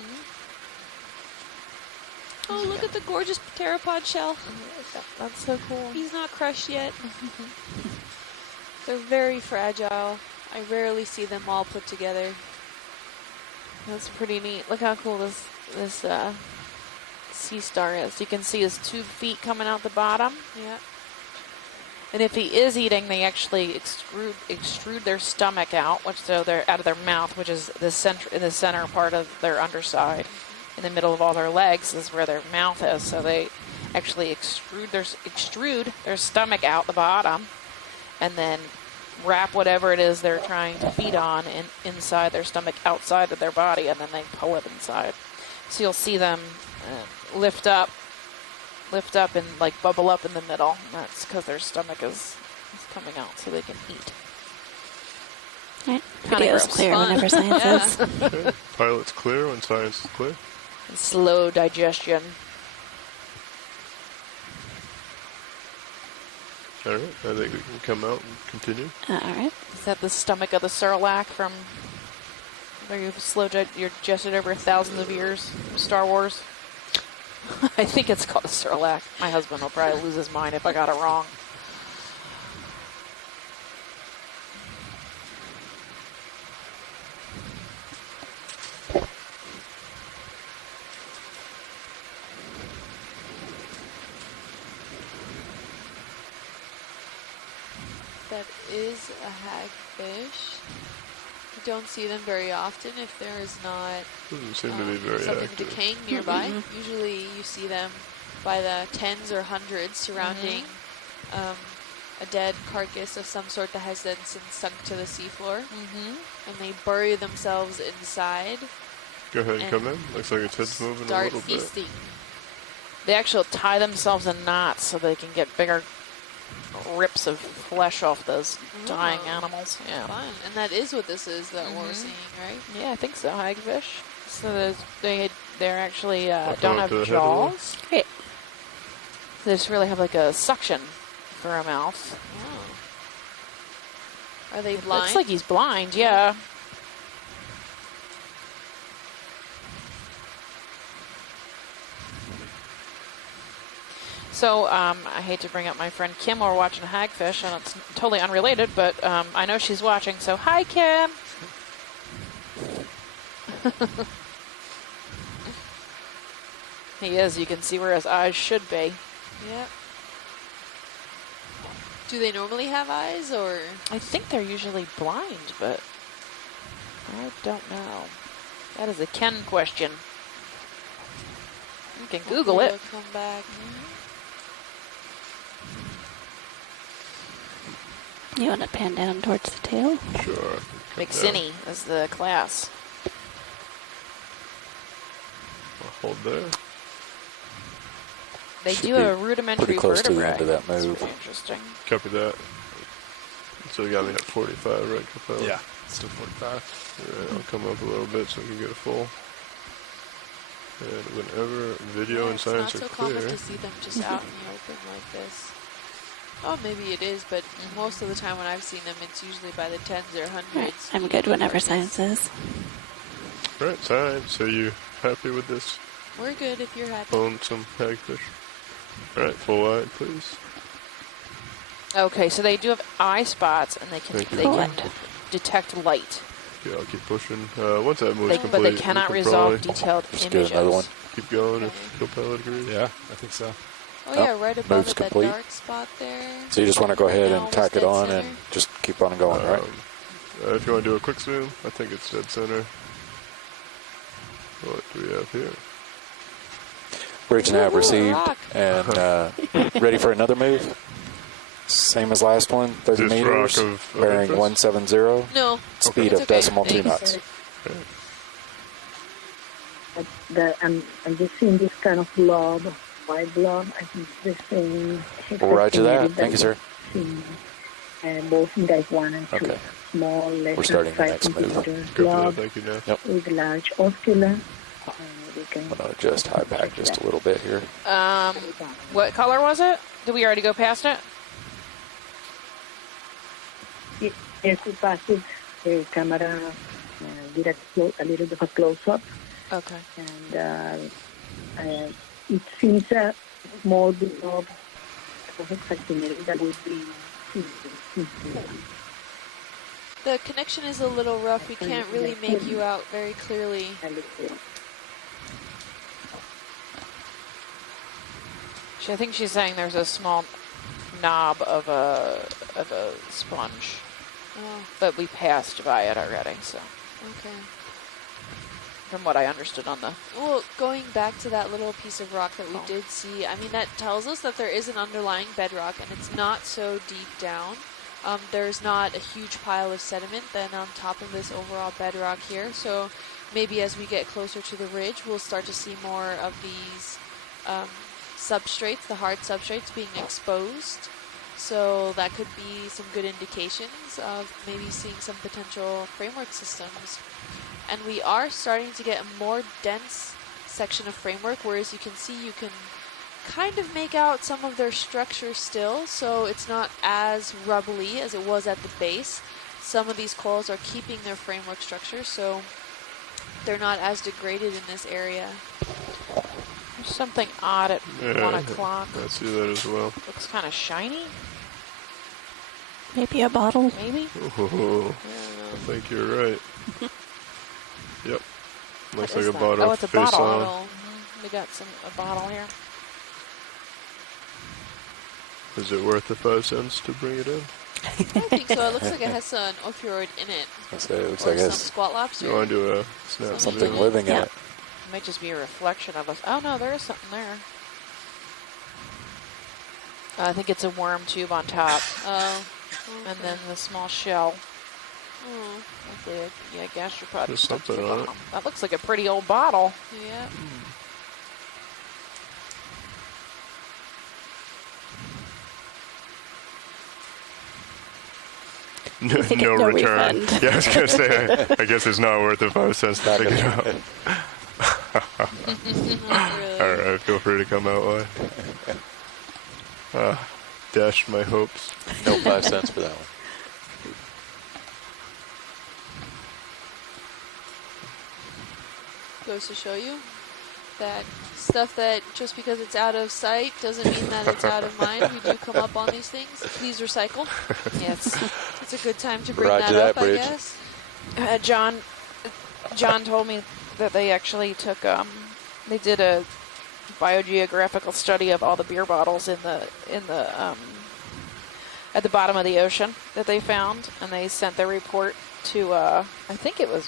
Oh, look at the gorgeous pteropod shell. That's so cool. He's not crushed yet. They're very fragile. I rarely see them all put together. That's pretty neat. Look how cool this sea star is. You can see his 2 feet coming out the bottom. Yeah. And if he is eating, they actually extrude their stomach out, which so they're out of their mouth, which is the center part of their underside. In the middle of all their legs is where their mouth is. So they actually extrude their stomach out the bottom, and then wrap whatever it is they're trying to feed on inside their stomach, outside of their body, and then they pull it inside. So you'll see them lift up and like bubble up in the middle. And that's because their stomach is coming out so they can eat. Right. Kinda Video's gross. clear Fun. whenever science is. Okay. Pilot's clear when science is clear. Slow digestion. All right. I think we can come out and continue. All right. Is that the stomach of the Sarlacc from where you've you're digested over thousands of years? Star Wars. I think it's called a Sarlacc. My husband will probably lose his mind if I got it wrong. That is a hagfish. You don't see them very often if there is not Doesn't seem to be very something active. decaying nearby. Usually you see them by the tens or hundreds surrounding a dead carcass of some sort that has then since sunk to the seafloor. And they bury themselves inside. Go ahead and and come in. Looks like its head's moving a Start little bit. feasting. They actually tie themselves in knots so they can get bigger rips of flesh off those dying animals. Yeah. Fun. And that is what this is that we're seeing, right? Yeah, I think so. Hagfish. So they're actually Walk don't on have to the head of jaws. Great. They just really have like a suction for a mouth. Oh. Are they It blind? looks like he's blind. Yeah. So I hate to bring up my friend Kim while we're watching a hagfish, and it's totally unrelated, but I know she's watching. So hi, Kim. He is. You can see where his eyes should be. Yeah. Do they normally have eyes, or? I think they're usually blind, but I don't know. That is a Ken question. You can Google it. Come back. You want to pan down towards the tail? Sure. McCinney is the class. Hold there. They Should do be a rudimentary pretty close to the vertebrae. end of that That's move. pretty interesting. Copy that. So you got me at 45, right, Capella? Yeah, still 45. Yeah, I'll come up a little bit so we can get a full. And whenever video and It's science not are so common clear, to see them just out in the open like this. Oh, maybe it is, but most of the time when I've seen them, it's usually by the tens or All right. hundreds. I'm good whenever science is. right, science. So you happy with this? We're good if you're happy. Own some hagfish. All right, full wide, please. Okay, so they do have eye spots, and they can Thank you. can detect light, Yeah, I'll keep pushing. Once that move's complete, but they we cannot can resolve probably detailed Just images. get another one. keep going if Capella agrees. Yeah, I think so. Oh yeah, right above move's it, that complete. dark spot there. So you just want to go ahead Now and tack it dead on center. and just keep on going, right? If you want to do a quick zoom, I think it's dead center. What do we have here? Bridge nav Ooh, received rock. and ready for another move. Same as last one, 30 This meters, rock of bearing interest? 170, No. speed It's of okay. decimal 2 knots. I'm just seeing this kind of blob, white blob. I think the same. Roger that. Thank you, sir. Both in dive 1 and 2. Okay. Small, less We're starting the than 5 next move. centimeters Go for that, blob thank you, now. Yep. with large ocular And we can I'm going to adjust high pack just a little bit here. What color was it? Did we already go past it? Yes, we passed it. The camera did a little bit of a close-up, Okay. and it seems more below facsimile that would be. The connection is a little rough. We can't really make you out very clearly. I think she's saying there's a small knob of a sponge, but we passed by it already. So, Okay. from what I understood on the Well, going back to that little piece of rock that we did see, I mean, that tells us that there is an underlying bedrock, and it's not so deep down. There's not a huge pile of sediment then on top of this overall bedrock here. So maybe as we get closer to the ridge, we'll start to see more of these substrates, the hard substrates, being exposed. So that could be some good indications of maybe seeing some potential framework systems. And we are starting to get a more dense section of framework, whereas you can see you can kind of make out some of their structure still, so it's not as rubbly as it was at the base. Some of these corals are keeping their framework structure, so they're not as degraded in this area. there's something odd at 1 o'clock. I see that as well. Looks kind of shiny. Maybe a bottle. Maybe. Oh, I think you're right. Yep. Looks like is a that? bottle Oh, it's a face bottle. on. We got a bottle here. Is it worth the 5 cents to bring it in? I think so. It looks like it has an opioid in it. It looks Or like some it's squat lobster. You want to do a snap something video? living in Yeah. it. It might just be a reflection of us. Oh no, there is something there. I think it's a worm tube on top, Oh. and then the small shell. Oh. Like the gastropod. There's something on it. That looks like a pretty old bottle. Yeah. No, think no no return. refund. Yeah, I was going to say, I guess it's not worth the 5 cents to pick it up. Not really. All right, feel free to come out live. Dashed my hopes. No 5 cents for that one. Goes to show you that stuff that just because it's out of sight doesn't mean that it's out of mind. We do come up on these things. Please recycle. Yes. It's a good time to bring Roger that that, up, Bridge. I guess. John told me that they actually took they did a biogeographical study of all the beer bottles in the at the bottom of the ocean that they found, and they sent their report to I think it was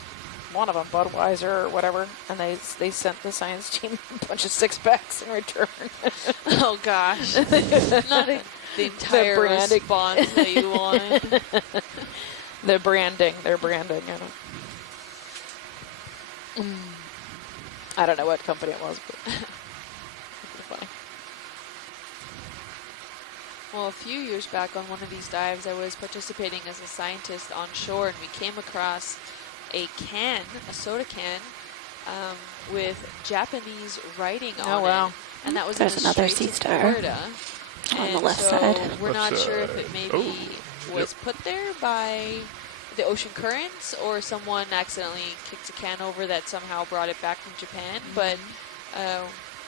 one of them, Budweiser or whatever, and they sent the science team a bunch of 6-packs in return. Oh gosh. Not the entire branding. response that you want. Their branding, you know. I don't know what company it was, but it's funny. Well, a few years back on one of these dives, I was participating as a scientist on shore, and we came across a soda can, with Japanese writing on Oh, wow. it. And that was There's in the another Straits sea of star Florida. on the And left so side. we're not Left sure if side. it maybe Oh, was put there by the ocean currents, or someone accidentally kicked a can over that somehow brought it back from Japan. But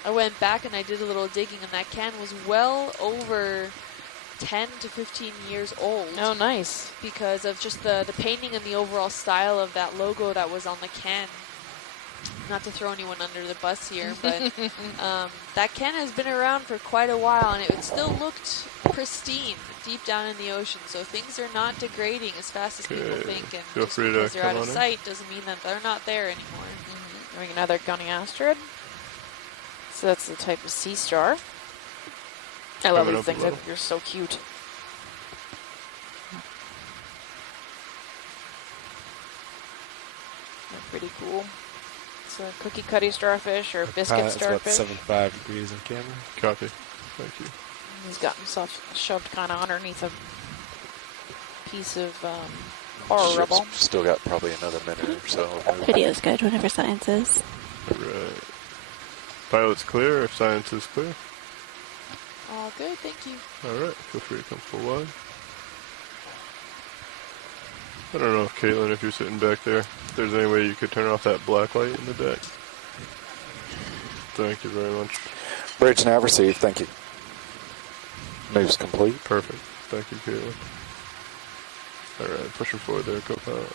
I went back and I did a little digging, and that can was well over 10 to 15 years old. Oh, nice. Because of just the painting and the overall style of that logo that was on the can. Not to throw anyone under the bus here, but that can has been around for quite a while, and it still looked pristine deep down in the ocean. So things are not degrading as fast as people Okay. think, and Feel just free to because they're out come of on in. sight doesn't mean that they're not there anymore. Doing another goniastrid. So that's the type of sea star. I love Coming these up a things. I little. think they're so cute. They're pretty cool. It's a cookie cutty starfish or biscuit It's about starfish. 75 degrees on camera. Copy. Thank you. He's got himself shoved kind of underneath a piece of coral rubble. Still got probably another minute or so. Video's good whenever science is. Alright. Pilot's clear if science is clear. All good, thank you. Alright, feel free to come full wide. I don't know if Caitlin, if you're sitting back there, if there's any way you could turn off that black light in the deck. Thank you very much. Bridge nav received. Thank you. Move's complete. Perfect. Thank you, Caitlin. Alright, pushing forward there, co-pilot.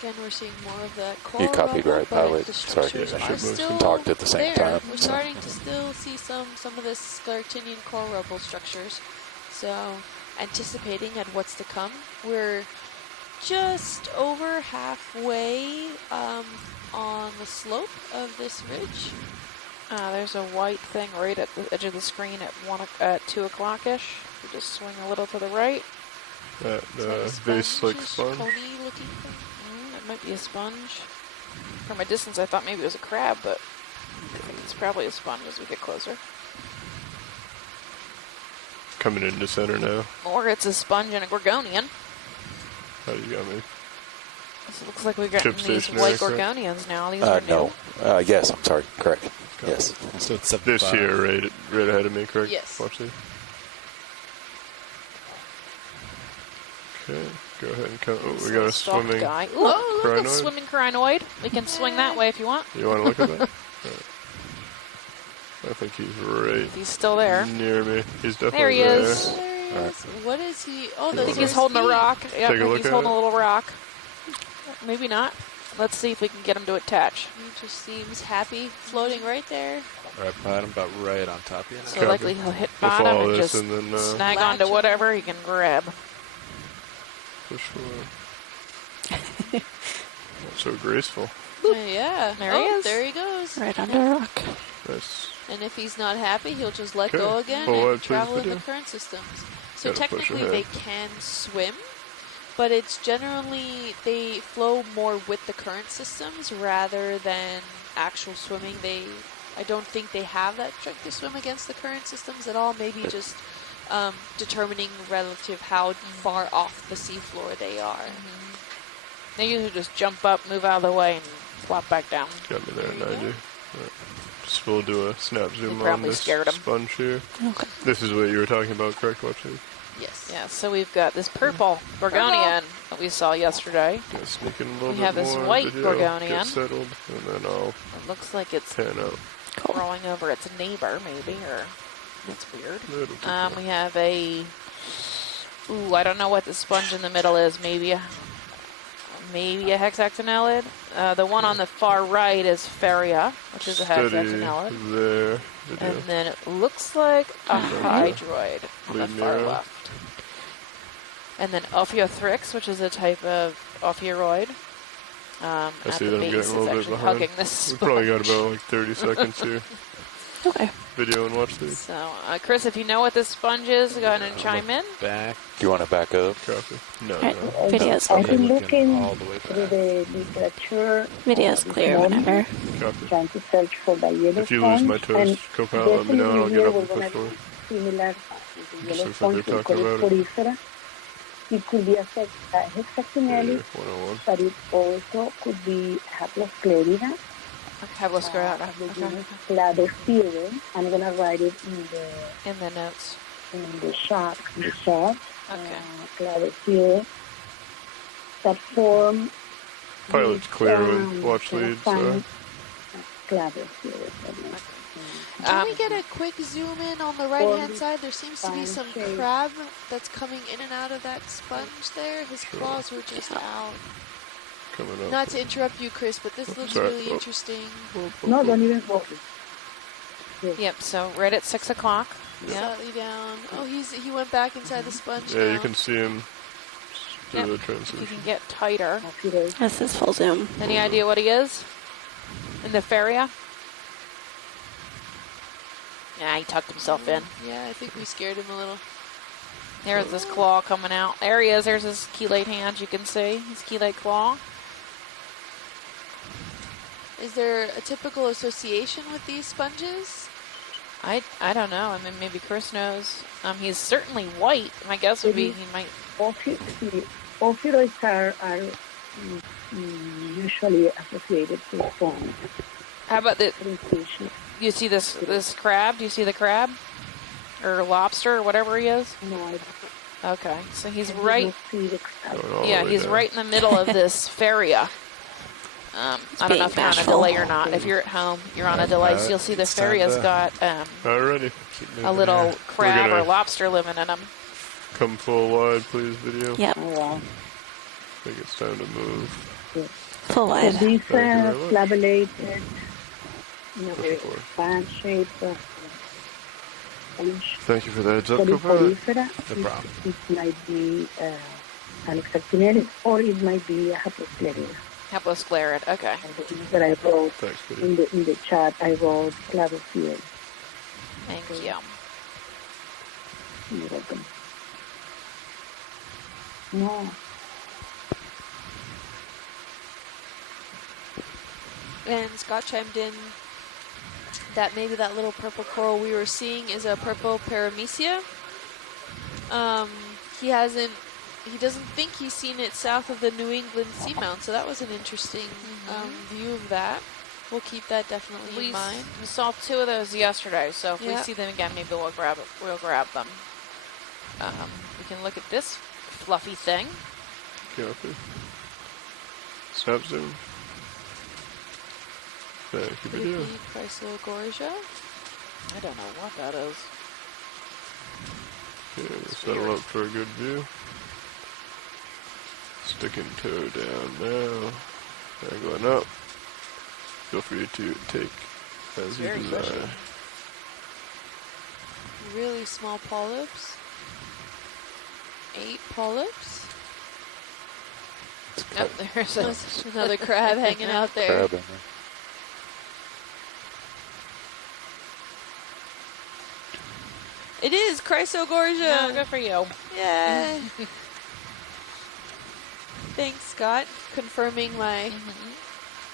Again, we're seeing more of that You coral copied, rubble, right, but pilot? the Sorry, structures I are should still talked at the same there. time. We're so. starting to still see some of this Scalartinian coral rubble structures. So, anticipating at what's to come. We're just over halfway on the slope of this ridge. There's a white thing right at the edge of the screen at 2 o'clock-ish. You just swing a little to the right. That Is that a vase-like sponge-ish, sponge. coney-looking thing? It might be a sponge. From a distance, I thought maybe it was a crab, but I think it's probably a sponge as we get closer. Coming into center now. Or it's a sponge and a gorgonian. How you got me? So it looks like we've gotten Chip these stationary, white correct? gorgonians now. These are No. new. Yes, I'm sorry. Correct. Yes. So it's This here, right ahead of me, correct? Yes. Watch this. Okay, go ahead and come. Oh, we got a Soft swimming. guy. Ooh, look, crinoid? it's swimming crinoid. We can swing that way if you want. You want to look at that? Right. I think he's right He's still there. near me. He's definitely There he is. There he All is. What is he? Oh, I I those think are he's his holding a feet. rock. Yeah, Take a look he's at holding it. a little rock. Maybe not. Let's see if we can get him to attach. He just seems happy, floating right there. All right, pilot, I'm about right on top of you now. So Copy. likely he'll hit We'll bottom follow and this just and then snag Latch onto on. whatever he can grab. push forward. So graceful. Yeah. There he is. There he goes. Right under a rock. Nice. And if he's not happy, he'll just let Okay. go again Full wide, and please, travel in the video. current systems. So Gotta push technically ahead. they can swim, but it's generally they flow more with the current systems rather than actual swimming. I don't think they have that trick to swim against the current systems at all. Maybe just determining relative how far off the seafloor they are. They usually just jump up, move out of the way, and flop back down. Got me there at There you 90. Right. Just we'll do a snap zoom on probably this scared him. sponge here. Okay. This is what you were talking about, correct, Watson? Yes. Yeah, so we've got this purple gorgonian that we saw yesterday. Gonna sneak in a little We bit have this more white video, gorgonian. get settled, and then I'll It looks like it's pan out. crawling over its neighbor, maybe, or that's weird. It'll keep going. We have a. Ooh, I don't know what the sponge in the middle is. Maybe a hexactinellid. The one on the far right is Feria, which is a Steady hexactinellid. there. Video. And then it looks like a hydroid on the Lead me far around. left. And then Ophiothrix, which is a type of Ophioid. I At see the that I'm base getting a is little bit actually behind. hugging this We probably got sponge. about like 30 seconds here. Okay. Video and watch these. So, Chris, if you know what this sponge is, go ahead and chime in. Back. Do you want to back up? Copy. No, Alright. no. Video's I've clear. been looking all the way through back. the literature. Video's this clear morning, whenever. Copy. Trying to search for the yellow If you lose my sponge, toes, and co-pilot, let me know and I'll get up and push definitely forward. similar to the Just yellow looks like sponge they're we talking call it about it. Porifera. It could be a Yeah, hexactinellid, 101. but it also could be haplosclerida. Haplosclerida. The Okay. genus Cladophyra. I'm gonna write it In the notes. in the shot. Okay. Cladophyra. That form. Pilot's clear with watch lead, so Cladophyra. Can we get a quick zoom in on the right-hand side? There seems to be some Fine shape. crab that's coming in and out of that sponge there. His Sure. claws were just out. coming up. Not to interrupt you, Chris, but this looks Sorry. really interesting. No, don't even focus. Yep, so right at 6 o'clock. Yeah. Slightly down. Oh, he went back inside the sponge Yeah, now. you can see him through Yep. the You transition. can get tighter. Happy days. This is full zoom. Any idea what he is? In the Feria? Yeah, he tucked himself in. Yeah, I think we scared him a little. There's this claw coming out. There he is. There's his chelate hand, you can see. His chelate claw. Is there a typical association with these sponges? I don't know. I mean, maybe Chris knows. He's certainly white. My guess would be he might... Ophiroids are usually associated with foam. How about the... You see this crab? Do you see the crab? Or lobster or whatever he is? No, I don't. Okay, so he's right... Going all Yeah, the way he's down. right in the middle of this faria. I don't know if you're on a delay or not. If you're at home, you're on a delay, so you'll see the It's time faria's to- got Alrighty. Keep moving a little here. crab gonna- or lobster living in him. Come full wide, please, video. Yep, Oh, wow. I think it's time to move. full So wide. these Thank you very much. flagellated, Looking forward. fan shaped sponge Thank you for the heads up, co-pilot. polyphora. No problem. It might be an exceptionalis, or it might be a haploscleria. Haplosclerid, okay. And the things that I wrote Thanks, video. in the chat, I wrote clavofield. Thank you. You're welcome. No. And Scott chimed in that maybe that little purple coral we were seeing is a purple paramecia. He doesn't think he's seen it south of the New England seamount, so that was an interesting view of that. We'll keep that definitely in mind. We saw 2 of those yesterday, so if we Yeah. see them again, maybe we'll grab it. We'll grab them. We can look at this fluffy thing. Copy. Snap zoom. Thank you, Could it video. be Chrysogorgia? I don't know what that is. Okay, we'll settle up for a good view. Sticking toe down now. Angling up. Feel free to take as you Very desire. cushy. Really small polyps. 8 polyps. Yep, there's a... There's another crab hanging out there. Crab in there. It is Chrysogorgia. Yeah, good for you. Yeah. Thanks, Scott, confirming my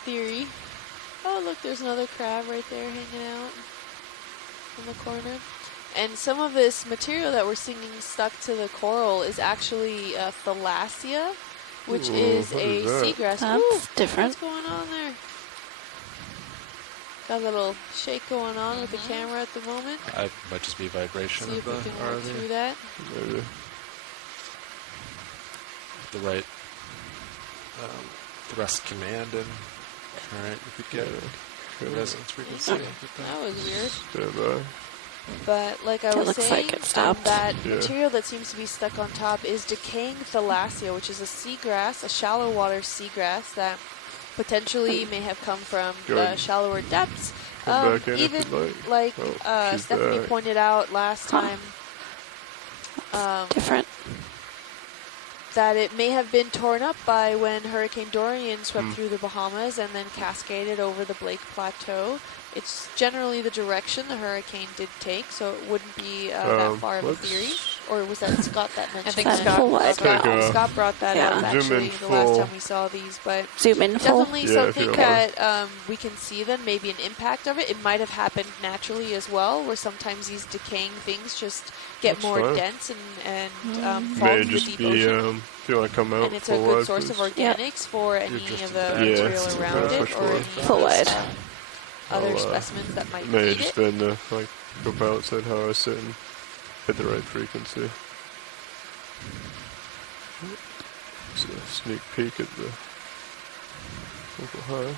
theory. Oh, look, there's another crab right there hanging out in the corner. And some of this material that we're seeing stuck to the coral is actually thalassia, which Ooh, is what a is that? seagrass. That's Ooh, different. what's going on there? Got a little shake going on with the camera at the moment. It might just be vibration See of if the we can work through RV. that. Maybe. The right thrust command and alright, we could get resonance frequency. That was weird. Stand by. But like I It was looks saying, like it stopped. that Yeah. material that seems to be stuck on top is decaying thalassia, which is a seagrass, a shallow water seagrass that potentially may have come from Good. shallower depths. Come back in if Even you'd like Oh, she's Stephanie back. pointed out last Huh. time, Different. that it may have been torn up by when Hurricane Dorian swept through the Bahamas and then cascaded over the Blake Plateau. It's generally the direction the hurricane did take, so it wouldn't be that far of a let's- theory. Or was that Scott that mentioned think that? Scott- full wide. Scott brought that Yeah. up Zoom in actually the last full. time we saw these, but Zoom in full. definitely Yeah, if you something don't that we can see then, maybe an impact of it. It might have happened naturally as well, where sometimes these decaying things just get That's more fine. dense and fall May to the just deep be, ocean. if you want to come out And it's a full good wide, source please. of organics for any just of in the back. Yeah, material it's around back it, for or sure. any Full of those, wide. other I'll, specimens that might May need just it. been the, like co-pilot said, how I was sitting, hit the right frequency. It's a sneak peek at the local high.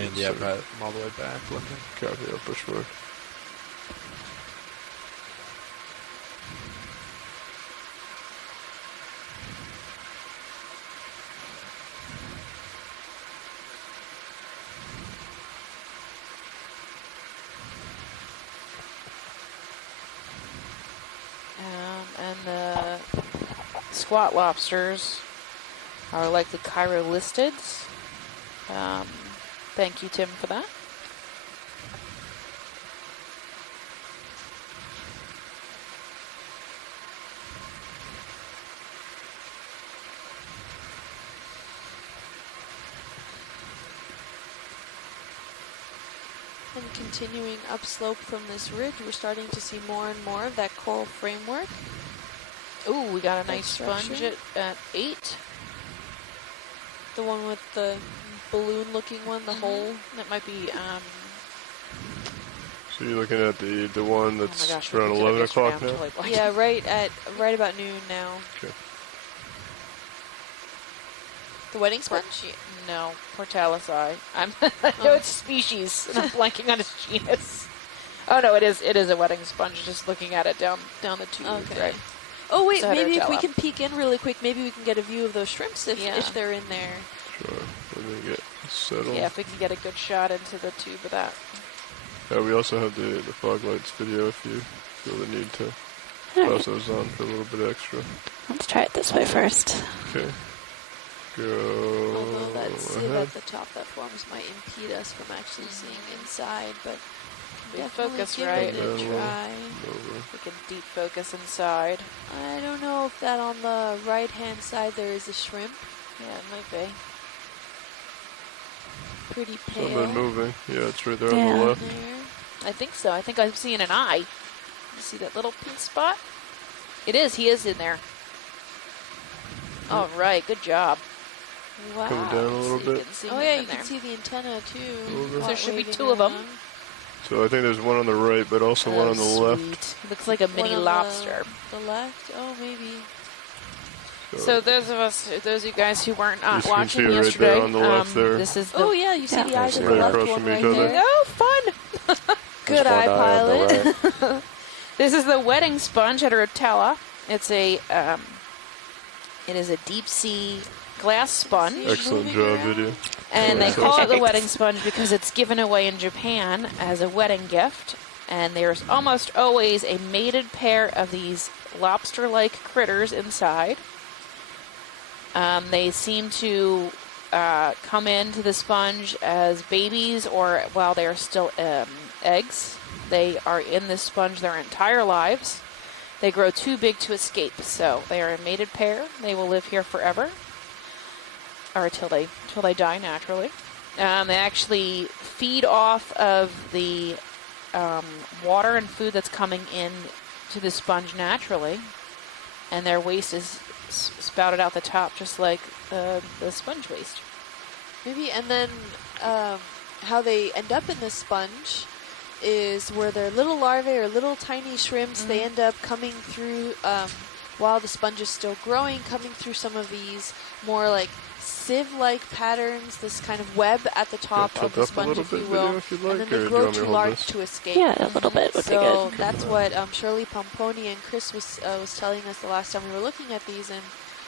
And yeah, but I'm all the way back looking. Copy, I'll push forward. And the squat lobsters are likely chirolisteds. Thank you, Tim, for that. And continuing upslope from this ridge, we're starting to see more and more of that coral framework. Ooh, we got a That nice sponge structure. at 8. The one with the balloon-looking one, the hole. That might be, So you're looking at the one oh my that's gosh, around we looked at it 11 yesterday, o'clock I'm now? totally blanking. Yeah, right about noon now. Okay. The wedding sponge? No, Portalici. I know it's species, and I'm blanking on its genus. Oh no, it is a wedding sponge. Just looking at it down the tube. Okay. Right. Oh wait, So maybe if we Hydrotella. can peek in really quick, maybe we can get a view of those shrimps if Yeah. they're in there. Sure. Let me get settled. Yeah, if we can get a good shot into the tube of that. We also have the fog lights video if you feel the need to Alright, toss those on for a little bit extra. let's try it this way first. Okay. Go Although that sieve ahead. at the top, that forms might impede us from actually seeing inside, but Big definitely focus, give right? it a try. Over. We can deep focus inside. I don't know if that on the right-hand side there is a shrimp. Yeah, it might be. Pretty pale. Something moving. Yeah, it's right there on Yeah. the left. There. I think so. I think I'm seeing an eye. You see that little pink spot? It is. He is in there. All right. Good job. Wow. Coming down a little So you bit. can see Oh him yeah, in you there. can see the antenna too. Over. There should be waving 2 of 'em. around. So I think there's one on the right, but also one on the left. Sweet. Looks like a mini One on lobster. The left? Oh, maybe. So those of you guys who weren't You can watching see it right yesterday, there on the left there. this is the Oh yeah, you see Yeah. the eyes of the Right left across one from right each other. there. Oh, fun! Good There's eye one on the pilot. right. This is the wedding sponge at Rotella. It's a it is a deep sea glass sponge, Excellent Moving job, around. video. and they Yeah. call it the Thanks. wedding sponge because it's given away in Japan as a wedding gift. And there's almost always a mated pair of these lobster-like critters inside. They seem to come into the sponge as babies or while they are still eggs. They are in this sponge their entire lives. They grow too big to escape, so they are a mated pair. They will live here forever, or until they die naturally. They actually feed off of the water and food that's coming in to the sponge naturally, and their waste is spouted out the top just like the sponge waste. Maybe, and then how they end up in the sponge is where they're little larvae or little tiny shrimps. They end up coming through while the sponge is still growing, coming through some of these more like sieve-like patterns, this kind of web at the top Tilt of the up a sponge, little if you bit, will, video, if you'd and like, then or they do you grow want me to too hold large this? to escape. Yeah, a little bit would be So good. that's what Shirley Pomponi and Chris was telling us the last time we were looking at these, and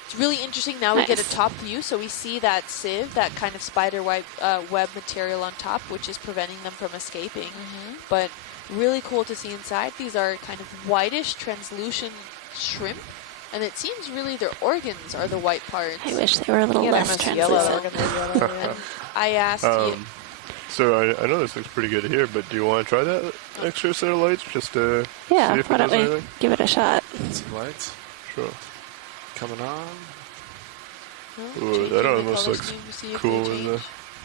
it's really interesting. Now we get a Nice. top view, so we see that sieve, that kind of spider web material on top, which is preventing them from escaping. But really cool to see inside. These are kind of whitish, translucent shrimp, and it seems really their organs are the white parts. I wish they were a little Yeah, less they're almost yellow. translucent. And I asked you. So I know this looks pretty good here, but do you want to try that extra set of lights just to Yeah, see if why it don't does we anything? give it a shot? Some lights Sure. coming on. Ooh, changing that the almost color looks scheme to see if cool they with the.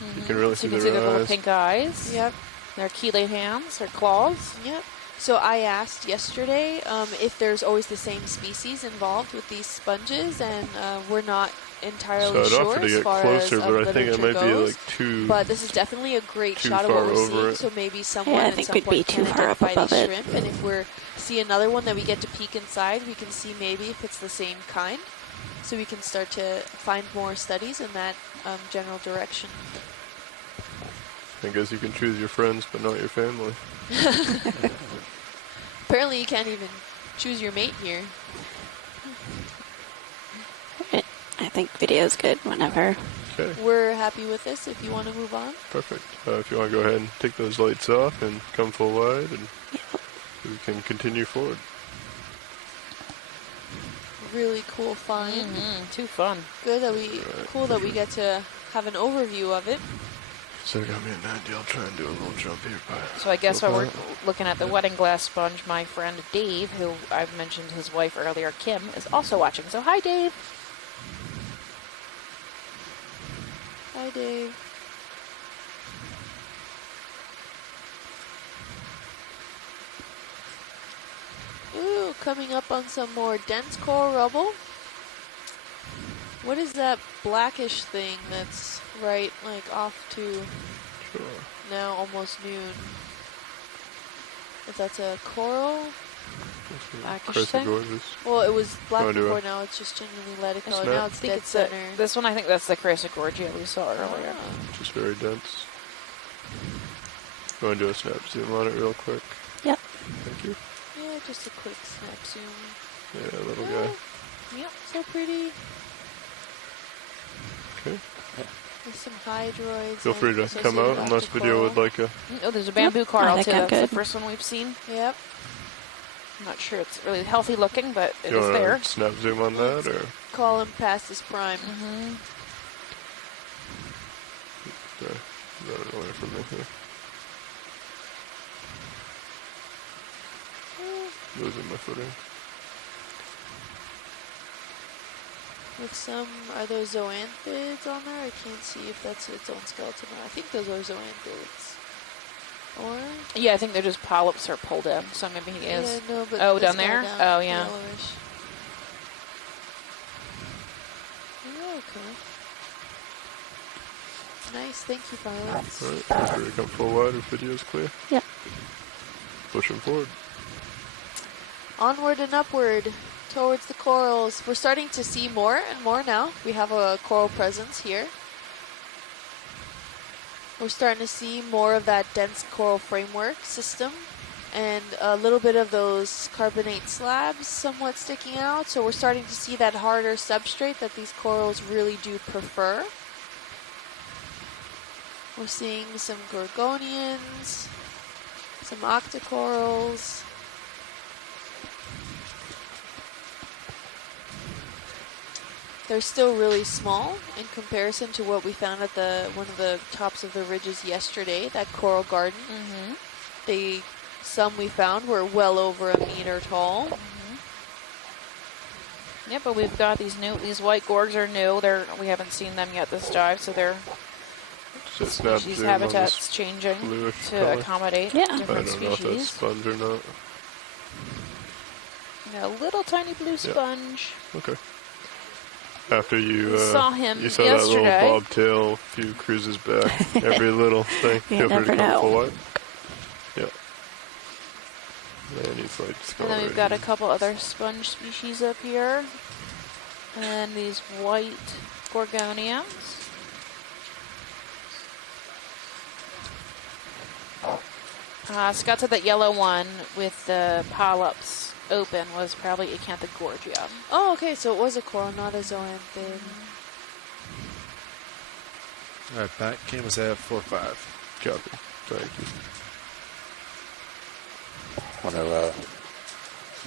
change. You can really So see you can see their their little eyes. pink eyes, Yep. their chelate hands, their claws. Yep. So I asked yesterday if there's always the same species involved with these sponges, and we're not entirely So I'd sure offer to as get far closer, as but I think it might goes. be like too. But this is definitely a great too shot of what far we're over seeing. it. So maybe someone I at think some we'd be point too can far up identify above these it. shrimp, and if we see another one that we get to peek inside, we can see maybe if it's the same kind. So we can start to find more studies in that general direction. I guess you can choose your friends, but not your family. Apparently, you can't even choose your mate here. I think video's good whenever. Okay, We're happy with this. If you want to move on. perfect. If you want to go ahead and take those lights off and come full wide, and we can continue forward. Really cool find. Too fun. Good that cool that we get to have an overview of it. So I got me an idea. I'll try and do a little jump here. So I guess while we're looking at the wedding glass sponge, my friend Dave, who I've mentioned his wife earlier, Kim, is also watching. So hi, Dave. Hi, Dave. coming up on some more dense coral rubble. What is that blackish thing that's right, like off to now almost noon? If that's a coral? Blackish Crazy thing? gorgeous. Well, it was black Oh, do before, I? now it's just genuinely lighter color. Snap. Now I it's think dead it's center. this one. I think that's the Chrysogorgia we saw earlier. Just very dense. You want to do a snap zoom on it real quick? Yep. Thank you. Yeah, just a quick snap zoom. Yeah, little guy. Yep, so pretty. Okay. With some hydroids. Feel free to come out unless video would like a. Oh, there's a bamboo I coral think too. I'm That's good. the first one we've seen. Yep. I'm not sure it's really healthy looking, but it You is want there. to snap zoom on that or? Call him past his prime. Sorry, running away from me here. Losing my footing. With some, are those zoanthids on there? I can't see if that's its own skeleton or I think those are zoanthids. Or? Yeah, I think they're just polyps are pulled in, so maybe he is. Yeah, no, but Oh, this down guy there? down, Oh, yeah. yellowish. Yeah, okay. Nice, thank you, pilots. Alright, feel free to come full wide if video's clear. Yep. Pushing forward. Onward and upward towards the corals. We're starting to see more and more now. We have a coral presence here. We're starting to see more of that dense coral framework system and a little bit of those carbonate slabs somewhat sticking out. So we're starting to see that harder substrate that these corals really do prefer. We're seeing some gorgonians, some octocorals. They're still really small in comparison to what we found at one of the tops of the ridges yesterday, that coral garden. Some we found were well over a meter tall. Yeah, but we've got these white gorgs are new. We haven't seen them yet this dive, so they're So snap species zoom on habitats this changing bluish to color. accommodate Yeah. I different don't know if that's species. sponge or not. A little tiny blue sponge. Okay. After you We saw him you saw yesterday. that little bobtail a few cruises back. Every little thing. You Feel free never to come know. full wide. Yep. And he's like And then we've got a couple other sponge species up here. And these white gorgonians. Scott said that yellow one with the polyps open was probably Acanthogorgia. Oh, okay, so it was a coral, not a zoanthid. Alright, back cameras at 4-5. Copy. Thank you.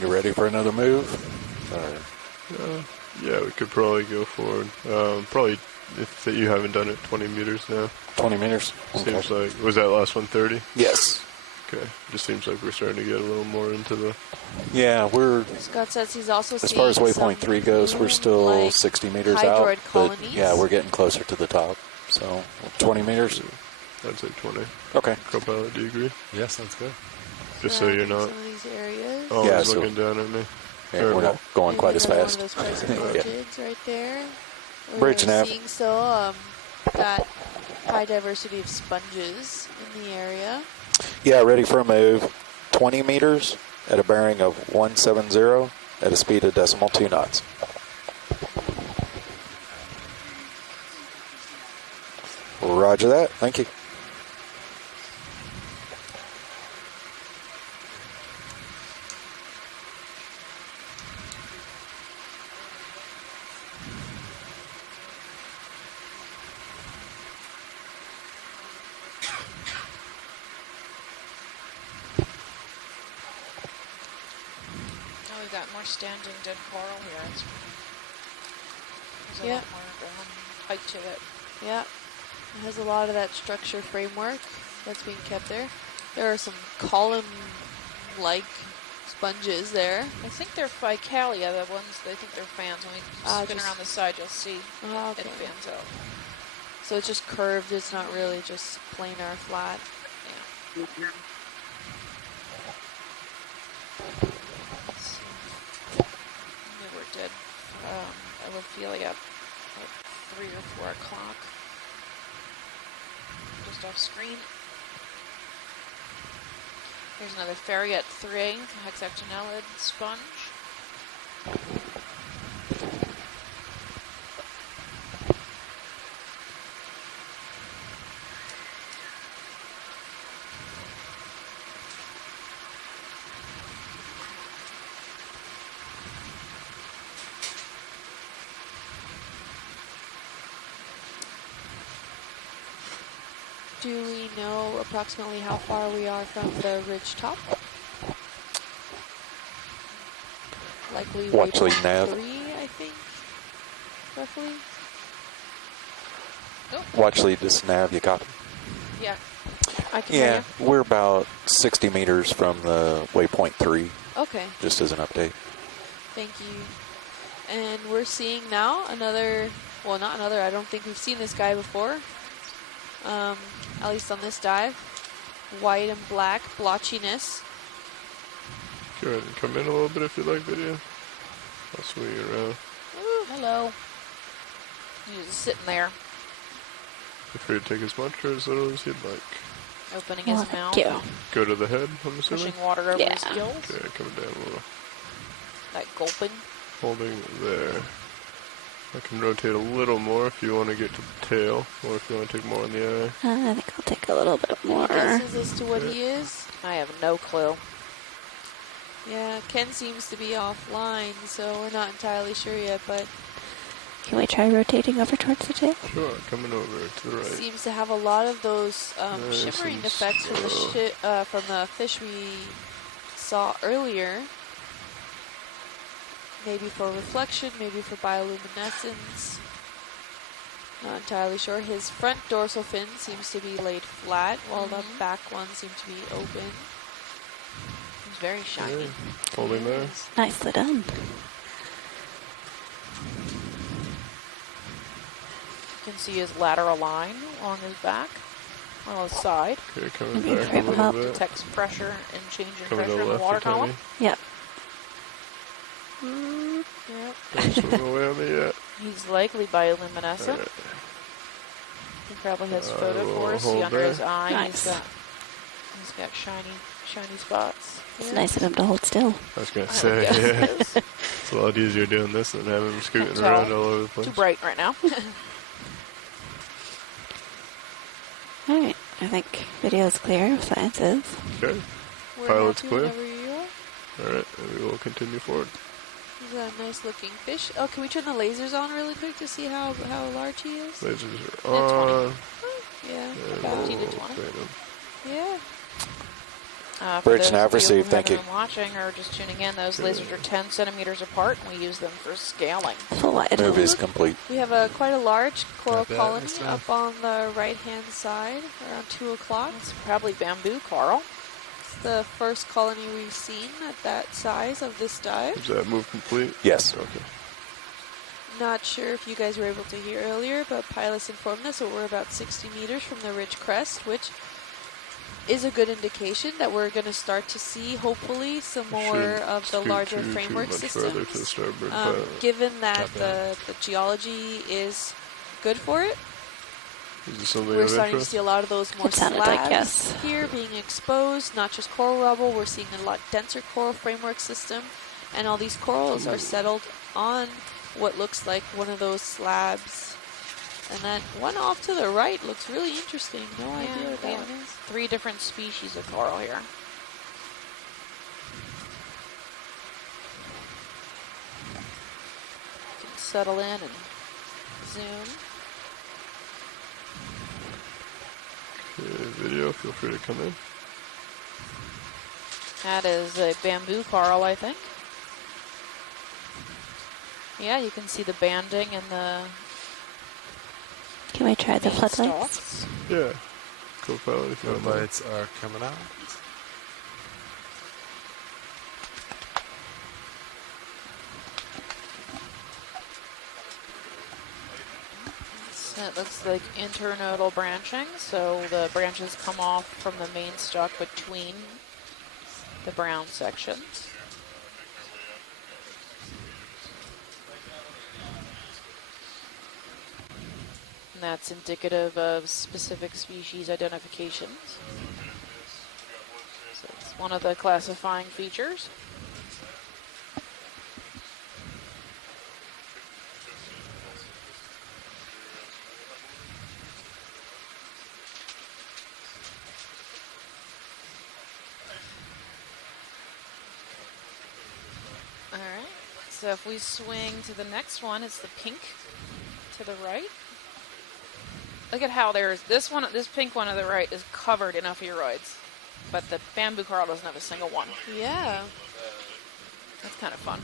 You ready for another move? Yeah, we could probably go forward. Probably if you haven't done it 20 meters now. 20 meters? Seems like, was that last one 30? Yes. Okay. Just seems like we're starting to get a little more into the. Yeah, we're, Scott says he's also as seeing far as waypoint some 3 goes, we're still like 60 meters out. hydroid But colonies. yeah, we're getting closer to the top. So 20 meters? I'd say 20. Okay. Co-pilot, do you agree? Yeah, sounds good. Just so you're not Some of these areas. always Yeah, so- looking down at me. Yeah, Or we're not going Maybe quite as another fast. One of those chrysogorgids right there. Bridge We're nav. seeing still that high diversity of sponges in the area. Yeah, ready for a move. 20 meters at a bearing of 170 at a speed of 0.2 knots. Roger that. Thank you. Oh, we've got more standing dead coral here. There's a Yeah. lot more height to it. Yeah. It has a lot of that structure framework that's being kept there. There are some column-like sponges there. I think they're Ficalia, the ones they think they're fans. When we spin just- around the side, you'll see Oh, okay. it fans out. So it's just curved, it's not really just planar flat. Yeah. I would feel like at 3 or 4 o'clock. Just off screen. Here's another ferry at 3, hexactinellid sponge. Do we know approximately how far we are from the ridge top? Likely Watch lead waypoint nav. 3, I think, roughly. Watch lead this nav, you copy? Yeah, I can hear you. We're about 60 meters from the waypoint 3, Okay, just as an update. thank you. And we're seeing now another, well, not another, I don't think we've seen this guy before. At least on this dive. White and black blotchiness. Go ahead and come in a little bit if you like video. I'll swing you around. Ooh, hello. He's just sitting there, Feel free to take as much or as little as you'd like. opening Well, his mouth, thank you. Go to the head, I'm assuming? pushing water over Yeah. his gills, Okay, coming down a little. like gulping. Holding there. I can rotate a little more if you want to get to the tail, or if you want to take more on the eye. I think I'll take a little bit more. Guesses as to what he is? I have no clue. Yeah, Ken seems to be offline, so we're not entirely sure yet, but Can we try rotating over towards the tail? Sure, coming over to the right. seems to have a lot of those Nice shimmering and effects from the fish we saw earlier. Maybe for reflection, maybe for bioluminescence. Not entirely sure. His front dorsal fin seems to be laid flat, while the back ones seem to be open. He's very shiny. Okay, holding there. Nicely done. You can see his lateral line along his back, on his side. Okay, coming Maybe back a frame little up. bit. Detects pressure and changing Coming to pressure the in the left water a tiny. column. Yep. Yep. Don't swing away on me yet. He's likely bioluminescent. Alright. He probably has I photo will for us. See hold under there. his eye, Nice. he's got shiny spots. It's nice of him to hold still. I was going to I say, would guess yeah. it is. It's a lot easier doing this than having him scooting Can't around tell. all over the place. Too bright right now. Alright, I think video is clear. Science is. Okay, We're Pilot's happy clear. whenever you are. alright, and we will continue forward. He's a nice looking fish. Oh, can we turn the lasers on really quick to see how large he is? Lasers Yeah, are on. Yeah, And about. 15 to we'll 20. fade him. Yeah. For Bridge those nav of you received, who thank haven't you. been watching or just tuning in, those Okay. lasers are 10 centimeters apart, and we use them for scaling. Full wide. Move is complete. We have quite a large coral Got that, colony Mesa. up on the right-hand side around 2 o'clock. It's probably bamboo coral. It's the first colony we've seen at that size of this dive. Is that move complete? Yes. Okay. Not sure if you guys were able to hear earlier, but pilots informed us that we're about 60 meters from the ridge crest, which is a good indication that we're going to start to see, hopefully, some more Shouldn't of the scoot larger too framework much further to the systems. starboard pilot. Given that Got that. the geology is good for it, Is this something we're of starting to interest? see a lot of those more It sounded slabs like yes. here being exposed, not just coral rubble. We're seeing a lot denser coral framework system, and all these corals are settled on what looks like one of those slabs. And that one off to the right looks really interesting. No idea what we that have one is. 3 different species of coral here. You can settle in and zoom. Okay, video, feel free to come in. That is a bamboo coral, I think. Yeah, you can see the banding and the Can we try the main floodlights? stalks. Yeah. Cool pilot if you The don't mind. lights are coming out. That looks like internodal branching, so the branches come off from the main stalk between the brown sections. And that's indicative of specific species identifications. So it's one of the classifying features. All right. So if we swing to the next one, it's the pink to the right. Look at how there's this pink one on the right is covered in ophiuroids, but the bamboo coral doesn't have a single one. Yeah. That's kind of fun.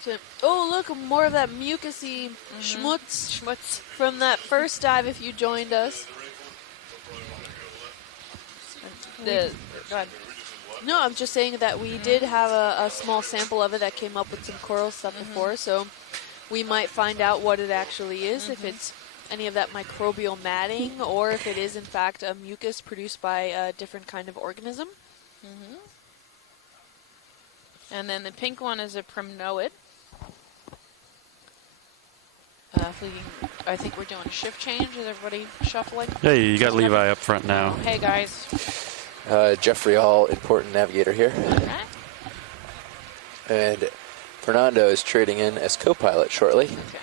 So, oh, look, more of that mucusy schmutz from that first dive if you joined us. Go ahead. No, I'm just saying that we did have a small sample of it that came up with some coral stuff before, so we might find out what it actually is, if it's any of that microbial matting, or if it is in fact a mucus produced by a different kind of organism. And then the pink one is a primnoid. If we can, I think we're doing a shift change. Is everybody shuffling? Hey, you got Levi up front now. Hey guys. Jeffrey Hall, important navigator here. Okay. And Fernando is trading in as co-pilot shortly. Okay.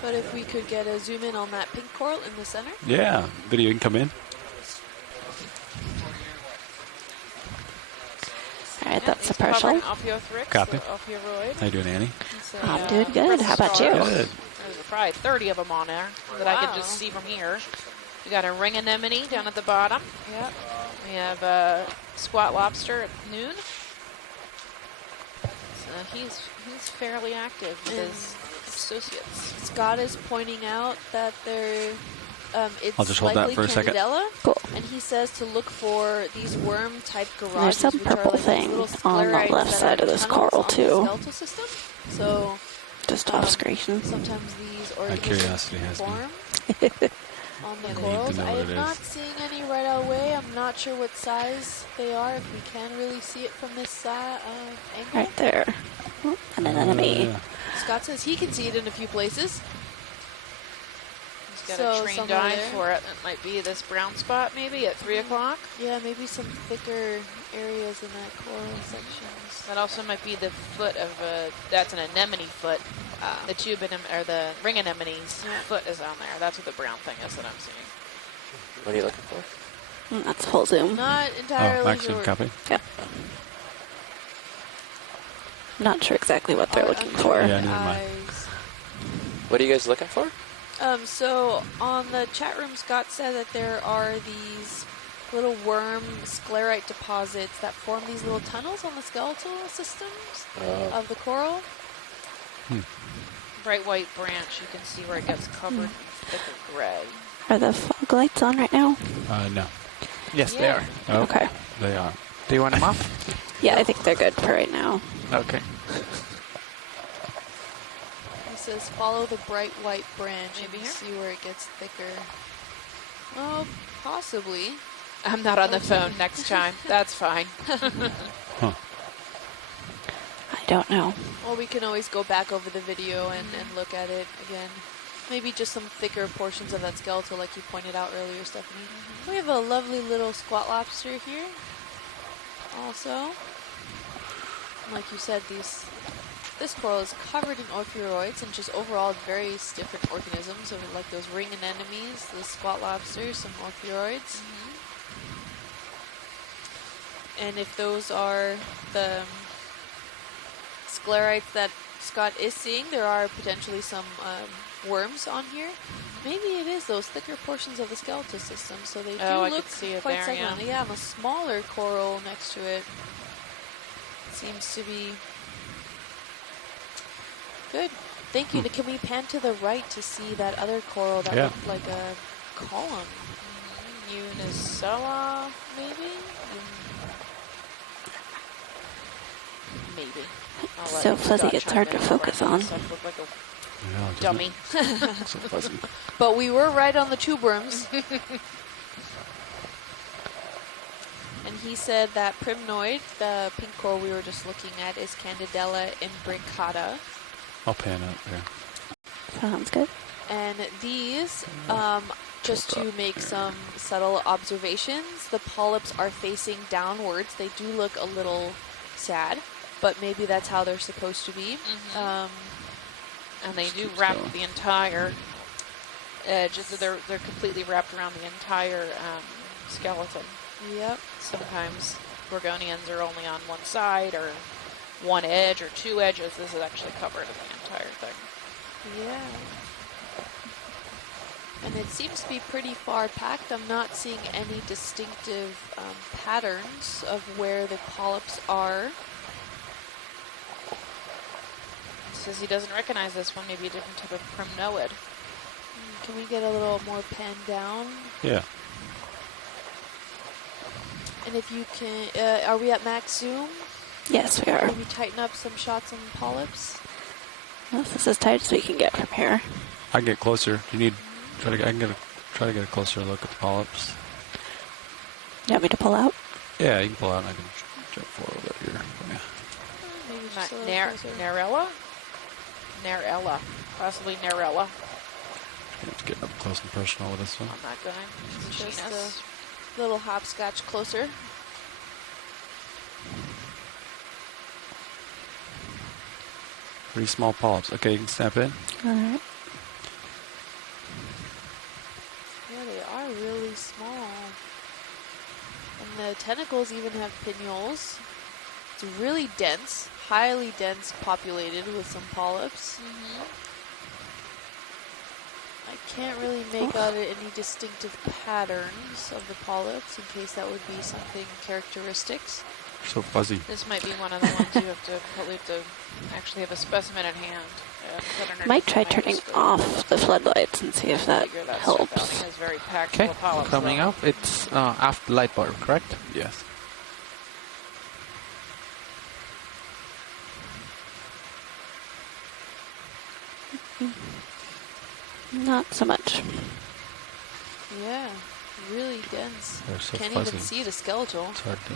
But if we could get a zoom in on that pink coral in the center. Yeah, video can come in. All right, that's a It's covered partial. in Ophiothrix, Copy. the ophiuroid. How you doing, Annie? I'm doing good. How about you? Good. There's probably 30 of them on there that I could just see from here. We got a ring anemone down at the bottom. Yep. We have a squat lobster at noon. So he's fairly active with his associates. Scott is pointing out that there, it's I'll just hold that likely for a second. Candidella, Cool. and he says to look for these worm-type garages, There's some which are purple like these thing little on the sclerites left that side are of this tunnels coral, on the too. skeletal system. So Just off screen. sometimes these My curiosity organisms has me. form on the I need to corals. know I what am it not is. seeing any right away. I'm not sure what size they are, if we can really see it from this angle. Right there. Oh, an anemone. Yeah. Scott says he can see it in a few places. He's got So a trained somewhere eye there. for it. It might be this brown spot maybe at 3 o'clock. Yeah, maybe some thicker areas in that coral sections. That also might be the foot of that's an anemone foot. The tube or the ring anemone's foot is on there. That's what the brown thing is that I'm seeing. What are you looking for? That's full zoom. Not Oh, entirely maximum sure. copy. Yep. Not sure exactly what they're looking for. Yeah, neither am I. Eyes. What are you guys looking for? So on the chat room, Scott said that there are these little worm sclerite deposits that form these little tunnels on the skeletal systems of the coral. Bright white branch, you can see where it gets covered in thicker gray. Are the fog lights on right now? No. Yes, they Yeah. are. Oh, Okay. they are. Do you want them off? Yeah, I think they're good for right now. Okay. He says follow the bright white branch Maybe and here? see where it gets thicker. Oh, possibly. I'm not on the phone next time. That's fine. I don't know. Well, we can always go back over the video and look at it again. Maybe just some thicker portions of that skeletal, like you pointed out earlier, Stephanie. We have a lovely little squat lobster here. Also, like you said, this coral is covered in ophiuroids and just overall very different organisms. So like those ring anemones, the squat lobsters, some ophiuroids. And if those are the sclerites that Scott is seeing, there are potentially some worms on here. Maybe it is those thicker portions of the skeletal system, so they do I look could see it quite there, segmented. Yeah, and a smaller coral next to it seems to be good. Thank you. Can we pan to the right to see that other coral that looked like a column? Unicella, maybe? Maybe. I'll let So fuzzy, Scott it's chime hard in to before I focus make on. myself look like a Yeah, doesn't dummy. it? So fuzzy. But we were right on the tube worms. And he said that primnoid, the pink coral we were just looking at, is Candidella imbricata. I'll pan up there. Sounds good. And these, just to make some subtle observations, the polyps are facing downwards. They do look a little sad, but maybe that's how they're supposed to be. And they do wrap the entire edge. They're completely wrapped around the entire skeleton. Yep. Sometimes gorgonians are only on one side or one edge or two edges. This is actually covered in the entire thing. Yeah. And it seems to be pretty far packed. I'm not seeing any distinctive patterns of where the polyps are. Says he doesn't recognize this one, maybe a different type of primnoid. Can we get a little more panned down? Yeah. And if you can, are we at max zoom? Yes, we are. Maybe tighten up some shots on the polyps. Well, this is as tight as we can get from here. I can get closer. You need try to get a closer look at the polyps. You want me to pull out? Yeah, you can pull out and I can jump forward a little bit here. Yeah. Maybe just a little closer. Narella. Possibly Narella. Let's get up close and personal with this one. I'm not going. Just a little hopscotch closer. Pretty small polyps. Okay, you can snap in. All right. Yeah, they are really small. And the tentacles even have pinnules. It's really dense, highly dense populated with some polyps. I can't really make out any distinctive patterns of the polyps in case that would be something characteristics. So fuzzy. This might be one of the ones you have to actually have a specimen at hand. Might try turning off the floodlights and see if that helps. It's very packed Okay, full of polyps, coming though. up. It's after light bar, correct? Yes. Not so much. Yeah, really dense. They're so Can't fuzzy. even see the skeletal. It's hard to...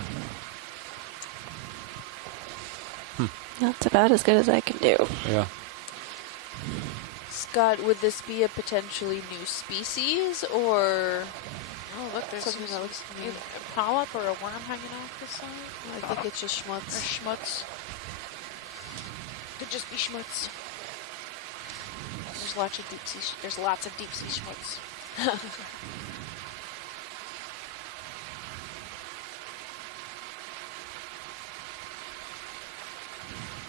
That's about as good as I can do. Yeah. Scott, would this be a potentially new species or Oh, look, there's something that looks new? a polyp or a worm hanging off the side. I think it's just Or schmutz. schmutz. Could just be schmutz. There's lots of deep sea. There's lots of deep sea schmutz.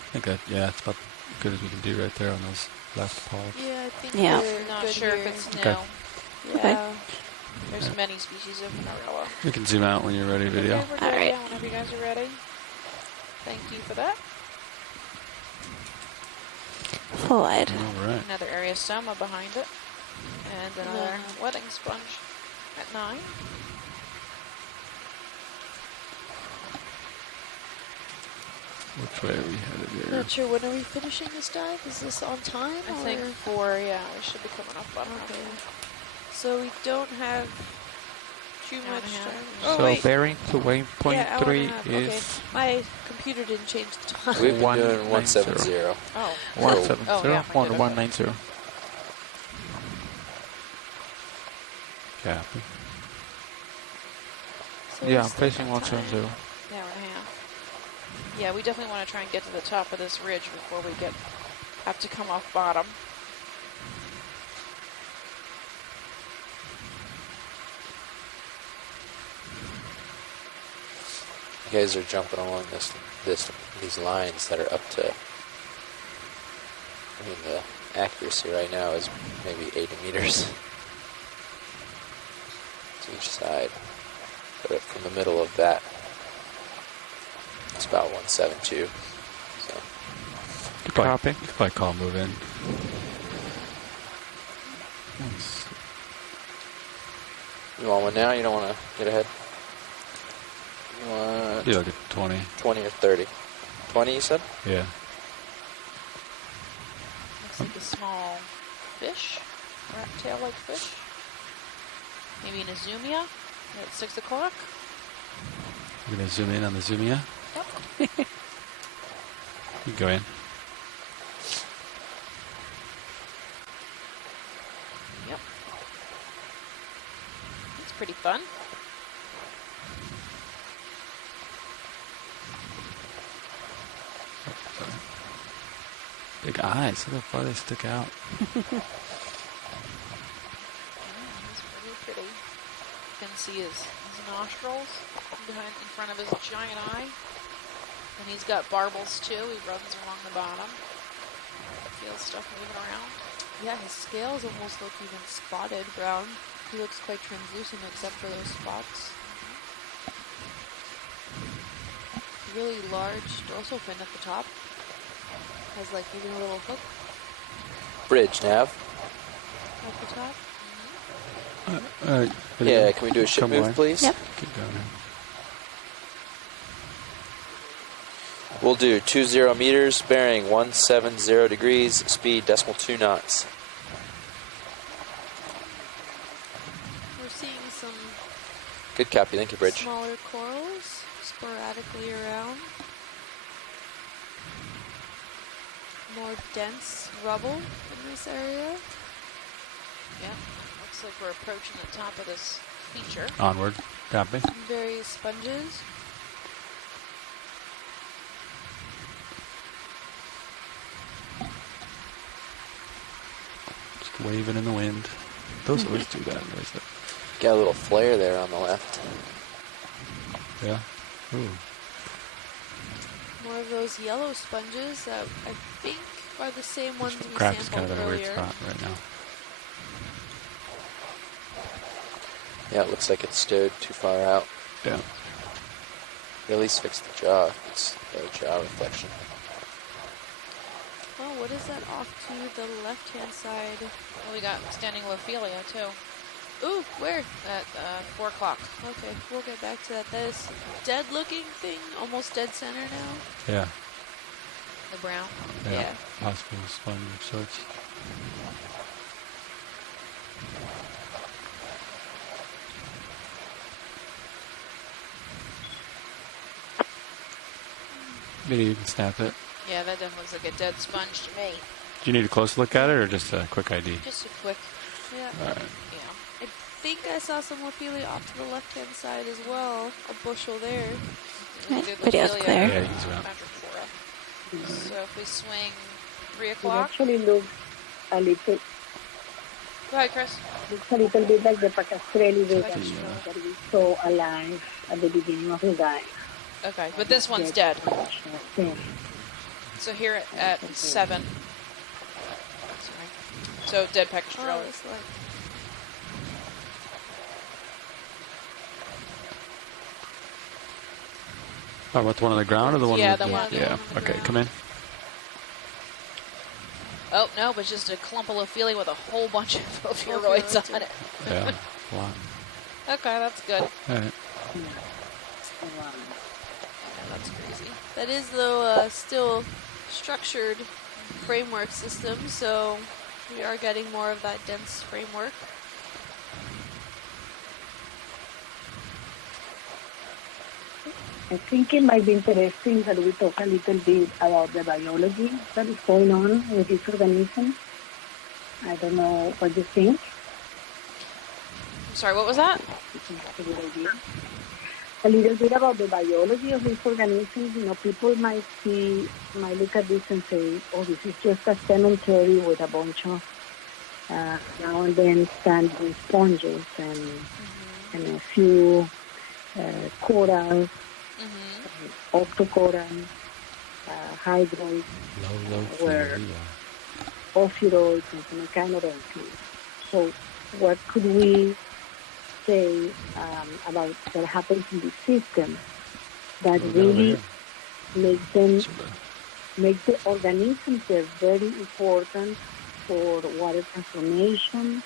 I think that, yeah, it's about as good as we can do right there on those last polyps. Yeah, I think Yeah. we're Not good sure here. if it's new. Okay. Yeah. Okay. There's many species of Narella. You can zoom out when you're ready, video. Okay, we're good. All right. Yeah, whenever you guys are ready. Thank you for that. Full wide. All right. Another area soma behind it. And another wedding sponge at 9. Which way are we headed here? Not sure when are we finishing this dive? Is this on time? I think 4, yeah, we should be coming up on Okay. So we don't have too Hour much and a half. time. So Oh wait, bearing to waypoint yeah, hour and a 3 half. is Okay. My computer didn't change the time. We've been 190. doing 170. Oh, 170 Oh, yeah, or I did, okay. 190. Copy. So Yeah, we I'm still facing got time. 170. hour and a half. Yeah, we definitely want to try and get to the top of this ridge before we have to come off bottom. You guys are jumping along these lines that are up to. I mean, the accuracy right now is maybe 80 meters to each side. But from the middle of that, it's about 172. So Copy. You could probably call move in. Nice. you want one now? You don't want to get ahead? You want Do like a 20. 20 or 30? 20, you said? Yeah. Looks like a small fish, rat tail-like fish. Maybe an Azumia at 6 o'clock. We're going to zoom in on the Zoomia. Yep. You can go in. pretty fun. Big eyes. Look how far they stick out. He's pretty pretty. You can see his nostrils in front of his giant eye. And he's got barbels too. He runs along the bottom. Feels stuff moving around. Yeah, his scales almost look even spotted brown. He looks quite translucent except for those spots. Really large dorsal fin at the top. Has like even a little hook Bridge nav. at the top. Yeah, can we do a ship move, please? Yep. Keep going. We'll do 20 meters, bearing 170 degrees, speed 0.2 knots. We're seeing some Good copy, thank you, Bridge. smaller corals sporadically around. More dense rubble in this area. Yeah, looks like we're approaching the top of this feature. Onward. Copy. Various sponges. Just waving in the wind. Those always do that. Always that. Got a little flare there on the left. Yeah. Ooh. More of those yellow sponges that I think are the same ones we Crack is sampled kind of in a weird earlier. spot right now. Yeah, it looks like it's stowed too far out. Yeah. At least fix the jaw. It's no jaw reflection. Oh, what is that off to the left-hand side? Well, we got standing Lophelia too Ooh, where? at 4 o'clock. Okay, we'll get back to that. That is dead-looking thing, almost dead center now. Yeah. The brown. Yeah. Hospital sponge of sorts. Maybe you can snap it. Yeah, that definitely looks like a dead sponge to me. Do you need a close look at it or just a quick ID? Just a quick, Yeah. Alright. yeah. I think I saw some Ophelia off to the left-hand side as well. A bushel there. We did Video's Lophelia clear. Yeah, he's around. after 4. So if we swing 3 It o'clock. actually looks a little Go ahead, Chris. looks a little bit like the Pacastrelli that Pacastrelli. that we saw alive at the beginning of the dive. Okay, but this one's dead. Yeah. So here at 7. Sorry. So dead Oh, Pacastrelli. it's like Oh, what's the one on the ground or the one? Yeah, with the one on the Yeah. ground. Okay, come in. Oh, no, but just a clump of Lophelia with a whole bunch of ophiuroids on it. Yeah. A lot. Okay, that's good. All right. Yeah, that's crazy. that is though still structured framework system, so we are getting more of that dense framework. I think it might be interesting that we talk a little bit about the biology that is going on with this organism. I don't know what you think. I'm sorry, what was that? I think that's a good idea. A little bit about the biology of these organisms. You know, people might look at this and say, oh, this is just a cemetery with a bunch of now and then standing sponges and a few corals, octocorals, hydroids, where ophiuroids and echinorences. So what could we say about what happens in this system that really make the organisms that are very important for water transformation,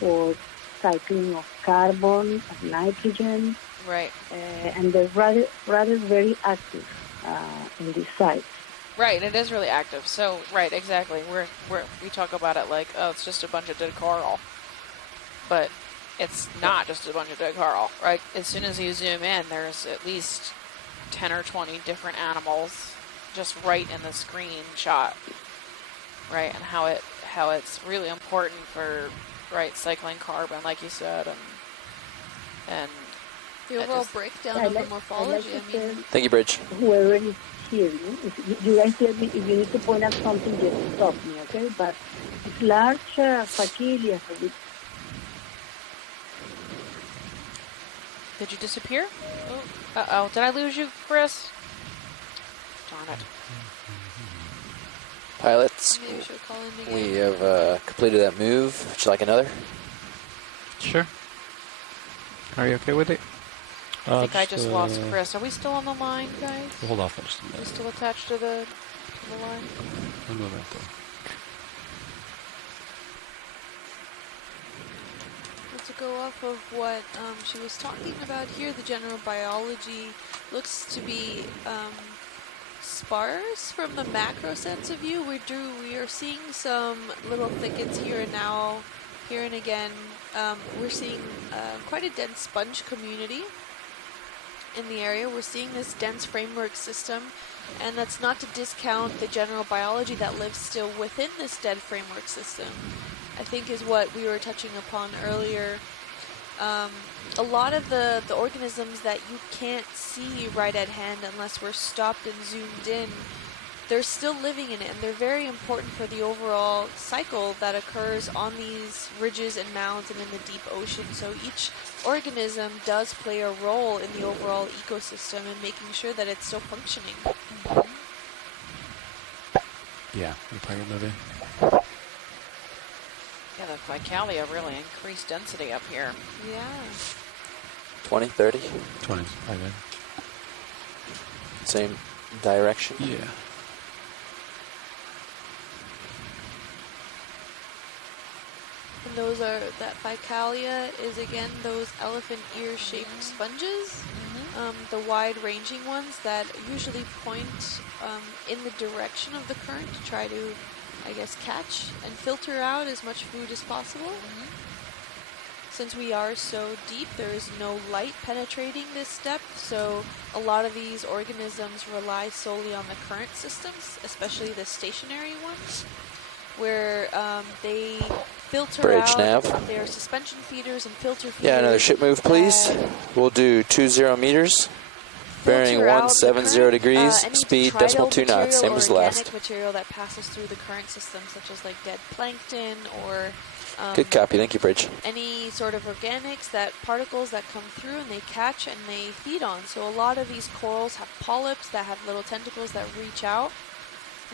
for cycling of carbon, of nitrogen, Right. and they're rather very active in these sites. Right, it is really active. So, right, exactly. We talk about it like, oh, it's just a bunch of dead coral. But it's not just a bunch of dead coral, right? As soon as you zoom in, there's at least 10 or 20 different animals just right in the screenshot, right? And how it's really important for, right, cycling carbon, like you said, and And The I overall just- breakdown I of the like morphology, to I mean, tell Thank you, Bridge. whoever is here, if you guys hear me, if you need to point out something, just stop me, okay? But it's large Facilia. Did you disappear? Uh-oh. Did I lose you, Chris? Darn it. Pilots, maybe we should call in again. we have completed that move. Would you like another? Sure. Are you okay with it? I think I just lost Chris. Are we still on the line, guys? Hold off for just a Are we minute. still attached to the line? One momento. To go off of what she was talking about here, the general biology looks to be sparse from the macro sense of view. We are seeing some little thickets here and now, here and again. We're seeing quite a dense sponge community in the area. We're seeing this dense framework system, and that's not to discount the general biology that lives still within this dead framework system, I think is what we were touching upon earlier. A lot of the organisms that you can't see right at hand unless we're stopped and zoomed in, they're still living in it, and they're very important for the overall cycle that occurs on these ridges and mounds and in the deep ocean. So each organism does play a role in the overall ecosystem and making sure that it's still functioning. Yeah, you play a movie. Yeah, the Ficalia really increased density up here. Yeah. 20, 30? 20. I did. Same direction? Yeah. And those are, that Ficalia is again those elephant ear shaped sponges, the wide ranging ones that usually point in the direction of the current to try to, I guess, catch and filter out as much food as possible. Since we are so deep, there is no light penetrating this depth, so a lot of these organisms rely solely on the current systems, especially the stationary ones, where they filter Bridge out nav. their suspension feeders and filter feeders. Yeah, another ship move, please. We'll do 20 meters. Bearing filter out the 170 current, degrees. any Speed detrital 2 knots. material Same or as organic last. material that passes through the current system, such as like dead plankton or Good copy. Thank you, Bridge. any sort of organics, that particles that come through and they catch and they feed on. So a lot of these corals have polyps that have little tentacles that reach out.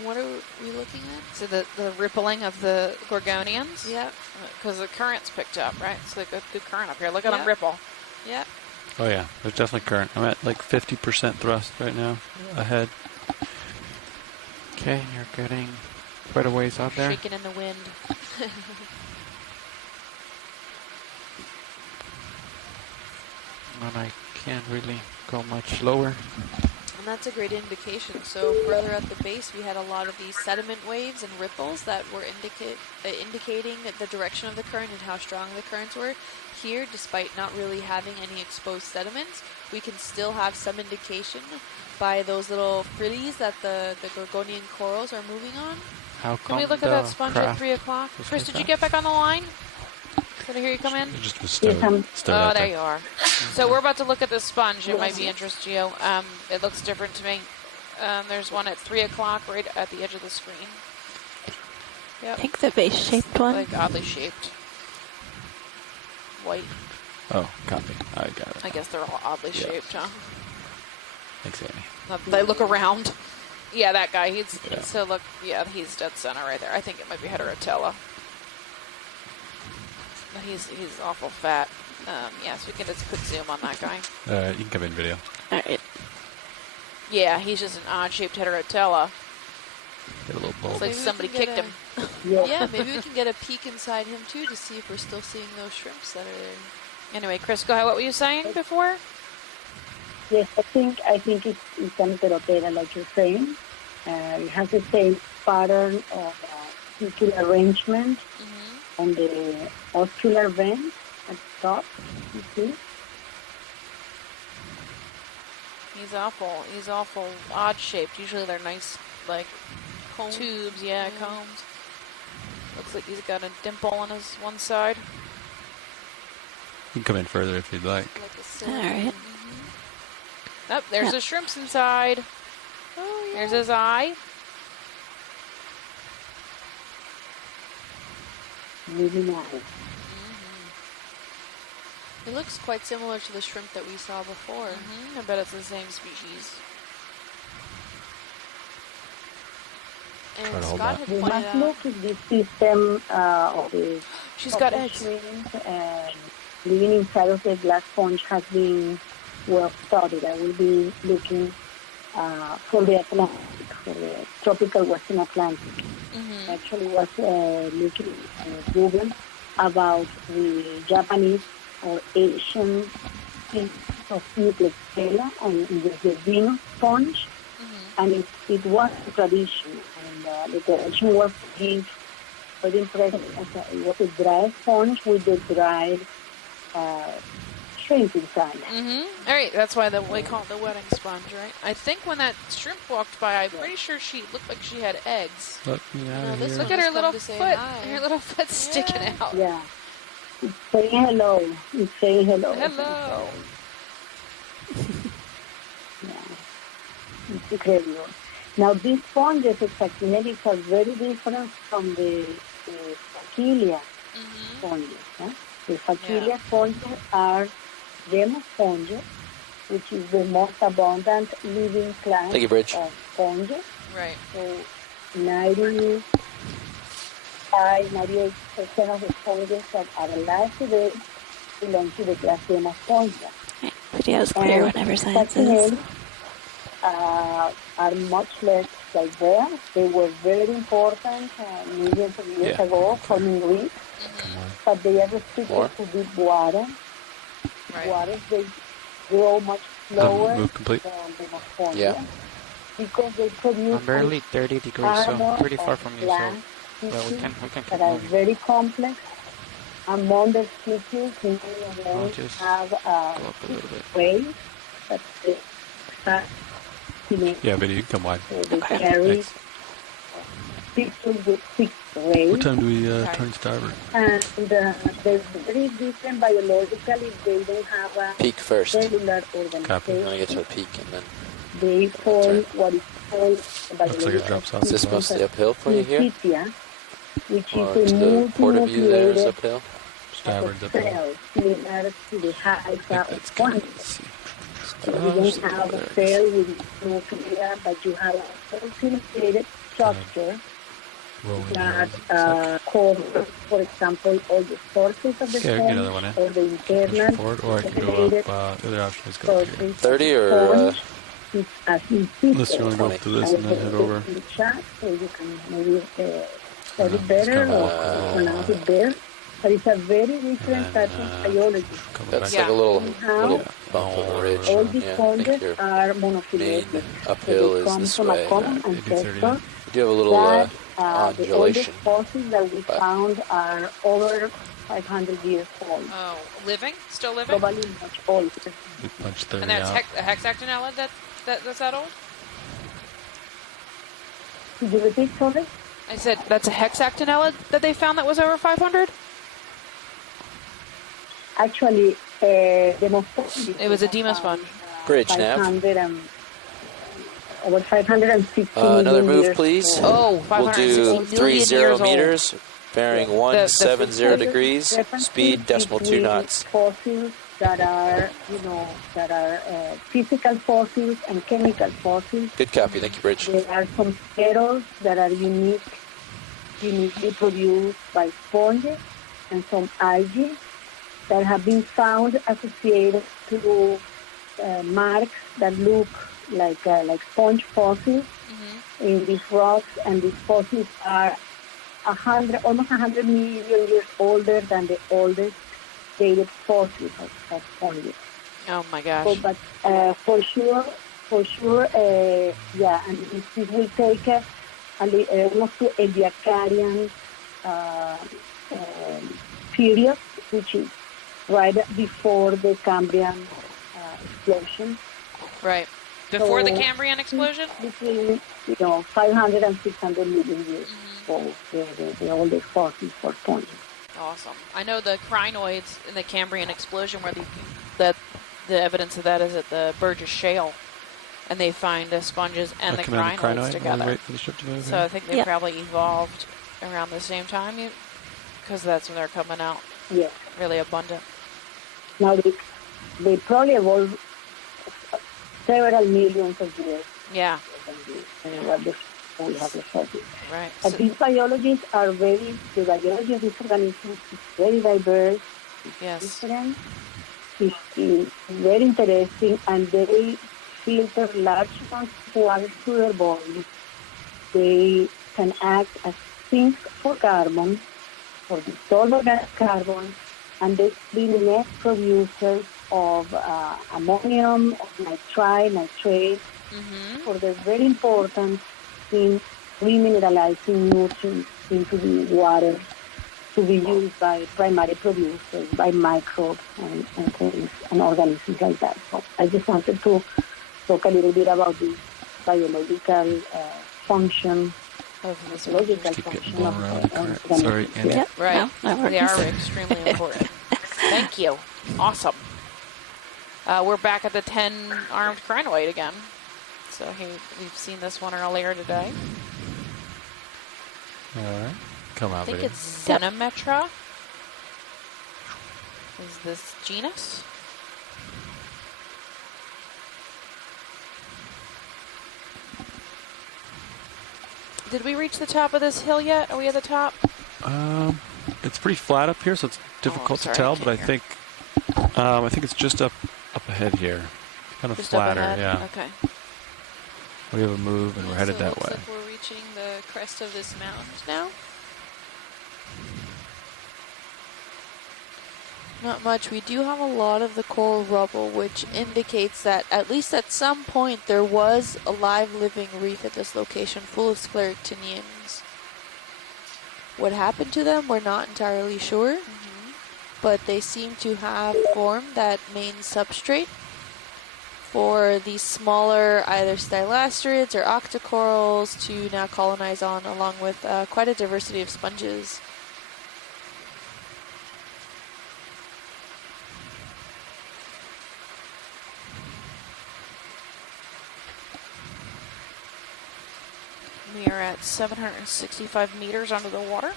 What are we looking at? So the rippling of the Gorgonians? Yeah. Because the current's picked up, right? So they got good current up here. Look at Yeah. them ripple. Yeah. Oh yeah, there's definitely current. I'm at like 50% thrust right now, ahead. Okay, you're getting quite a ways out there. Shaking in the wind. And I can't really go much lower. And that's a great indication. So further at the base, we had a lot of these sediment waves and ripples that were indicating the direction of the current and how strong the currents were. Here, despite not really having any exposed sediments, we can still have some indication by those little frillies that the Gorgonian corals are moving on. How Can come we look at the that sponge at craft 3 o'clock? was Chris, like did you that? get back on the line? Did I hear you come in? It just was Yes, stowed, stowed Oh, out there you are. So we're about to look at the sponge. It might be Yes. interest you. It looks different to me. There's one at 3 o'clock right at the edge of the screen. I Yep. think the base-shaped one. Like oddly shaped. White. Oh, copy. I got it. I guess they're all oddly Yeah. shaped, huh? Thanks, Annie. They look around. Yeah, that guy. He's Yeah. so look. Yeah, he's dead center right there. I think it might be Heterotella. But he's awful fat. Yes, we can just quick zoom on that guy. You can come in video. All right. Yeah, he's just an odd-shaped Heterotella. Get a little It's bulb. like Maybe we somebody can get kicked him. Yeah, maybe we can get a peek inside him too to see if we're still seeing those shrimps that are there. Anyway, Chris, go ahead. What were you saying before? Yes, I think it's an Heterotera, like you're saying. It has the same pattern of circular arrangement on the ocular vein at the top, you see? He's awful odd-shaped. Usually they're nice, like, tubes. Yeah, combs. Looks like he's got a dimple on his one side. You can come in further if you'd like. All right. Oh, there's the shrimps inside. Oh, yeah. There's his eye. Really nice. It looks quite similar to the shrimp that we saw before. I bet it's the same species. Try And to hold Scott that. had We pointed must out. look at the system of the She's got the eggs. shrimp and living inside of the glass sponge has been well studied. I will be looking for the Atlantic, for the tropical Western Atlantic. Actually was looking at Google about the Japanese or Asian piece of Nucleoxella and the Venus sponge. And it was a tradition. And the tradition was to give, very impressive, it was a dry sponge with the dried shrimp inside. All right, that's why we call it the wedding sponge, right? I think when that shrimp walked by, I'm pretty sure she looked like she had eggs. Let me out of this here. Look at her Just little come to say foot. hi. Her little foot sticking out. Yeah. It's saying hello. It's saying hello. Hello. Yeah. It's incredible. Now, these sponges, exactly, are very different from the Facilia sponges. Huh? The Facilia sponges are demo sponges, which is the most abundant living class Thank you, Bridge. of sponges. Right. So 98% of the sponges that are alive today belong to the class demo sponges. Video's clear whenever science is. Facsimile are much less diverse. They were very important millions of years ago, forming reefs, but they are restricted to deep water. Right. Waters, they grow much slower Move complete. than the sponges. Yeah. Because they produce I'm barely 30 degrees, so carbon pretty far of from you, so glass we tissues can keep that are moving. very complex. Among the species, many of them I'll just have go up a little bit. waves that they Yeah, video, you can come wide. so they carry Thanks. pictures with 6 rays. What time do we turn starboard? And they're very different biologically. They don't have a Peak first. cellular Copy. You want to organization. get to a peak and then... They form right. what is called Looks like it drops off. Is this mostly uphill for you here? Syncytia, which Or is to a the port of view there is multinucleated uphill? Starboard's up there. cell similar to the hydra of That's kind one. of, let's see. So you don't have a cell with nuclear, but you have a syncytiated structure Rolling that down. covers, for example, all the sources of the Yeah, I can get another one sponge, in. or the Push internal forward, or I can go integrated up. The other option is go up here. sources 30 or... sponge. It's as Unless you want to go up to this and then head over. in the chat, so you can maybe study it's better kind of or pronounce it better. But it's a very different type of biology. Coming That's back. like a little How bump on the ridge. all these Yeah, I sponges think your are main monophyletic. uphill They is come this from way. a common Yeah, 80, 30 ancestor. now. You do have a little That the oldest undulation. fossils that we but- found are over 500 years old. Oh, living? Still living? Probably much older. We punched 30 And that's out. a hexactinella that's that old? Could you repeat, sorry? I said that's a hexactinella that they found that was over 500? Actually, the most It was a Dema sponge. Bridge, Nav. 500 and over 560 Another million move, years please. old. Oh, We'll 560 do million 30 years old. meters, bearing 170 degrees, Difference speed decimal 2 between knots. Fossils that are, physical fossils and chemical fossils. Good copy. Thank you, Bridge. There are some spherules that are uniquely produced by sponges, and some algae that have been found associated to marks that look like sponge fossils in these rocks, and these fossils are almost 100 million years older than the oldest dated fossils of sponges. Oh my gosh. So, but for sure, yeah, and this will take almost to a Diacarian period, which is right before the Cambrian explosion. Right. Before the So, Cambrian explosion? Between 500 and 600 million years old, the oldest fossils for sponges. Awesome. I know the crinoids in the Cambrian explosion, where the evidence of that is at the Burgess Shale, and they find the sponges and the crinoids together. Wait for the ship to move. So I think they probably evolved around the same time, because that's when they're coming out. Yes. Really abundant. Now they probably evolved several millions of years. Yeah. We have studied. Right. But So, these biologists are the biology of these organisms is very diverse, yes. different, it's very interesting, and they filter large amounts of water to their bodies. They can act as sinks for carbon, for dissolved organic carbon, and they be net producers of ammonium, of nitrate, for the very important in remineralizing nutrients into the water to be used by primary producers, by microbes and things and organisms like that. So I just wanted to talk a little bit about the biological function. Keep getting blown around. Sorry, Andy. Yep, right. No, They are extremely important. Thank you. Awesome. We're back at the 10-armed crinoid again. So we've seen this one earlier today. All right. Come on, I think video. it's Xenometra. Is this genus? Did we reach the top of this hill yet? Are we at the top? It's pretty flat up here, so it's difficult to tell. But I think it's just up ahead here. Kind of Just flatter, up ahead? yeah. Okay. We have a move, and we're headed that way. Like we're reaching the crest of this mound now. Not much. We do have a lot of the coral rubble, which indicates that at least at some point there was a live living reef at this location full of scleractinians. What happened to them, we're not entirely sure, but they seem to have formed that main substrate for these smaller either stylastrids or octocorals to now colonize on, along with quite a diversity of sponges. We are at 765 meters under the water.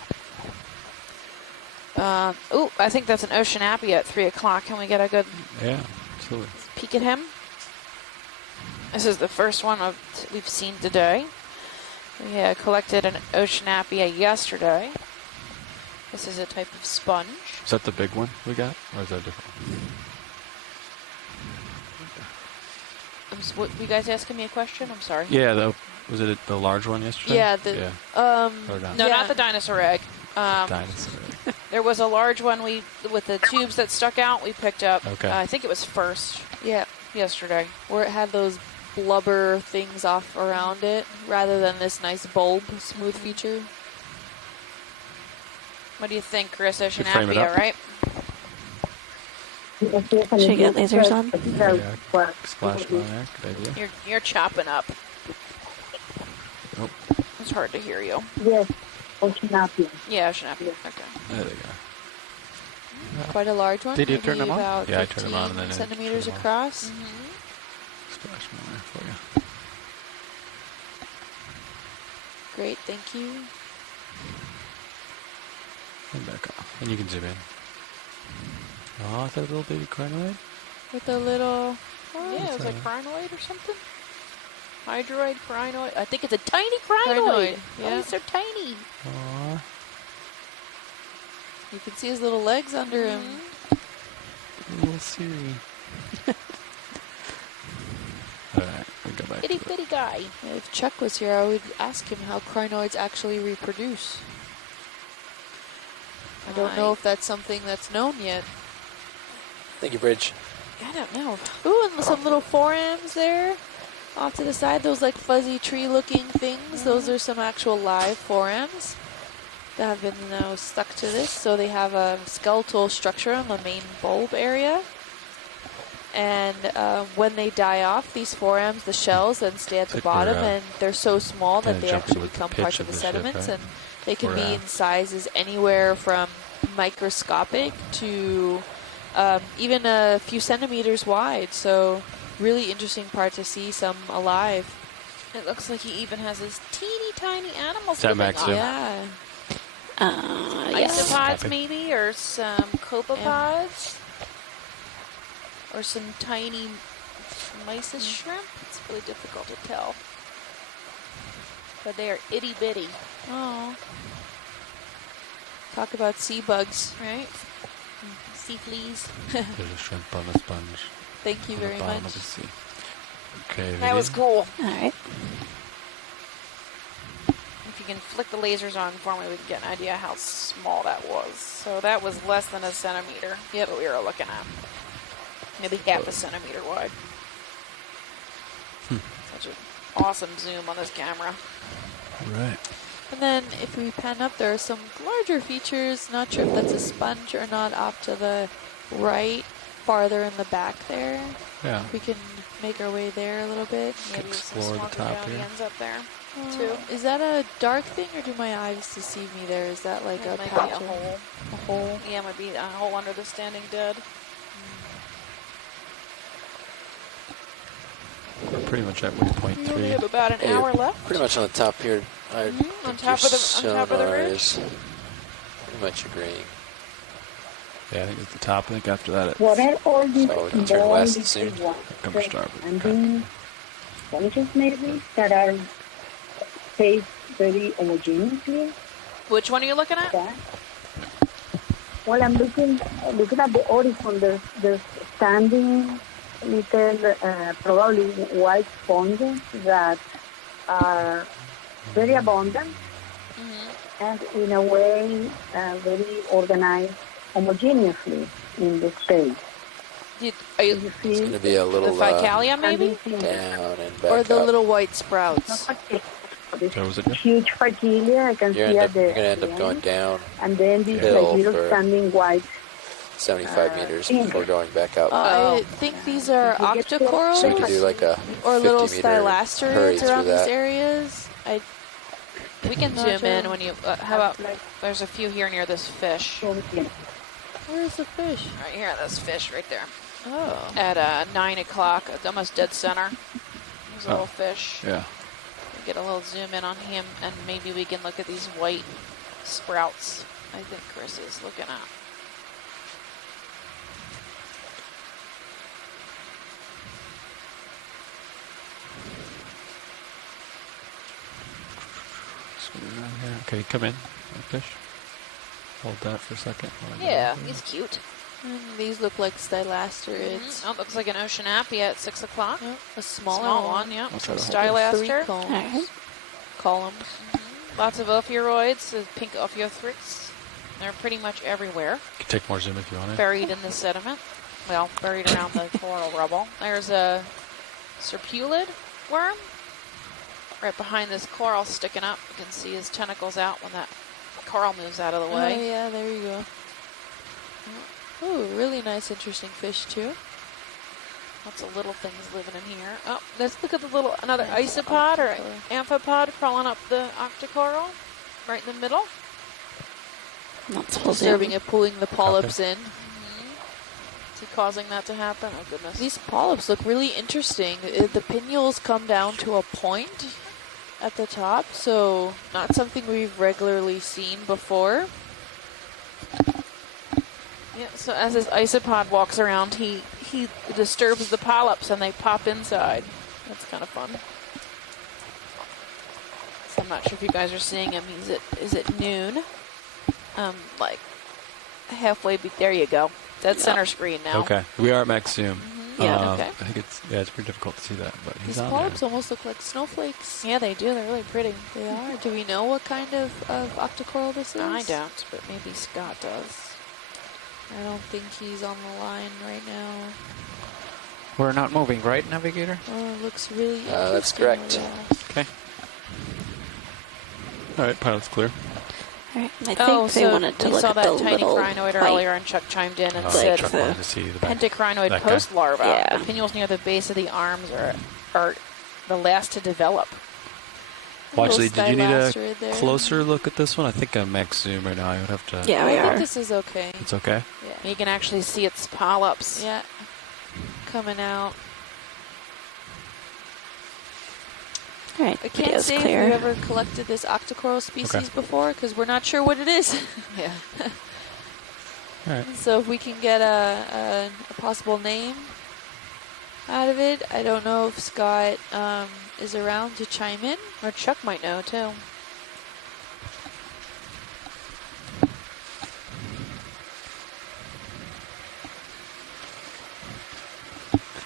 I think that's an Oceanapia at 3 o'clock. Can we get a good absolutely. peek at him? This is the first one we've seen today. We collected an Oceanapia yesterday. This is a type of sponge. Is that the big one we got, or is that different? Were you guys asking me a question? I'm sorry. Yeah, was it the large one yesterday? Yeah. No, not the dinosaur egg. Dinosaur. There was a large one with the tubes that stuck out. We picked up. Okay. I think it was first. Yeah. Yesterday, where it had those blubber things off around it, rather than this nice bulb smooth feature. What do you think, Chris? Frame it Oceanapia, up. right? Should we get lasers on? Yeah, splash one there. Good idea. You're chopping up. Oh. It's hard to hear you. Yes, Oceanapia. Yeah, Oceanapia. Okay. There they go. Quite a large one. Did you maybe turn them on? about Yeah, I turned them on and then 15 I centimeters turned them across. Splash one there for you. Great, thank you. And back off. And you can zoom in. Oh, is that a little baby crinoid? With a little... Yeah, it was a crinoid or something. Hydroid, crinoid. I think it's a tiny crinoid. Yeah. Oh, he's so tiny. Aw. You can see his little legs under him. Little Siri. Alright, we go back Itty to bitty guy. If Chuck was here, I would ask him how crinoids actually reproduce. I don't know if that's something that's known yet. Thank you, Bridge. I don't know. Ooh, and some little forams there off to the side. Those like fuzzy tree-looking things. Those are some actual live forams that have been now stuck to this. So they have a skeletal structure on the main bulb area. And when they die off, these forams, the shells, then stay at the bottom, and they're so small that they actually become part of the sediments, and they can be in sizes anywhere from microscopic to even a few centimeters wide. So really interesting part to see some alive. It looks like he even has his teeny tiny animals that living Max on Zoom? it. Yeah. Yes. Isopods Copy. maybe, or some copepods, or some tiny Mesa shrimp. It's really difficult to tell, but they are itty bitty. Oh. Talk about sea bugs. Right? Sea fleas. There's a shrimp on the sponge. Thank you on very the bottom much. of the sea. Okay, That was cool. All right. If you can flick the lasers on for me, we can get an idea how small that was. So that was less than a centimeter. Yep. What we were looking at. Maybe half a centimeter wide. Such an awesome zoom on this camera. Right. And then if we pan up, there are some larger features. Not sure if that's a sponge or not off to the right, farther in the back there. Yeah. We can make our way there a little bit. Maybe explore some the smoky top here. ends up there, too. Is that a dark thing, or do my eyes deceive me there? Is that like It a might patch be a of- hole. A hole? Yeah, it might be a hole under the standing dead. We're pretty much at waypoint We only 3. have about an Hey, hour you're left. pretty much on the top here. I On think top your of the sonar ridge. is pretty much agreeing. Yeah, I think it's the top. I think after that What are all these So we can turn small west little soon. ones Upper starboard. and then sponges maybe that are spaced very homogeneously? Which one are you looking at? Yeah. Well, I'm looking at the horizon. There's standing little, probably white sponges that are very abundant and in a way very organized homogeneously in the space. Are you You It's see, going to be a the little Ficalia, maybe? down and back Or the up. little white sprouts? this So was it? huge Ficalia I can You're see at going the to end up end. going down And then these hill like little for standing white. 75 meters before going back up. I think these are You get to- octocorals So we could do like a or little 50-meter hurry stylasterids through around these that. areas. We can Not zoom sure. in when you. How about? There's a few here near this fish. Where's the fish? Right here, this fish right there. Oh. At 9 o'clock, it's almost dead center. There's a Oh. little fish. Yeah. Get a little zoom in on him, and maybe we can look at these white sprouts. I think Chris is looking at. Swim around here. Okay, come in. Fish. Hold that for a second. while I go Yeah, over he's cute. And these look like stylasterids. Oh, looks like an oceanapia at 6 o'clock. Oh, a smaller Small one. one, yeah. I'll try to hold Three Stylaster. cones. Alright. Columns. Lots of ophiuroids, pink ophiothrix. They're pretty much everywhere, You can take more zoom if you want to. buried in the sediment. Well, buried around the coral rubble. There's a serpulid worm right behind this coral sticking up. You can see his tentacles out when that coral moves out of the Oh, way. yeah, there you go. Oh, really nice, interesting fish, too. Lots of little things living in here. Oh, let's look at the little, another Nice isopod or octocoral. amphipod crawling up the octocoral right in the middle. Not supposed Disturbing to. it, pulling the polyps in. Is he causing that to happen? Oh, goodness. These polyps look really interesting. The pinnules come down to a point at the top, so not something we've regularly seen before. Yeah, so as this isopod walks around, he disturbs the polyps and they pop inside. That's kind of fun. So I'm not sure if you guys are seeing him. Is it noon? Like halfway. There you go. Dead center screen now. Okay, we are at max zoom. Yeah, okay. I think it's pretty difficult to see that, but he's These on polyps there. almost look like snowflakes. Yeah, they do. They're really pretty. They are. Do we know what kind of octocoral this is? I don't, but maybe Scott does. I don't think he's on the line right now. We're not moving, right, Navigator? Oh, it looks really That's interesting correct. over there. Okay. All right, pilot's clear. Alright, I think Oh, they so wanted to we look saw at that the tiny little crinoid white- earlier, and Chuck chimed in and Oh, said Chuck wanted to see the back. pentacrinoid That guy. post larva. Yeah. The pinnules near the base of the arms are the last to develop. Watchley, did you need a stylaster there. closer look at this one? I think I'm max zoom right now. I would have to. Yeah, we I think are. this is okay. It's okay. Yeah. You can actually see its polyps. Yeah. Coming out. All right, I can't video's say clear. if we ever collected this octocoral species before because we're not sure what it is. Yeah. All right. So if we can get a possible name out of it, I don't know if Scott is around to chime in. Or Chuck might know too.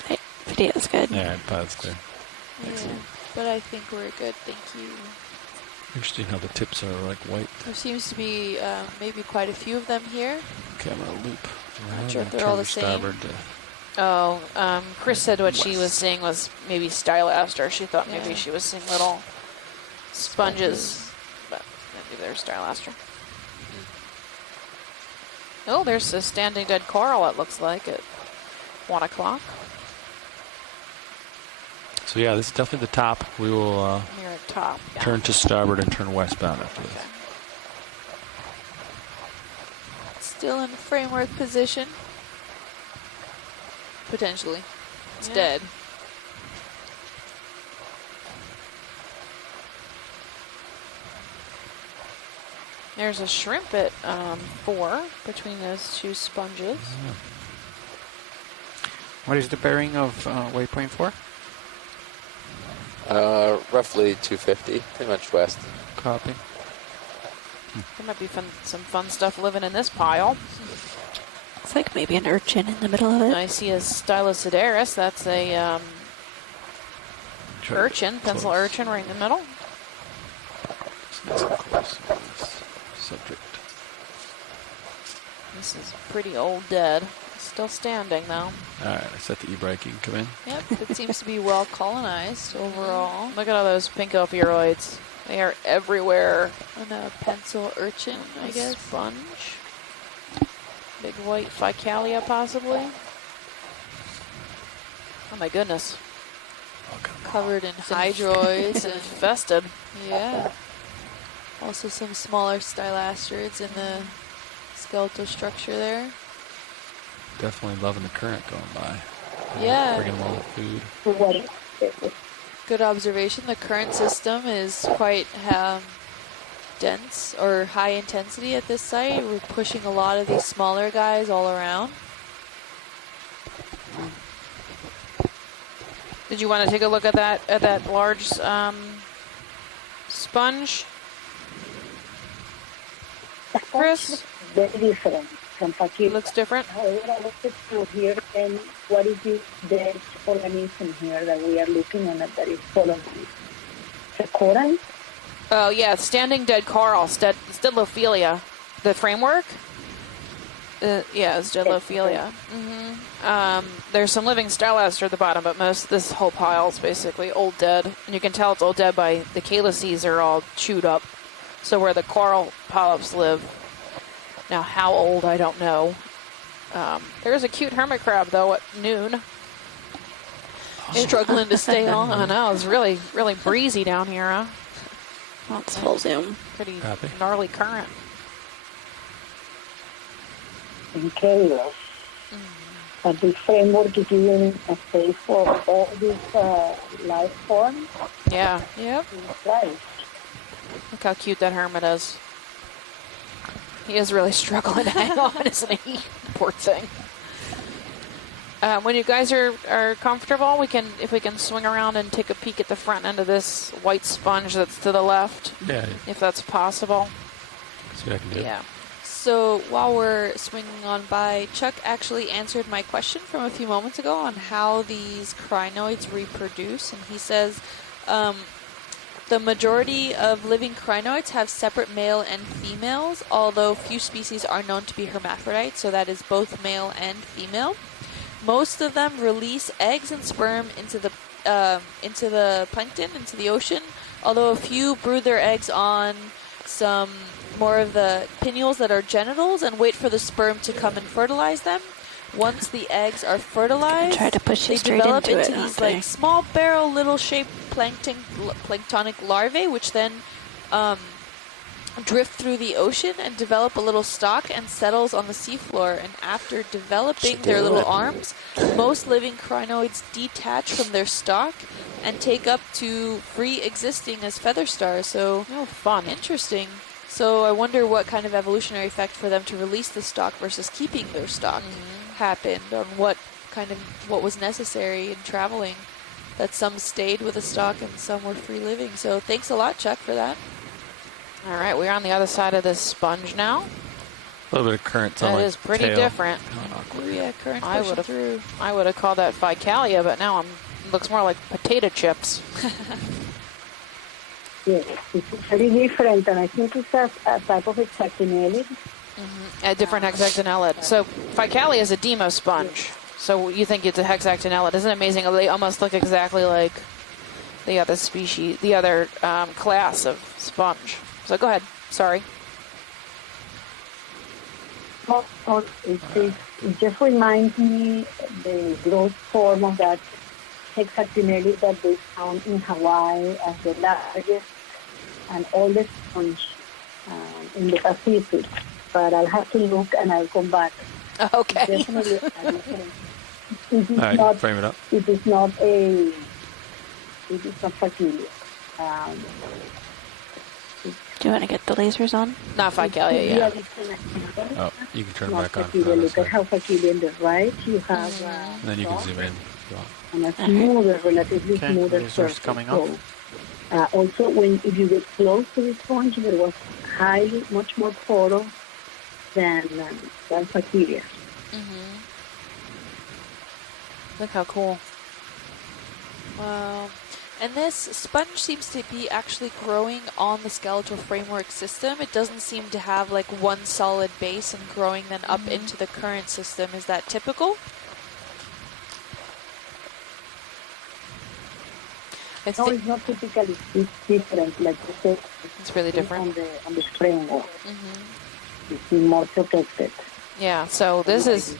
Right, video's good. All right, that's clear. Yeah, but I think we're good. Thank you. Interesting how the tips are like white. There seems to be maybe quite a few of them here. Okay, I'm gonna loop. Not sure if they're all the same. Oh, Chris said what she was seeing was maybe stylaster. She thought maybe she was seeing little sponges, but maybe they're stylaster. Oh, there's a standing dead coral, it looks like, at 1 o'clock. So yeah, this is definitely the top. We will Near the top. Yeah. turn to starboard and turn westbound after this. Still in framework position. Potentially. It's Yeah. dead. There's a shrimp at 4 between those two sponges. What is the bearing of waypoint 4? Roughly 250, pretty much west. Copy. There might be some fun stuff living in this pile. It's like maybe an urchin in the middle of it. I see a Stylosidaris. That's a urchin, pencil urchin right in the middle. Nice and close to this subject. This is pretty old dead. Still standing though. All right, I set the e-brake. You can come in. Yep, it seems to be well colonized overall. Look at all those pinkopheroids. They are everywhere. And a pencil urchin, I guess. Sponge. Big white Ficalia possibly. Oh my goodness. Covered in hydroids and infested. yeah. Also some smaller stylasterids in the skeletal structure there. Definitely loving the current going by. Yeah. Bringing along food. What is it? Good observation. The current system is quite dense or high intensity at this site. We're pushing a lot of these smaller guys all around. Did you want to take a look at that large sponge, Chris? Very different from Fakir. It looks different. However, I looked at through here, and what is this dead organism here that we are looking on that is following? It's a coral? Oh yeah, standing dead coral, Stidlophilia. The framework? Yeah, it's Stidlophilia. There's some living stylaster at the bottom, but this whole pile is basically old dead. And you can tell it's old dead by the calyces are all chewed up. So where the coral polyps live. Now how old, I don't know. There's a cute hermit crab though at noon. Struggling to stay on. I know, it's really, really breezy down here, huh? Well, it's full zoom. Pretty Copy. gnarly current. Incredible. But the framework is giving a space for all these life forms Yeah. Yep. in place. Look how cute that hermit is. He is really struggling to hang on, isn't he? Poor thing. When you guys are comfortable, if we can swing around and take a peek at the front end of this white sponge that's to the left, Yeah. if that's possible. See what I can do. Yeah. So while we're swinging on by, Chuck actually answered my question from a few moments ago on how these crinoids reproduce, and he says the majority of living crinoids have separate male and females, although few species are known to be hermaphrodites, so that is both male and female. Most of them release eggs and sperm into the plankton, into the ocean, although a few brood their eggs on some more of the pinnules that are genitals and wait for the sperm to come and fertilize them. Once the eggs are fertilized, Try to push you they straight develop into into it, these aren't they? like small barrel little shaped planktonic larvae, which then drift through the ocean and develop a little stalk and settles on the seafloor. And after developing their little arms, most living crinoids detach from their stalk and take up to free existing as feather stars. So fun. Interesting. So I wonder what kind of evolutionary effect for them to release the stalk versus keeping their stalk happened, on what was necessary in traveling, that some stayed with a stalk and some were free living. So thanks a lot, Chuck, for that. All right, we're on the other side of this sponge now. A little bit of current. That is pretty different. Oh, yeah, current I pushing through. would have called that Ficalia, but now it looks more like potato chips. Yes, it's very different, and I think it's a type of hexactinellid. A different hexactinellid. So Ficalia is a demo sponge. So you think it's a hexactinellid. Isn't it amazing? They almost look exactly like the other species, the other class of sponge. So go ahead. Sorry. It just reminds me the growth form of that hexactinellid that they found in Hawaii as the largest and oldest sponge in the Pacific. But I'll have to look and I'll come back. Okay. Definitely. All right, frame it up. It is not Ficalia. Do you want to get the lasers on? Not Ficalia, yeah. Oh, you can turn it back on. Look at how Ficalia on the right, you have... And then you can zoom in if you want. And a smoother, relatively smoother surface. Coming up. Also, if you get close to the sponge, there was much more photo than Ficalia. Look how cool. Wow. And this sponge seems to be actually growing on the skeletal framework system. It doesn't seem to have like one solid base and growing then up into the current system. Is that typical? No, it's not typical. It's different. Like you said, it's really different on the framework. It's more protected. Yeah. So this is.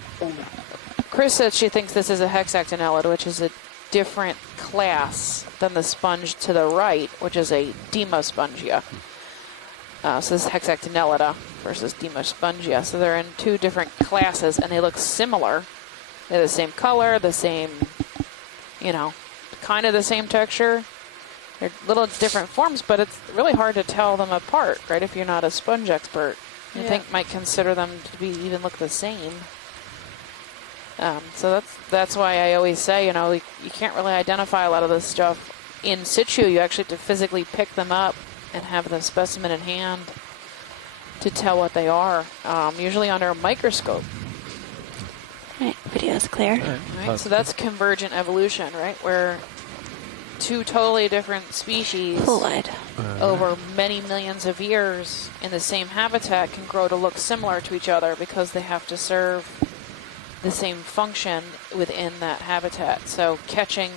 Chris said she thinks this is a hexactinellid, which is a different class than the sponge to the right, which is a Demospongia. So this is hexactinellida versus Demospongia. So they're in two different classes, and they look similar. They're the same color, the same, kind of the same texture. They're little different forms, but it's really hard to tell them apart, right? If you're not a sponge expert, you might consider them to even look the same. So that's why I always say, you can't really identify a lot of this stuff in situ. You actually have to physically pick them up and have the specimen in hand to tell what they are, usually under a microscope. All right, video's clear. All right, so that's convergent evolution, right? Where two totally different species over many millions of years in the same habitat can grow to look similar to each other because they have to serve the same function within that habitat. So catching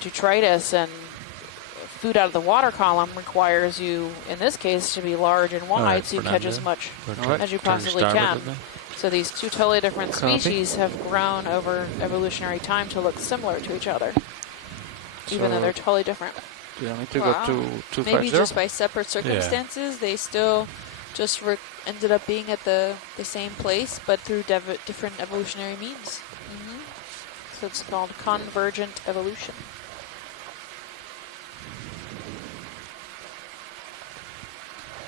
detritus and food out of the water column requires you, in this case, to be large and wide, so you catch as much as you possibly can. So these two totally different species have grown over evolutionary time to look similar to each other, even though they're totally different. Do you want me to go to 250? Maybe just by separate circumstances, they still just ended up being at the same place, but through different evolutionary means. So it's called convergent evolution.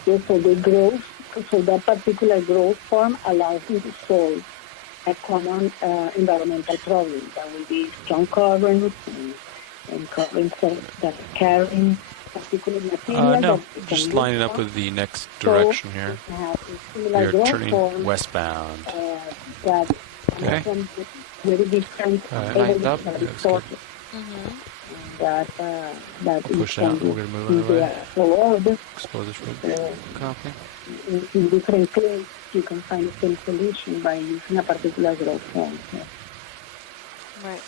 Yes, so that particular growth form allows you to solve a common environmental problem. That will be strong currents and currents that carrying particular material. No, just lining up with the next direction here. We are turning westbound. Very different lined up. That push out. We're going to move forward. Explore this room. Copy. In different cases, you can find the same solution by using a particular growth form. Right.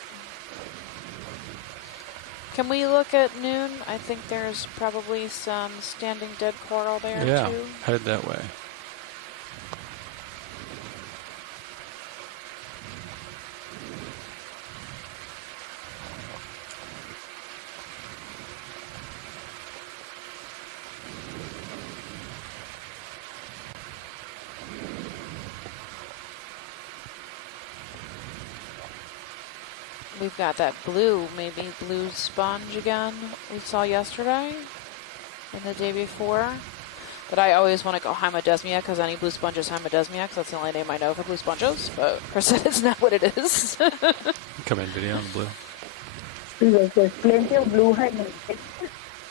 Can we look at noon? I think there's probably some standing dead coral there, too. Yeah, headed that way. We've got that blue, maybe blue sponge again we saw yesterday and the day before. But I always want to go Hymadesmia because any blue sponge is Hymadesmia because that's the only name I know for blue sponges. But Chris said it's not what it is. Come in video on the blue. There's plenty of blue hydrangea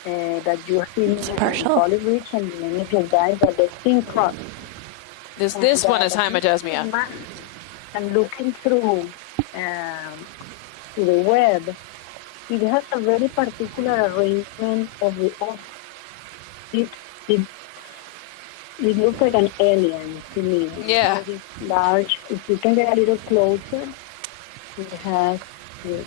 that you have seen in Olive Ridge and many of your guys, but they're thin cross. This one is Hymadesmia. And looking through the web, it has a very particular arrangement of the off. It looks like an alien to me. Yeah. It's large. If you can get a little closer, it has this,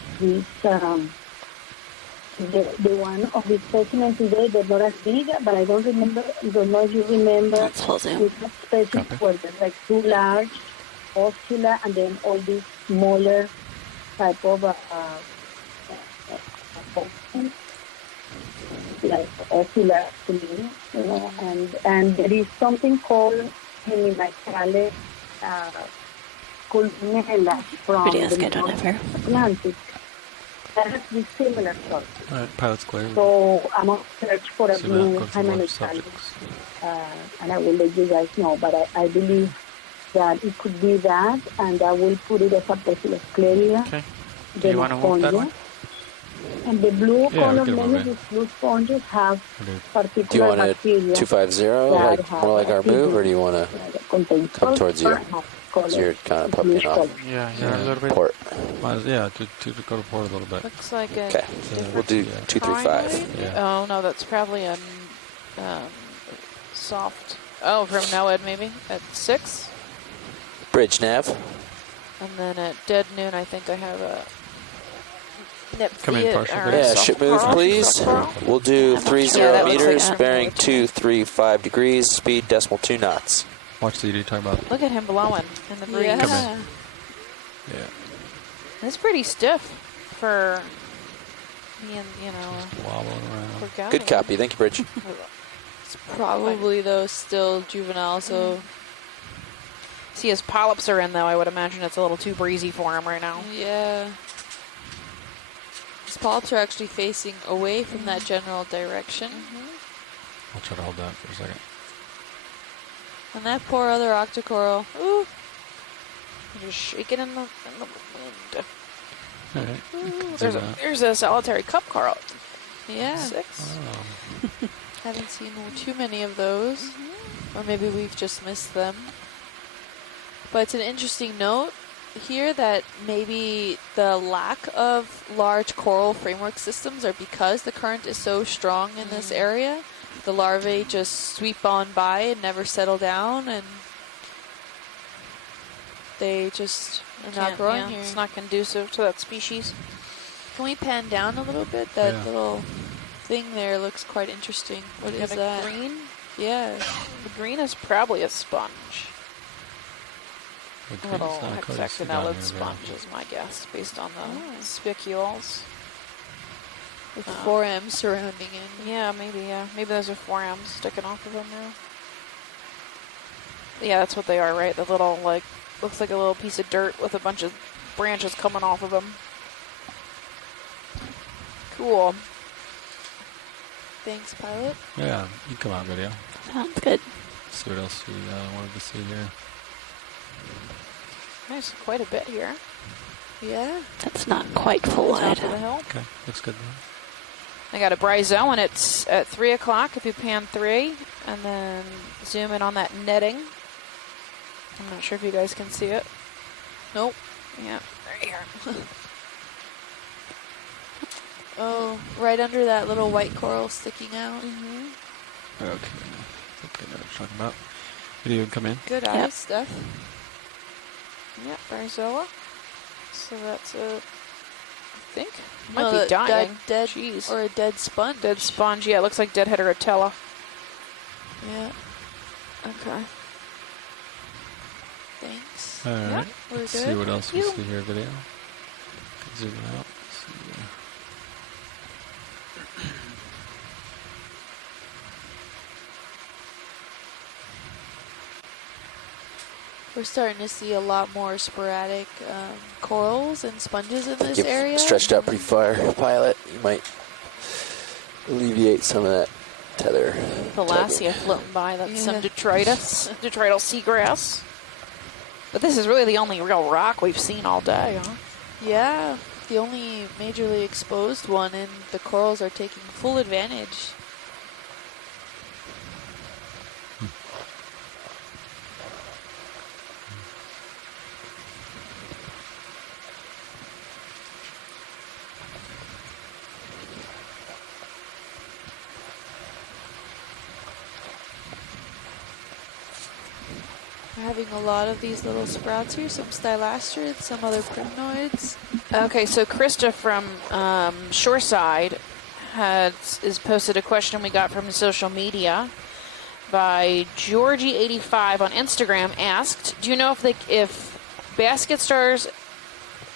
the one of the specimen today, they're not as big, but I don't know if you remember. That's full zoom. We have specimens where there's like two large oscilla and then all these smaller type of like oscilla to me, you know, and there is something called hemimicale columella from Video's the good whenever. Atlantic. That has this similar sort. All right, pilot's clear. So I'm going to search for a So we'll blue go to large hemimicale, subjects. and I will let you guys know. But I believe that it could be that, and I will put it as a Peciloscleria. Okay. Do you want to move that one? And the blue Yeah, color, we can many move of these blue sponges have Okay. particular Do you want it bacteria 250, that like have more like our move, or do you want to contain come towards you? color, You're kind of bluish pupping off. color. Yeah, you're a little bit. Port. Yeah, to go to port a little bit. Looks like a Okay, we'll do Yeah. 235. Yeah. Oh, no, that's probably a soft. Oh, from NOAD maybe at 6. Bridge nav. And then at dead noon, I think I have a nip. Come in, partial or bridge. Yeah, soft ship move, coral, please. soft coral. We'll do Yeah, 30 that looks like meters, I'm bearing going to. 235 degrees, speed decimal 2 knots. Watch the ED talk about. Look at him blowing in the breeze. Yeah. Come in. Yeah. It's pretty stiff for being, Wobbling around. for Good copy. Thank you, Bridge. It's probably, though, still juvenile, so See, his polyps are in, though. I would imagine it's a little too breezy for him right now. yeah. His polyps are actually facing away from that general direction. I'll try to hold that for a second. And that poor other octocoral. Ooh. Just shaking in the wind. All right. Ooh, Zoom out. there's a solitary cup coral. Yeah. 6. Oh. Haven't seen too many of those. Or maybe we've just missed them. But it's an interesting note here that maybe the lack of large coral framework systems are because the current is so strong in this area. The larvae just sweep on by and never settle down, and they just are not growing here. It's not conducive to that species. Can we pan down a little bit? That Yeah. little thing there looks quite interesting. What is Got a that? green? Yeah. The green is probably a sponge. The A green's little not quite as down hexagonal here, sponge is my guess, based on the spicules. With the 4M surrounding it. Yeah, maybe, yeah. Maybe those are 4Ms sticking off of them now. Yeah, that's what they are, right? The little, like, looks like a little piece of dirt with a bunch of branches coming off of them. Cool. Thanks, pilot. Yeah, you come out video. Sounds good. See what else we wanted to see here. There's quite a bit here. Yeah. That's not quite full Top wide. of the hill. Okay, looks good. I got a Bryzo, and it's at 3 o'clock if you pan 3, and then zoom in on that netting. I'm not sure if you guys can see it. Nope. Yeah, right here. Oh, right under that little white coral sticking out. Okay. Okay, now what you're talking about. Video can come in. Good eyes, Steph. Yep, Bryzoa. So that's a, I think, might No, be that dying. dead Jeez. or a dead sponge. Dead sponge, yeah, it looks like dead heterotella. Yeah. Okay. Thanks. All right. we're Let's good. see what else we You. see here. Video. Zoom out. See. We're starting to see a lot more sporadic corals and sponges in this You've area. stretched out pretty far, Pilot. You might alleviate some of that tether. Thalassia floating by. That's some detritus, detrital seagrass. But this is really the only real rock we've seen all day, huh? Yeah, the only majorly exposed one, and the corals are taking full advantage. We're having a lot of these little sprouts here, some stylastrids, some other primnoids. Okay, so Krista from Shoreside is posted a question we got from social media by Georgie85 on Instagram. Asked, "Do you know if basket stars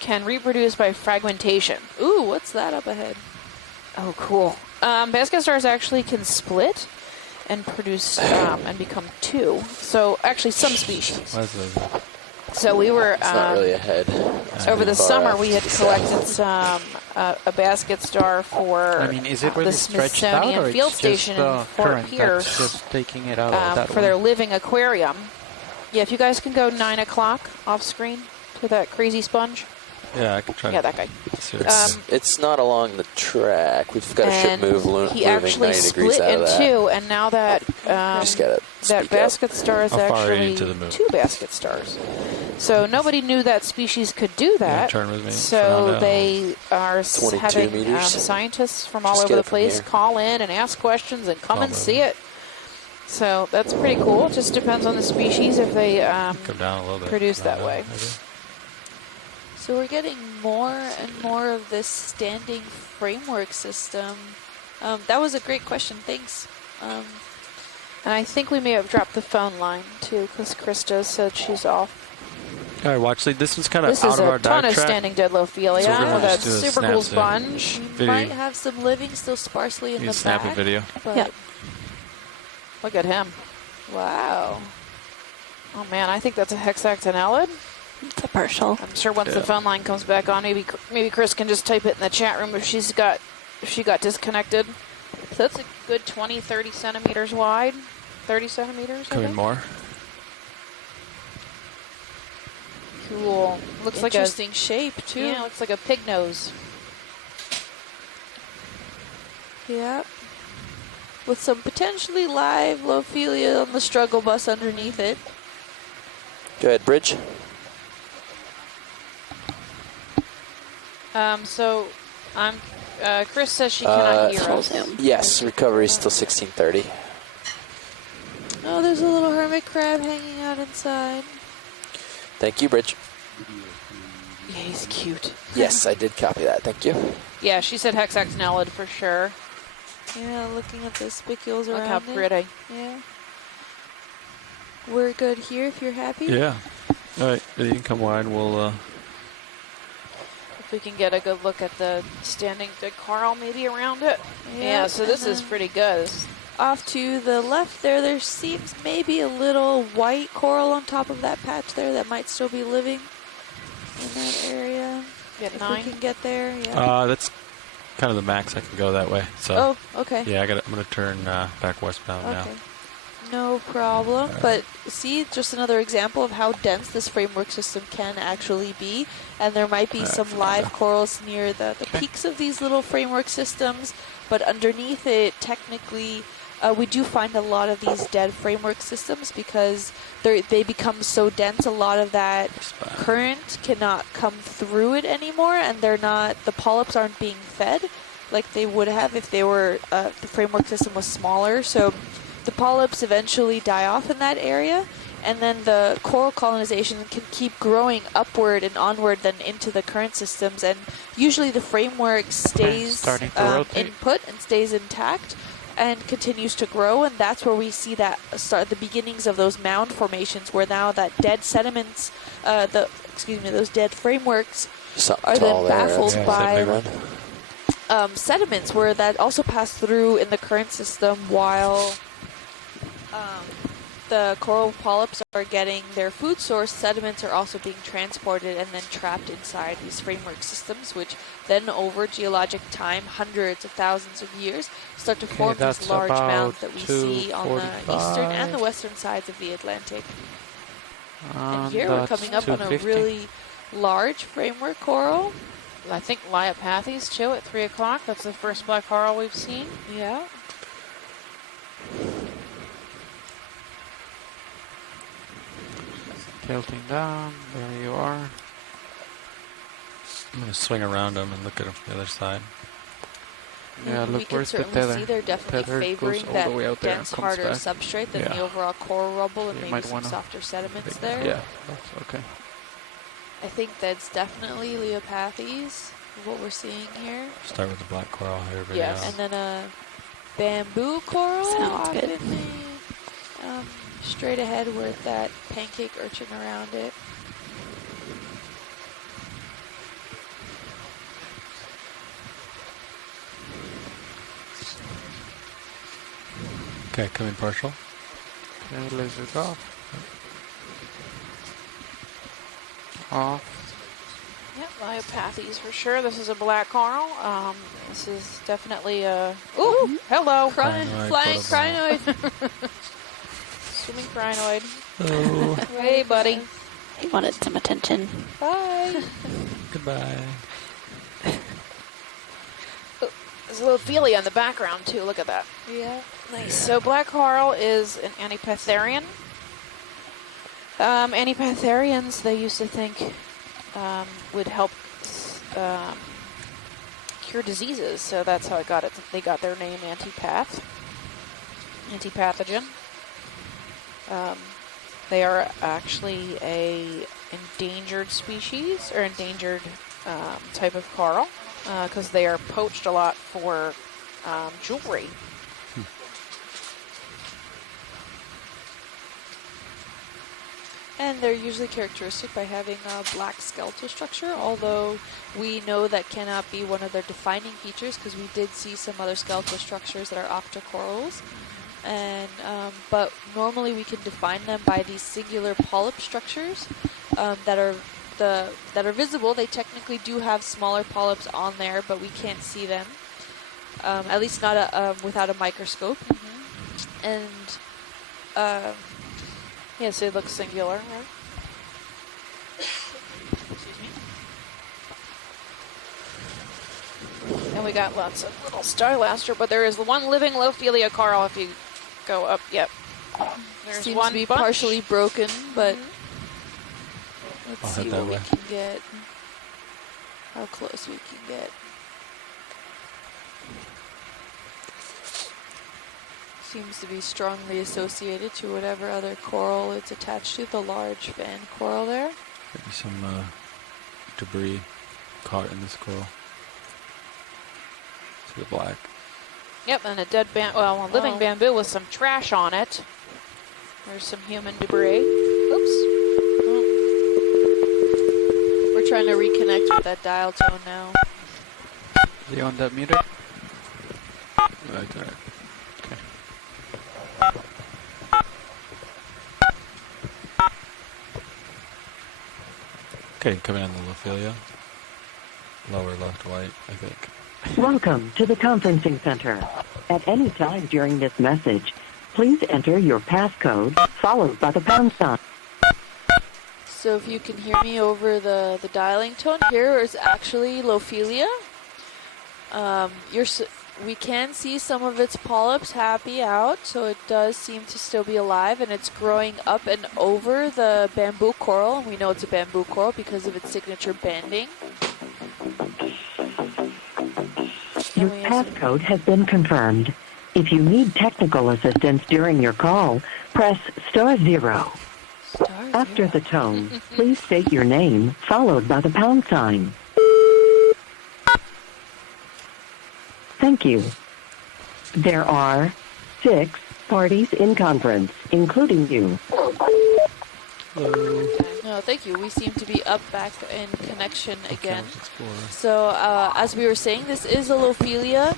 can reproduce by fragmentation?" Ooh, what's that up ahead? Oh, cool. Basket stars actually can split and produce and become two. So actually, some species. So we were It's not really ahead. over the summer. We had collected some a basket star for I mean, is it really the stretched out, Smithsonian or Field it's Station just in Fort current Pierce that's just taking it out that for way? their living aquarium? Yeah, if you guys can go 9 o'clock off screen to that crazy sponge. Yeah, I can try. Yeah, that guy. It's not along the track. We've got a ship And moving he actually 90 degrees split out in of that. two, and now that Just gotta that speak basket up. star is How far are you actually to the moon? 2 basket stars. So nobody knew that species could do that. turn with me for So now. they are 22 having meters. scientists from all Just over get the it from place here. call in and ask questions and come Call and them. see it. So that's pretty cool. It just depends on the species if they Go down a little bit. produce that way. So we're getting more and more of this standing framework system. That was a great question. Thanks. And I think we may have dropped the phone line too, because Krista said she's off. All right, well, actually, this was kind of This out is of a our ton dive of track. standing Deadlophilia So we're gonna with that just do a super cool snap sponge. We Video. might have some living still sparsely in You the snap a back. video. But Yeah. Look at him. Wow. Oh man, I think that's a hexactinellid. It's a partial. I'm sure once the Yeah. phone line comes back on, maybe Chris can just type it in the chat room if she got disconnected. So that's a good 20, 30 centimeters wide. 30 centimeters, I Coming think. more. Cool. Looks like a Interesting shape too. yeah, looks like a pig nose. Yeah. With some potentially live Lophilia on the struggle bus underneath it. Go ahead, Bridge. So Chris says she cannot hear Full us. zoom. Yes, recovery is till 16:30. Oh, there's a little hermit crab hanging out inside. Thank you, Bridge. Yeah, he's cute. Yes, I did copy that. Thank you. Yeah, she said hexactinellid for sure. Yeah, looking at the spicules Look around how it. pretty. Yeah. We're good here if you're happy. Yeah. All right, you can come wide. We'll. If we can get a good look at the standing dead coral maybe around it. Yeah, so this is pretty good. Off to the left there seems maybe a little white coral on top of that patch there that might still be living in that area. Get If 9. we can get there, yeah. That's kind of the max I can go that way. So. Oh, okay. Yeah, I'm gonna turn back westbound now. Okay. No problem. But see, just another example of how dense this framework system can actually be. And there might be some live corals near the peaks of these little framework systems. But underneath it, technically, we do find a lot of these dead framework systems because they become so dense. A lot of that current cannot come through it anymore. And the polyps aren't being fed like they would have if they were, the framework system was smaller. So the polyps eventually die off in that area, and then the coral colonization can keep growing upward and onward then into the current systems, and usually the framework stays starting to rotate. input and stays intact and continues to grow, and that's where we see that start the beginnings of those mound formations where now that dead sediments, those dead frameworks Something are tall then there. baffled That's by a big one. sediments where that also pass through in the current system while the coral polyps are getting their food source, sediments are also being transported and then trapped inside these framework systems, which then over geologic time, hundreds of thousands of years, start to form these large mounds that we see on the eastern and the western sides of the Atlantic. And here we're coming up on a really large framework coral. I think Liopathes too at 3 o'clock. That's the first black coral we've seen. Yeah. Tilting down. There you are. I'm going to swing around them and look at them from the other side. Yeah, We look, can where's the certainly tether? see they're definitely Tether favoring goes all the way that out there and dense, comes harder back. substrate than Yeah. the overall coral rubble and You maybe might some wanna softer sediments take- there. Yeah, that's okay. I think that's definitely Leopathes, what we're seeing here. Start with the black coral here. Everybody Yes. else. And then a bamboo coral Sounds off good. in the, straight ahead with that pancake urchin around it. Okay, coming partial. Okay, lasers off. Off. Yep, Liopathes for sure. This is a black coral. This is definitely a... Ooh, hello. Crinoid, Flying photoball. crinoid. Swimming crinoid. Oh, Hey, buddy. He wanted some attention. Bye. goodbye. There's a little Ophelia in the background, too. Look at that. Yeah. Nice. So black coral is an Antipatharian. Antipatharians, they used to think would help cure diseases, so that's how it got it. They got their name antipathogen. They are actually a endangered species or endangered type of coral because they are poached a lot for jewelry. And they're usually characteristic by having a black skeletal structure, although we know that cannot be one of their defining features because we did see some other skeletal structures that are octocorals. And but normally we can define them by these singular polyp structures that are visible. They technically do have smaller polyps on there, but we can't see them, at least not without a microscope. And Yes, it looks singular, right? And we got lots of little stylaster, but there is one living Lophelia coral if you go up. Yep. There's seems one to be bunch. partially broken, but let's I'll see head what that we way. can get. How close we can get. Seems to be strongly associated to whatever other coral it's attached to, the large fan coral there. Maybe some debris caught in this coral. See the black. Yep, and a dead a living bamboo with some trash on it. There's some human debris. Oops. We're trying to reconnect with that dial tone now. Is he on that meter? Right there. Okay. Okay, coming on the Lophelia. Lower left white, I think. Welcome to the conferencing center. At any time during this message, please enter your passcode followed by the pound sign. So if you can hear me over the dialing tone, here is actually Lophelia. We can see some of its polyps happy out, so it does seem to still be alive, and it's growing up and over the bamboo coral. And we know it's a bamboo coral because of its signature banding. Your passcode has been confirmed. If you need technical assistance during your call, press *0. After the tone, please state your name followed by the pound sign. Thank you. There are 6 parties in conference, including you. No, thank you. We seem to be back in connection again. So, as we were saying, this is a Lophelia.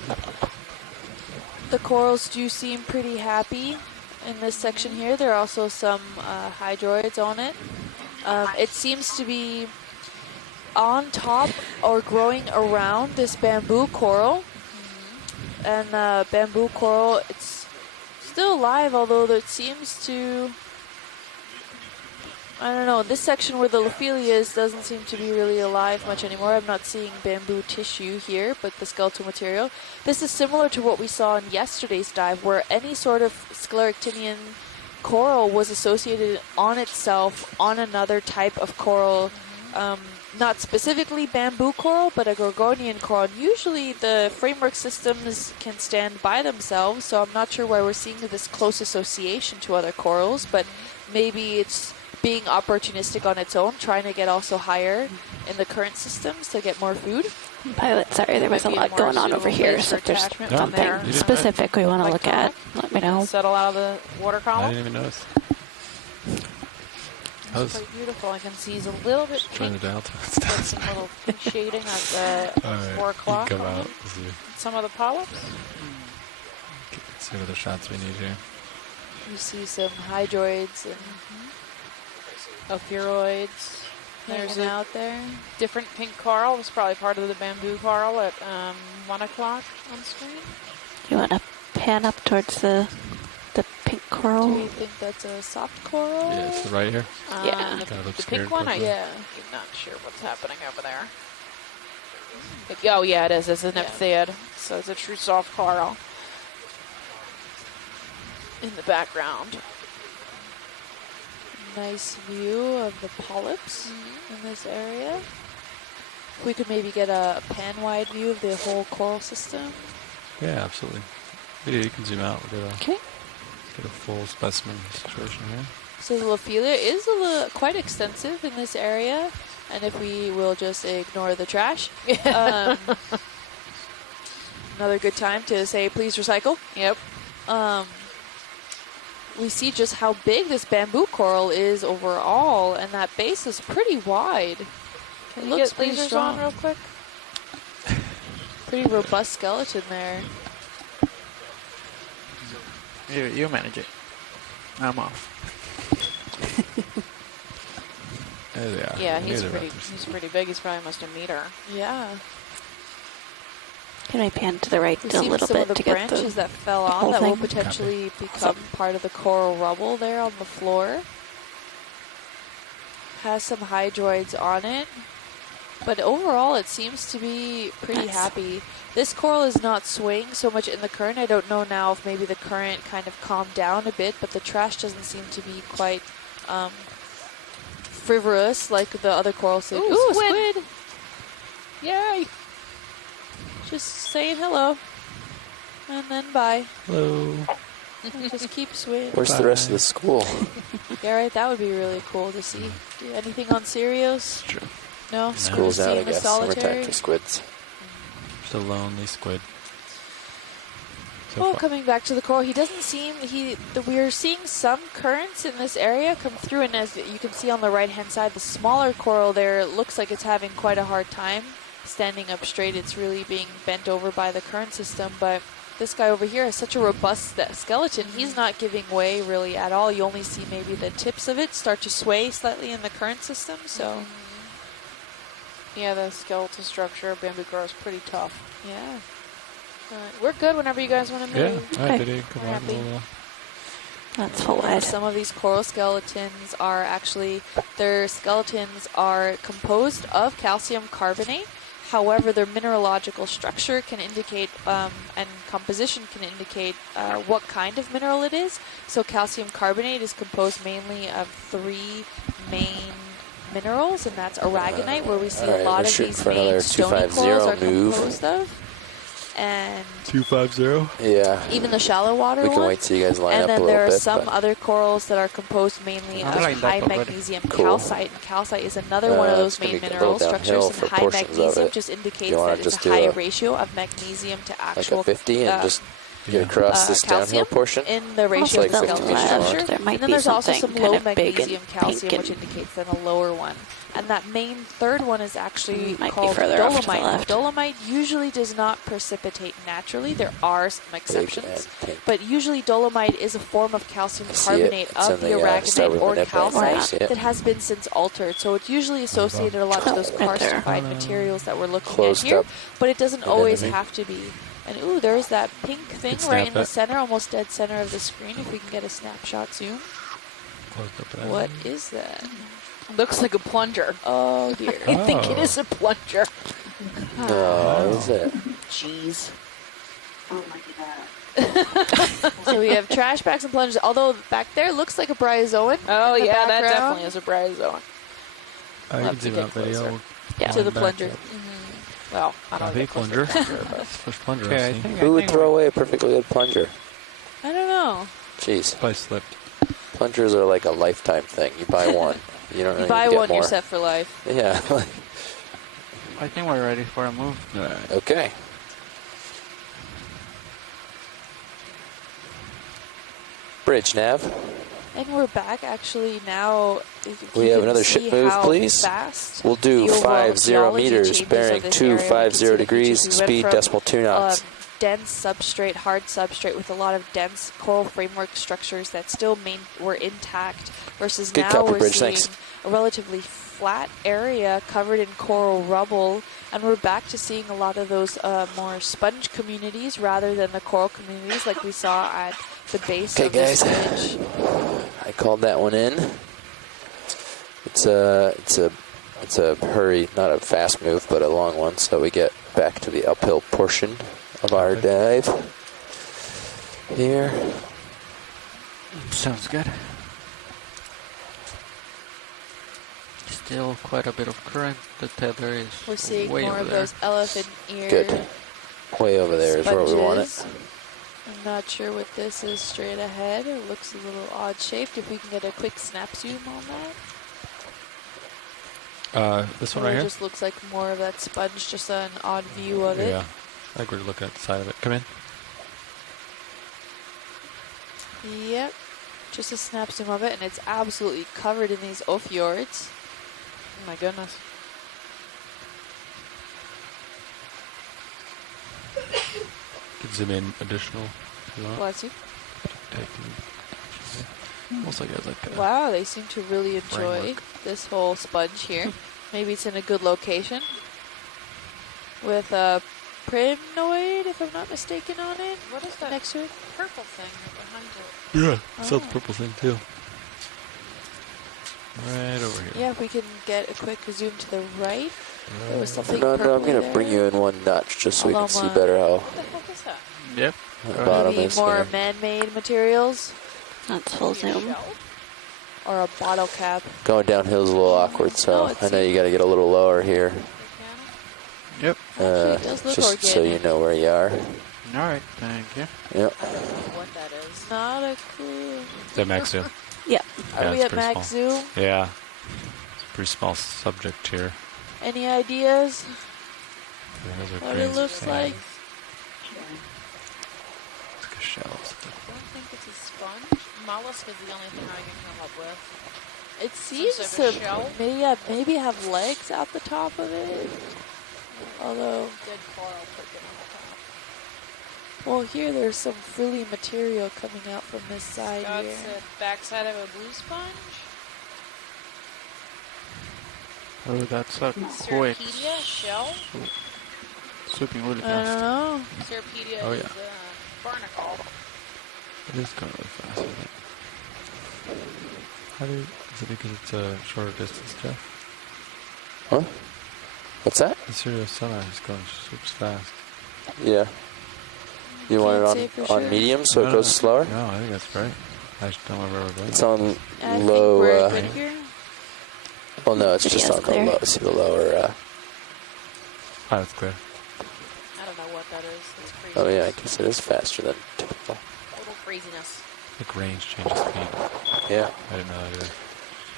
The corals do seem pretty happy. In this section here, there are also some hydroids on it. It seems to be on top or growing around this bamboo coral. And bamboo coral, it's still alive, although it seems to... I don't know, this section where the Lophelias doesn't seem to be really alive much anymore. I'm not seeing bamboo tissue here, but the skeletal material. This is similar to what we saw in yesterday's dive, where any sort of scleractinian coral was associated on itself on another type of coral. Not specifically bamboo coral, but a Gorgonian coral. And usually the framework systems can stand by themselves, so I'm not sure why we're seeing this close association to other corals, but maybe it's being opportunistic on its own, trying to get also higher in the current systems to get more food. Pilot, sorry, there was a lot going on over here, so if there's something specific we want to look at, let me know. Settle out of the water column. I didn't even notice. It's quite beautiful. I can see he's a little bit pink. Got some little pink shading at the 4 o'clock. Come out. See. Some of the polyps. See what other shots we need here. You see some hydroids and Ophiuroids. There's out there. Different pink coral. It was probably part of the bamboo coral at 1 o'clock on screen. You want to pan up towards the pink coral? Do you think that's a soft coral? Yeah, it's right here. Yeah. The pink one? I'm not sure what's happening over there. Oh, yeah, it is. It's an epithet. So it's a true soft coral in the background. Nice view of the polyps in this area. We could maybe get a pan-wide view of the whole coral system. Yeah, absolutely. Yeah, you can zoom out. We'll get a full specimen situation here. So the Lophelia is quite extensive in this area, and if we will just ignore the trash, another good time to say please recycle. Yep. We see just how big this bamboo coral is overall, and that base is pretty wide. It looks pretty strong. On real quick. Pretty robust skeleton there. You manage it. I'm off. There they are. Yeah, he's pretty big. He's probably almost a meter. Yeah. Can I pan to the right a little bit some of the to get branches that fell off that will potentially become part of the coral rubble there on the floor. Has some hydroids on it, but overall it seems to be pretty happy. This coral is not swaying so much in the current. I don't know now if maybe the current kind of calmed down a bit, but the trash doesn't seem to be quite frivolous like the other corals did. Ooh, squid! Yay! Just saying hello, and then bye. Hello. And just keep swimming. Where's the rest of the school? Yeah, right. That would be really cool to see. Anything on Sirius? True. No. School's out, I guess. Solitary? Summertime for squids. Just a lonely squid. Well, coming back to the coral, he doesn't seem we're seeing some currents in this area come through, and as you can see on the right-hand side, the smaller coral there looks like it's having quite a hard time standing up straight. It's really being bent over by the current system, but this guy over here has such a robust skeleton. He's not giving way really at all. You only see maybe the tips of it start to sway slightly in the current system, so... Yeah, the skeletal structure of bamboo coral is pretty tough. Yeah. We're good whenever you guys want to move. Yeah, I did. Come We're on, happy. That's full wide. Some of these coral skeletons are actually, their skeletons are composed of calcium carbonate. However, their mineralogical structure can indicate, and composition can indicate what kind of mineral it is. So calcium carbonate is composed mainly of 3 main minerals, and that's aragonite, where we see a lot of these main stony corals are composed of. And 250. Yeah. Even the shallow water we can ones. wait till you guys line and up a then little there are bit, some other corals that are composed mainly of high magnesium calcite. And calcite is another one of those main mineral structures. And high magnesium just indicates that it's a high ratio of magnesium to actual like a 50 and just get across this downhill portion. In the ratio of like skeletal structure. There might and then be there's also some something low kind of big magnesium and calcium, pink which indicates then a lower one. And that main third one is actually Might be called further off to the dolomite. left. Dolomite usually does not precipitate naturally. There are some exceptions, but usually dolomite is a form of calcium carbonate of the aragonite or calcite that has been since altered. So it's usually associated a lot to those karstified materials that we're looking at here, but it doesn't always have to be. And ooh, there's that pink thing right in the center, almost dead center of the screen. If we can get a snapshot zoom. What is that? Looks like a plunger. Oh dear. I think it is a plunger. No, is it? Jeez. Oh my God. So we have trash bags and plungers, although back there looks like a bryozoan. Oh in the yeah, that background. definitely is a bryozoan. You can zoom out video. To the plunger. Well, I don't Big think plunger. but First plunger Okay, I've seen. Who would throw away a perfectly good plunger? I don't know. Jeez. Probably slipped. Plungers are like a lifetime thing. You buy one. You don't really You buy need to get one, more. you're set for life. Yeah. I think we're ready for a move. All right. Okay. Bridge nav. And we're back actually now. If We you have can another see ship move, how please. Fast We'll do the overall 50 geology meters, changes bearing of this area. We can 250 see the degrees, features. We went speed from, decimal 2 knots. Dense substrate, hard substrate with a lot of dense coral framework structures that still were intact, versus Good now copy, we're Bridge, seeing thanks. a relatively flat area covered in coral rubble, and we're back to seeing a lot of those more sponge communities rather than the coral communities like we saw at the base of this ridge. I called that one in. It's a hurry, not a fast move, but a long one, so we get back to the uphill portion of our dive here. Sounds good. Still quite a bit of current. The tether is We're seeing way more over of there. those elephant ear Good. Way over there is where we want it. sponges. I'm not sure what this is straight ahead. It looks a little odd shaped. If we can get a quick snap zoom on that. This one Or right it here? just looks like more of that sponge, just an odd view of it. Yeah. I think we're looking at the side of it. Come in. Yep. Just a snap zoom of it, and it's absolutely covered in these ophiords. Oh my goodness. You can zoom in additional if you want. Bless you. Almost like it has like a Wow, they seem to really enjoy framework. this whole sponge here. Maybe it's in a good location. With a primnoid, if I'm not mistaken, on it. What is that next to it? purple thing behind it? Yeah, saw the purple thing too. Right over here. Yeah, if we can get a quick zoom to the right. There was something No, I'm purpley going to there. bring you in one notch just so we can see Loma. better how What the heck is that? Yep. the bottom Maybe is more here. man-made materials. That's full zoom. Or a bottle cap. Going downhill is a little awkward, so I know you got to get a little lower here. Yep. Actually, it does look Just so you organic. know where you are. All right. Thank you. Yep. What that is? Not a clue. Is that max zoom? Yeah. Are Yeah, we it's at pretty max small. zoom? Yeah. It's a pretty small subject here. Any ideas Those are what it grains of looks sand. like? It's like a shell. I don't think it's a sponge. Mollusk is the only thing I can come up with. It seems sort of to a shell? maybe have legs out the top of it. Although, Dead coral freaking on the top. well, here there's some frilly material coming out from this side That's here. the backside of a blue sponge. Oh, that's a quick Serrapedia shell. swooping really I don't fast. know. Serrapedia Oh, is yeah. barnacle. It is going really fast, isn't it? Is it because it's a shorter distance, Jeff? Huh? What's that? The Sirius Sunrise is going super fast. Yeah. You want Can't say it for on sure. medium so it goes slower? No, I think that's right. I just don't remember where It's on I low. think we're good here. Well, no, it's just Video's on clear. the low. See the lower. Oh, that's clear. I don't know what that is. It's crazy. Oh, yeah, I guess it is faster than typical. Total craziness. Like range changes speed. Yeah. I didn't know that either.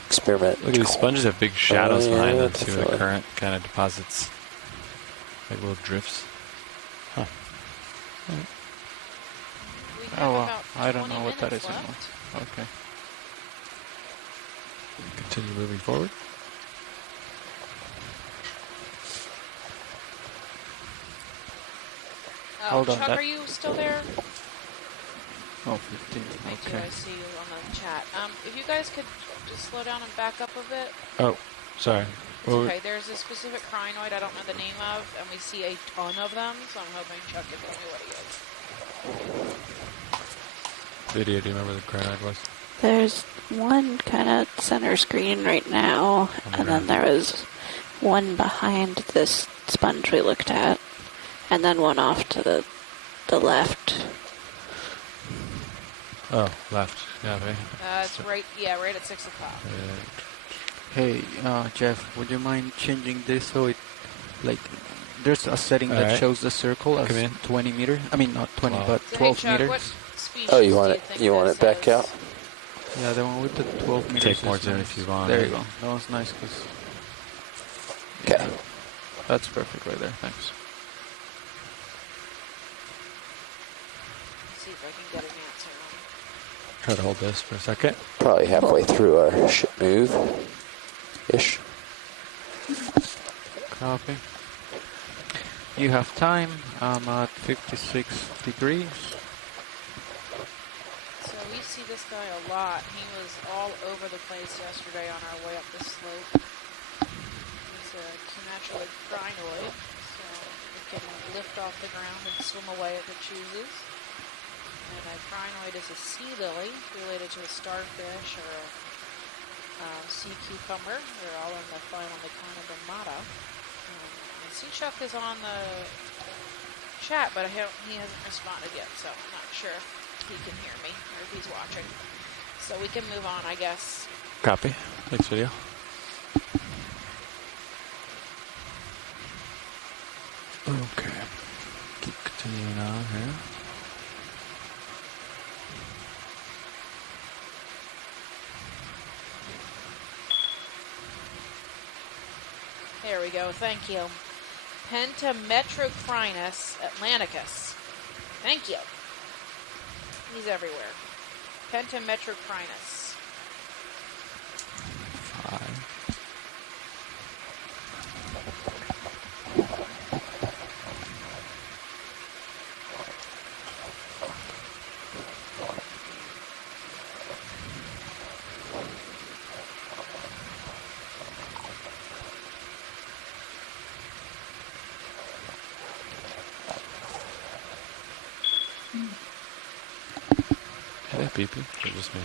Experiment. Look at these sponges have big shadows Oh, yeah, behind them too. The definitely. current kind of deposits like little drifts. Huh. We have Oh, well, about I don't 20 know what that minutes is anymore. left. Okay. Continue moving forward. Hold on. Chuck, are you still there? Oh, 15. I do. Okay. I see you on the chat. If you guys could just slow down and back up a bit. Oh, sorry. It's okay. There's a specific crinoid I don't know the name of, and we see a ton of them, so I'm hoping Chuck can tell me what he is. Video, do you remember the crinoid was? There's one kind of center screen right now, and then there was one behind this sponge we looked at, and then one off to the left. Oh, left. Yeah, right. It's right at 6 o'clock. Hey, Jeff, would you mind changing this so it, like, there's a setting that Alright. shows the circle as 20 meters. I mean, not 20, but So, 12 hey, Chuck, meters. what species Oh, do you want it? think You want this it back is? out? Yeah, the one with the 12 meters. Take more is zoom nice. if you want. There you go. That one's nice because. Okay. That's perfect right there. Thanks. Let's see if I can get an answer on Try to hold this for a second. Probably halfway through our ship move. Ish. Copy. You have time. I'm at 56 degrees. So we see this guy a lot. He was all over the place yesterday on our way up the slope. He's a naturally crinoid, so it can lift off the ground and swim away if it chooses. And a crinoid is a sea lily related to a starfish or a sea cucumber. They're all in the phylum Okeanos. And Sea Chuck is on the chat, but he hasn't responded yet, so I'm not sure if he can hear me or if he's watching. So we can move on, I guess. Copy. Thanks, video. Okay. Keep continuing on here. There we go. Thank you. Pentametrocrinus atlanticus. Thank you. He's everywhere. Pentametrocrinus. 5. Beeping? Or just me?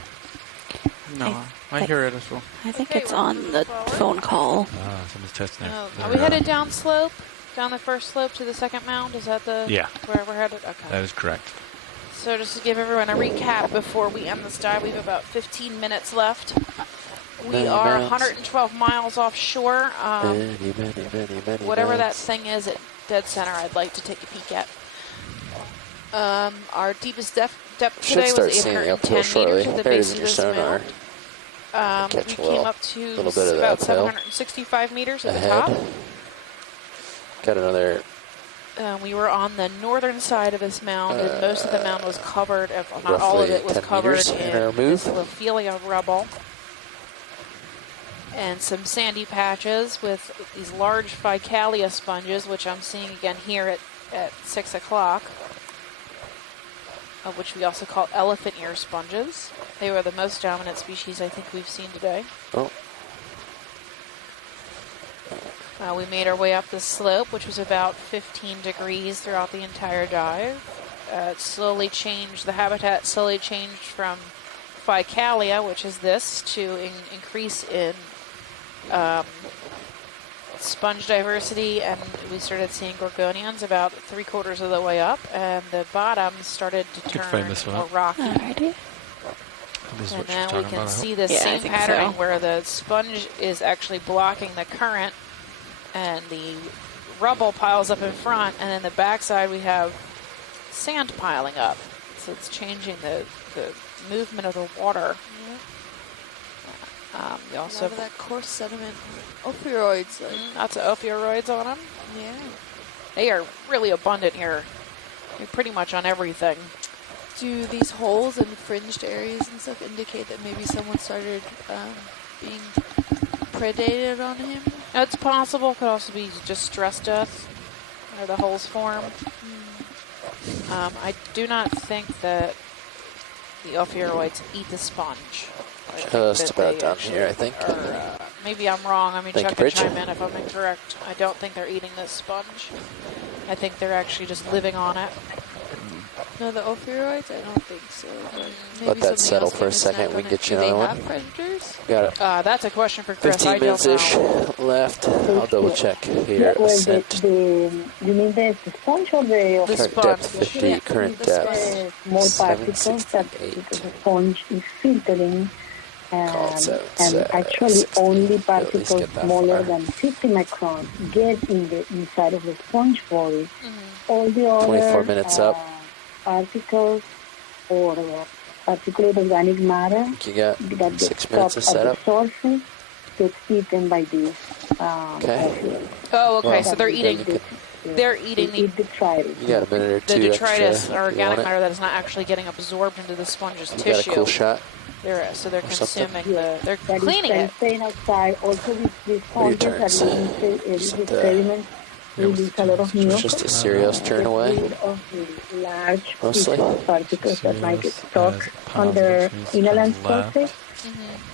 No, I hear it as well. I think it's on the phone call. Ah, someone's testing it. Are we headed down slope? Down the first slope to the second mound? Is that the where we're headed? Okay. That is correct. So just to give everyone a recap before we end this dive, we have about 15 minutes left. We are 112 miles offshore. Whatever that thing is at dead center, I'd like to take a peek at. Our deepest depth today was 810 meters at the base of this mound. We came up to about 765 meters at the top. Got another. We were on the northern side of this mound, and most of the mound was covered, if not all of it was covered in this Lophelia rubble. And some sandy patches with these large Ficalia sponges, which I'm seeing again here at 6 o'clock. Which we also call elephant ear sponges. They were the most dominant species I think we've seen today. Oh. We made our way up the slope, which was about 15 degrees throughout the entire dive. It slowly changed, the habitat slowly changed from Ficalia, which is this, to increase in sponge diversity, and we started seeing gorgonians about 3/4 of the way up, and the bottom started to turn more rocky. Alrighty. And then we can see the same patterning where the sponge is actually blocking the current, and the rubble piles up in front, and then the backside we have sand piling up. So it's changing the movement of the water. We also have that coarse sediment, ophiuroids. Lots of ophiuroids on them. Yeah. They are really abundant here. They're pretty much on everything. Do these holes and fringed areas and stuff indicate that maybe someone started being predated on him? It's possible. Could also be just stress death, where the holes form. I do not think that the ophiuroids eat the sponge. I think Just that about they done here, I actually think. are, maybe I'm wrong. I mean, Thank Chuck you, can Bridge. chime in if I'm incorrect. I don't think they're eating this sponge. I think they're actually just living on it. No, the ophiuroids, I don't think so. But maybe Let that something settle else for a came to snack second. We on can it. get you Do they another have one. predators? Got it. That's a question for Chris. 15 I don't minutes-ish know. left. I'll double check Yeah, here. well, Ascent. you mean the sponge or the The Current sponge. depth 50. Yeah, Current the depth small particles that 768. the sponge is filtering, Call it and actually only 60. At least particles get that smaller far. than 50 microns get in the inside of the sponge body. All the 24 other minutes up. particles or particulate organic matter You got that get 6 minutes stuck of at the setup. surface gets eaten by these Okay. Oh, okay. Well, so they're then eating. you could- They're eating They eat detritus. You got a minute or the two detritus extra. or if you want organic it. matter that is not actually getting absorbed into the sponge's You tissue. got a cool shot. So they're or something? consuming they're That cleaning is it. staying outside. Also, these What are your sponges turns? are these Set the- sediments release a lot of It's mucus. just a serious turn Get away. rid of the large Mostly. pieces, particles that might get Serious stuck as on the positive means turn inland left. surface.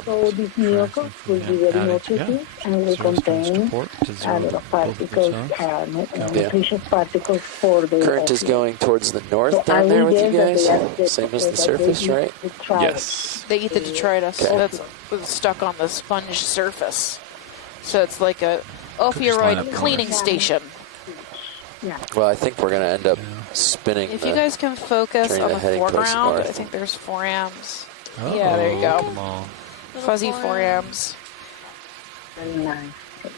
So this mucus Tracking will from be the very adage, yeah. nutritive and will Zeros turns to contain port to a zero lot of both particles, themselves. nutritious particles for the Current is ophiuroids. going towards the north So I down there will with you guess that guys. they are Same as the that surface, they eat right? detritus. Yes. They eat the detritus. Okay. That's stuck on the sponge surface. So it's like a line ophiuroid up cleaning north. station. Yeah. Well, I think we're going to end up spinning If the... you guys can focus turning on the the heading towards the foreground, north. I think there's forams. Uh-oh, Yeah, there you go. Come on. Fuzzy forams. Very nice.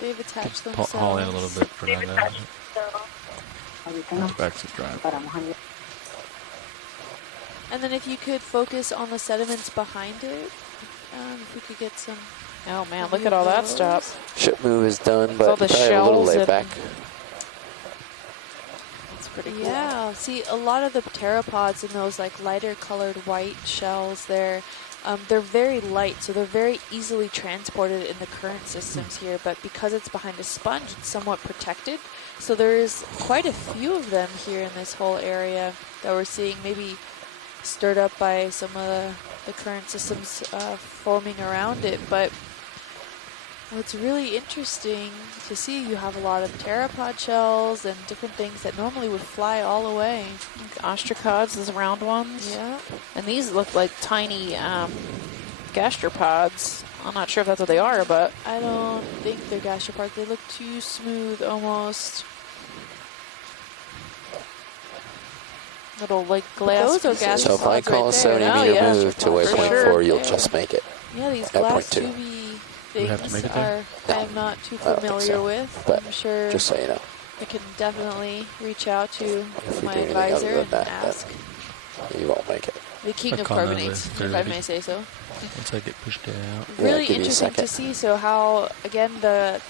They've attached Haul themselves. in a little bit for now. Ahorita no, Backseat drive. paramos allá. And then if you could focus on the sediments behind it, if we could get some. Oh man, look at all that stuff. Ship move is done, all but the probably a little shells laid and- back. It's pretty cool. Yeah, see a lot of the pteropods in those like lighter colored white shells there, they're very light, so they're very easily transported in the current systems here, but because it's behind a sponge, it's somewhat protected. So there's quite a few of them here in this whole area that we're seeing, maybe stirred up by some of the current systems forming around it. But what's really interesting to see, you have a lot of pteropod shells and different things that normally would fly all away. Like ostracods, those round ones. Yeah. And these look like tiny gastropods. I'm not sure if that's what they are, but I don't think they're gastropods. They look too smooth almost. little like glass. Those are pieces. So if I call a right there. 70 Oh, meter yeah. move to For waypoint sure. 4, you'll Yeah. just make it. Yeah, these At glass point 2. tubey We have to make things it there? I'm not too I don't think familiar so, with. but I'm sure Just so you know. I can definitely reach out to If we my do anything advisor other than and that, ask. You won't make it. The king I'd of call another carbonates, if I 30. may say so. Once I get pushed out. Yeah, Really give you a interesting to second. see. So how again the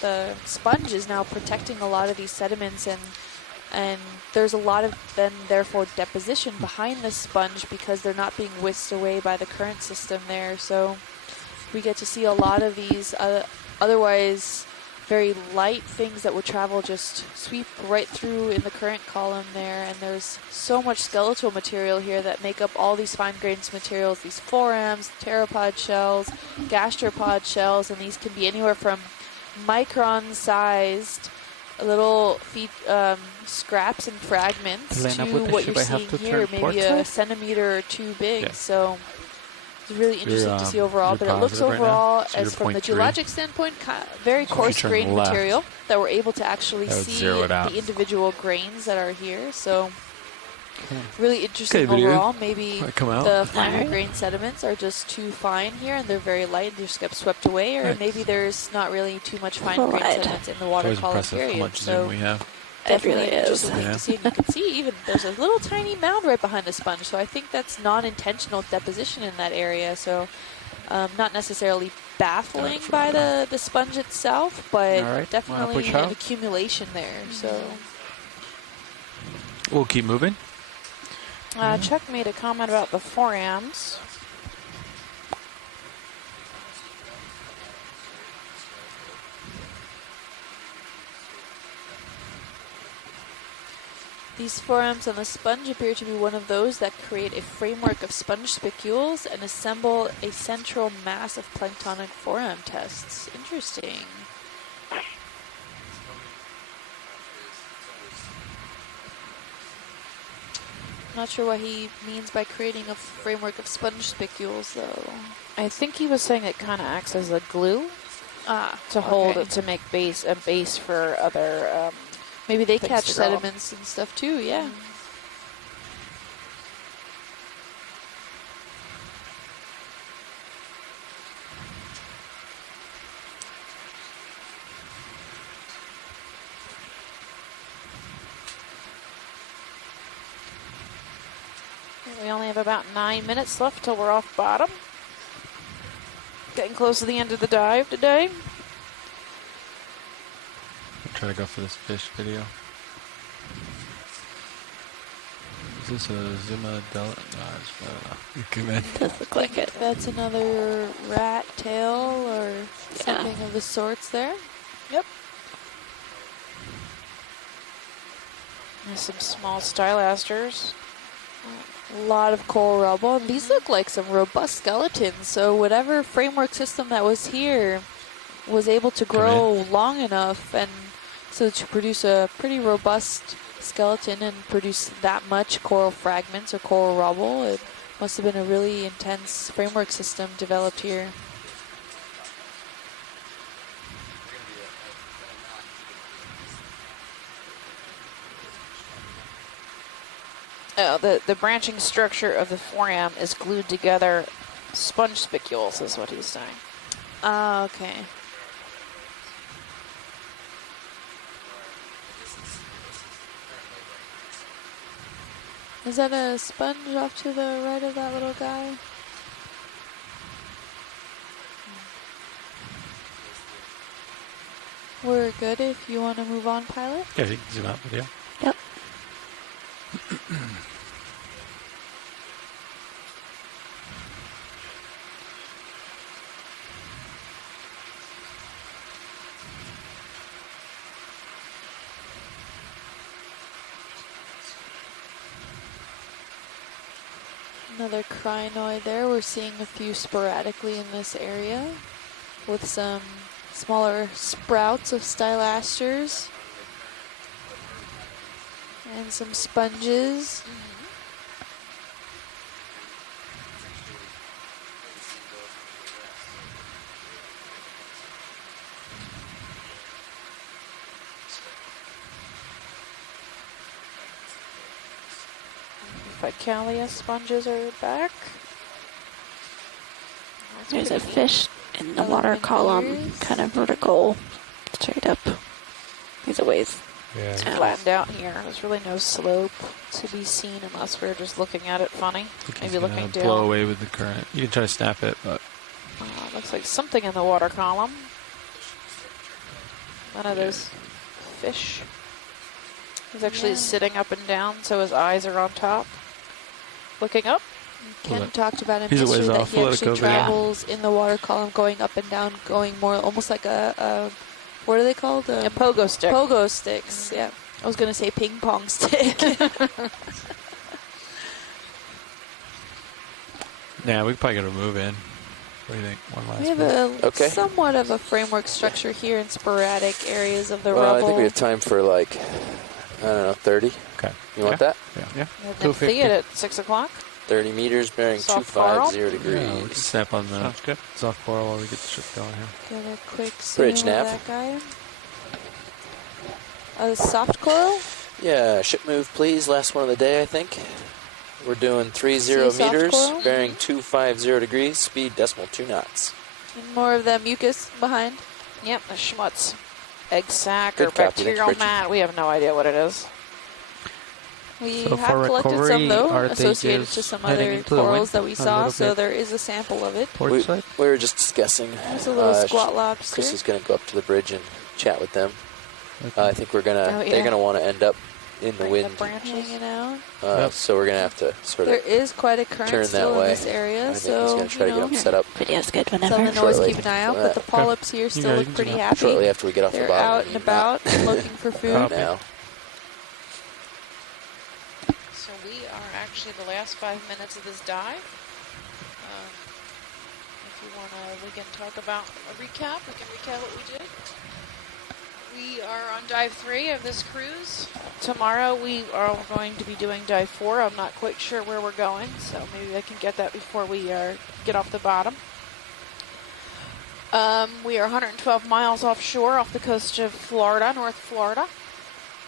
sponge is now protecting a lot of these sediments, and there's a lot of then therefore deposition behind the sponge because they're not being whisked away by the current system there. So we get to see a lot of these otherwise very light things that would travel just sweep right through in the current column there, and there's so much skeletal material here that make up all these fine-grained materials, these forams, pteropod shells, gastropod shells, and these can be anywhere from micron-sized little scraps and fragments Line up to with the what ship, you're I have seeing to here, turn maybe port. a centimeter or two big. Yeah. So it's really interesting to see overall, you're but it looks positive right now? overall, So you're as from the 0.3. geologic standpoint, very So if you turn coarse-grained left, material that we're able to actually that would see zero it out. the individual grains that are here. So really interesting Okay, video. overall. Maybe I come out. the finer grained sediments are just too fine here and they're very light and just get swept away, or Right. maybe there's not really too much fine grained Right. sediments in the It's water always column impressive period. how much So zoom we have. It really definitely is. interesting thing Yeah. to see. And you can see even there's a little tiny mound right behind the sponge. So I think that's non-intentional deposition in that area. So not necessarily baffling for by now. the sponge itself, but All right. definitely Wanna push an out? accumulation there. So We'll keep moving. Chuck made a comment about the forams. These forams on the sponge appear to be one of those that create a framework of sponge spicules and assemble a central mass of planktonic foram tests. Interesting. Not sure what he means by creating a framework of sponge spicules, though. I think he was saying it kind of acts as a glue to hold it, to make a base for other. Maybe they things catch to grow up. sediments and stuff too. Yeah. We only have about 9 minutes left till we're off bottom. Getting close to the end of the dive today. I'm trying to go for this fish video. Is this a Zuma Del? No, it's Come in. Does look like it. That's another rat tail or something of the sorts there. Yep. There's some small stylasters. A lot of coral rubble. And these look like some robust skeletons. So whatever framework system that was here was able to grow long enough and so to produce a pretty robust skeleton and produce that much coral fragments or coral rubble. It must have been a really intense framework system developed here. The branching structure of the foram is glued together. Sponge spicules is what he's saying. Ah, okay. Is that a sponge off to the right of that little guy? We're good if you want to move on, pilot. Yeah, you can zoom out video. Yep. Another crinoid there. We're seeing a few sporadically in this area with some smaller sprouts of stylasters and some sponges. Ficalia sponges are back. There's a fish in the water column, kind of vertical, straight up. He's a ways. Yeah. It's flattened out here. There's really no slope to be seen unless we're just looking at it funny. Maybe looking down. Blow away with the current. You can try to snap it, but Looks like something in the water column. One of those fish. He's actually sitting up and down, so his eyes are on top. Looking up. Ken talked about in He's a ways history that off. he We'll let it actually go there. travels in the water column, going up and down, going more almost like a what are they called? A pogo stick. Pogo sticks, yeah. I was going to say ping pong stick. yeah, we probably got to move in. What do you think? One last We have move. a somewhat of a framework structure here in sporadic areas of the Well, rubble. I think we have time for like, I don't know, 30. Okay. You want that? Yeah. And then see it at 6 o'clock. 30 meters bearing Soft coral? 250 degrees. Yeah, we can snap on the Sounds good. soft coral while we get the ship going here. Get a quick zoom Bridge of nav. that guy. A soft coral? Yeah, ship move, please. Last one of the day, I think. We're doing 30 soft meters, coral? bearing 250 degrees, speed decimal 2 knots. And more of the mucus behind. Yep, the schmutz. Egg sac Good or copy, thanks, bacterial Bridget. mat. We have no idea what it is. We So have for collected some, recovery, though, are they associated just to some heading other into the corals wind that we a saw, little so bit? there is a sample of it. Port side? We were just discussing. There's a little squat Chris lobster. is going to go up to the bridge and chat with them. Okay. I think we're gonna. Oh, yeah. They're gonna want to end up in the Bring wind. the branches. Hanging out. So we're gonna have to sort There of is quite a current turn still that in way. this area, I think so he's gonna try to get them set up. Video's good Southern whenever. always Shortly. keep an eye out, but the polyps here still you look can pretty zoom out. happy. Shortly after we get off They're the bottom. out and about and looking for food. Now. actually the last 5 minutes of this dive. If you want to, we can talk about a recap. We can recap what we did. We are on dive 3 of this cruise. Tomorrow we are going to be doing dive 4. I'm not quite sure where we're going, so maybe I can get that before we get off the bottom. We are 112 miles offshore off the coast of Florida, North Florida.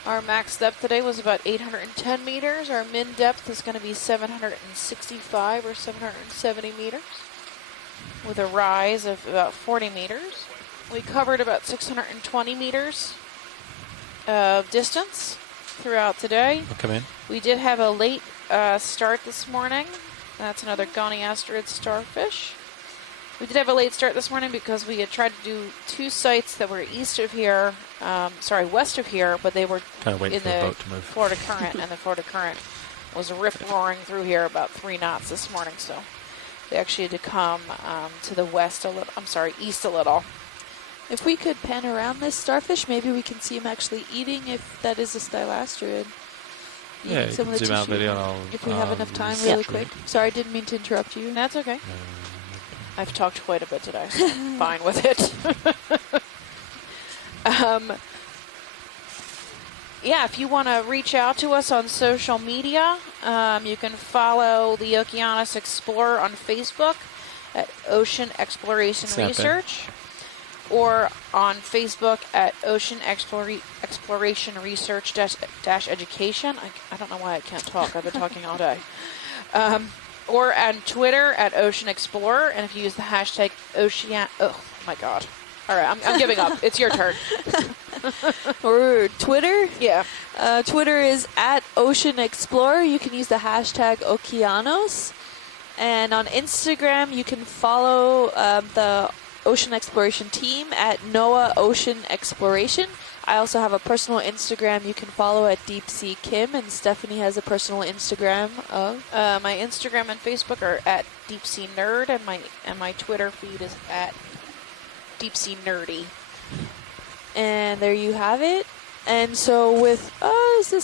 Our max depth today was about 810 meters. Our min depth is going to be 765 or 770 meters with a rise of about 40 meters. We covered about 620 meters of distance throughout today. I'll come in. We did have a late start this morning. That's another goniasterid starfish. We did have a late start this morning because we had tried to do 2 sites that were west of here, but they were kind of waiting in for the boat to move. Florida current, and the Florida current was rip-roaring through here about 3 knots this morning, so they actually had to come to the west a little, east a little. If we could pan around this starfish, maybe we can see him actually eating, if that is a stylastrid. Yeah, you can zoom out video and I'll... If we have enough time really quick. Sorry, I didn't mean to interrupt you. That's okay. I've talked quite a bit today, so I'm fine with it. Yeah, if you want to reach out to us on social media, you can follow the Okeanos Explorer on Facebook at Ocean Exploration Research, or on Facebook at Ocean Exploration Research Education. I don't know why I can't talk. I've been talking all day. Or on Twitter at Ocean Explorer, and if you use the hashtag Ocean... Oh, my God. All right, I'm giving up. It's your turn. Or Twitter? Yeah. Twitter is at Ocean Explorer. You can use the hashtag Okeanos. And on Instagram, you can follow the Ocean Exploration team at NOAA Ocean Exploration. I also have a personal Instagram you can follow at Deep Sea Kim, and Stephanie has a personal Instagram of... my Instagram and Facebook are at Deep Sea Nerd, and my Twitter feed is at Deep Sea Nerdy. And there you have it. And so with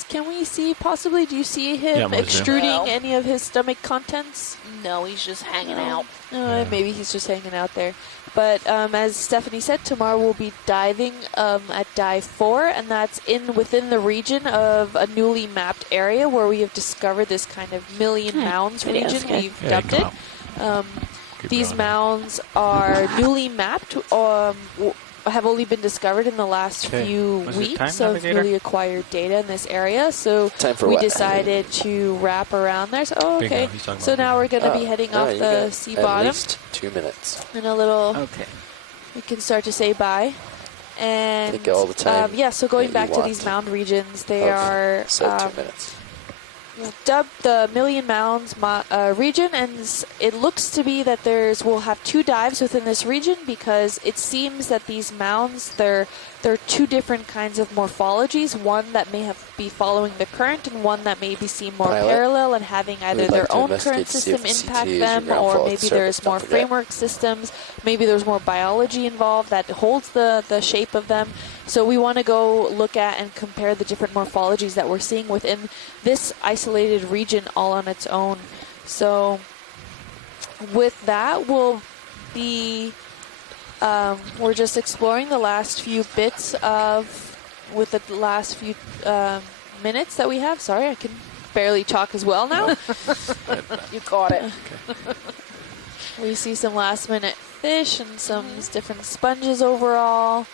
can we see possibly, do you see him extruding any of his stomach contents? No, he's just hanging out. Maybe he's just hanging out there. But as Stephanie said, tomorrow we'll be diving at dive 4, and that's within the region of a newly mapped area where we have discovered this kind of million mounds region. We've dubbed it. These mounds are newly mapped, have only been discovered in the last few weeks of newly acquired data in this area. So we decided to wrap around there. So, so now we're going to be heading off the sea bottom. At least 2 minutes. In a little... We can start to say bye. And take all the time. So going back to these mound regions, they are... 2 minutes. Dubbed the Million Mounds region, and it looks to be that we'll have 2 dives within this region, because it seems that these mounds, they're 2 different kinds of morphologies, one that may be following the current and one that may be seen more parallel and having either their own current system impact them, or maybe there's more framework systems, maybe there's more biology involved that holds the shape of them. So we want to go look at and compare the different morphologies that we're seeing within this isolated region all on its own. So with that, we'll be, we're just exploring the last few bits with the last few minutes that we have. Sorry, I can barely talk as well now. You caught it. Okay. We see some last minute fish and some different sponges overall.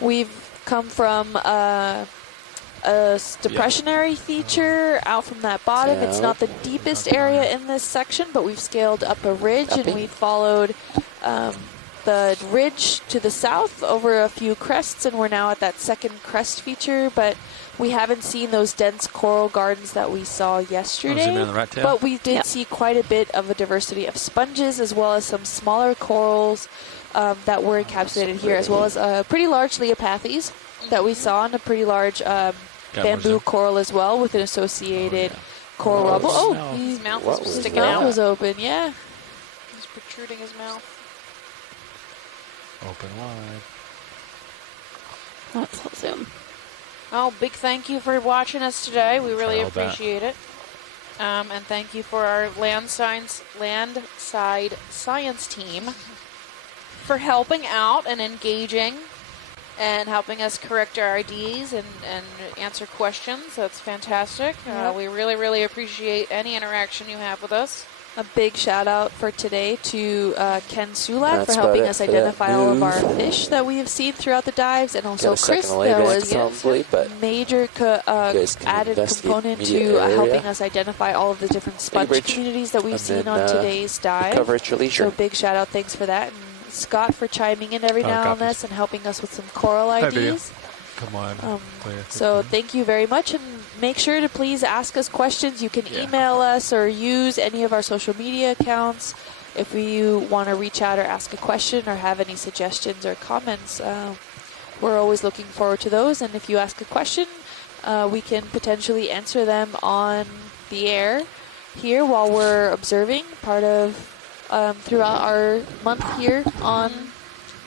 We've come from a depressionary feature out from that bottom. It's not the deepest area in this section, but we've scaled up a ridge and we followed the ridge to the south over a few crests, and we're now at that second crest feature, but we haven't seen those dense coral gardens that we saw yesterday. But we did see quite a bit of a diversity of sponges, as well as some smaller corals that were encapsulated here, as well as pretty large leopathes that we saw, and a pretty large bamboo coral as well, with an associated coral rubble. Oh, his mouth was sticking out. His out. mouth was open, yeah. He's protruding his mouth. Open wide. Let's zoom. Oh, big thank you for watching us today. We really appreciate it. And thank you for our landside science team for helping out and engaging and helping us correct our IDs and answer questions. That's fantastic. Yep. We really, really appreciate any interaction you have with us. A big shout out for today to Ken Sulak That's for helping about it us for that identify all of our move. fish that we have seen throughout the dives, and also Got a second Chris, lay that back was probably, but major guys can added investigate component immediate to area. helping us identify all of the different sponge bridge. communities that we've And seen then, on today's dive. recover at your leisure. So big shout out, thanks for that, and Scott for chiming in every now and then and helping us with some coral IDs. Come on. So thank you very much, and make sure to please ask us questions. You can email us or use any of our social media accounts if you want to reach out or ask a question or have any suggestions or comments. We're always looking forward to those, and if you ask a question, we can potentially answer them on the air here while we're observing part of throughout our month here on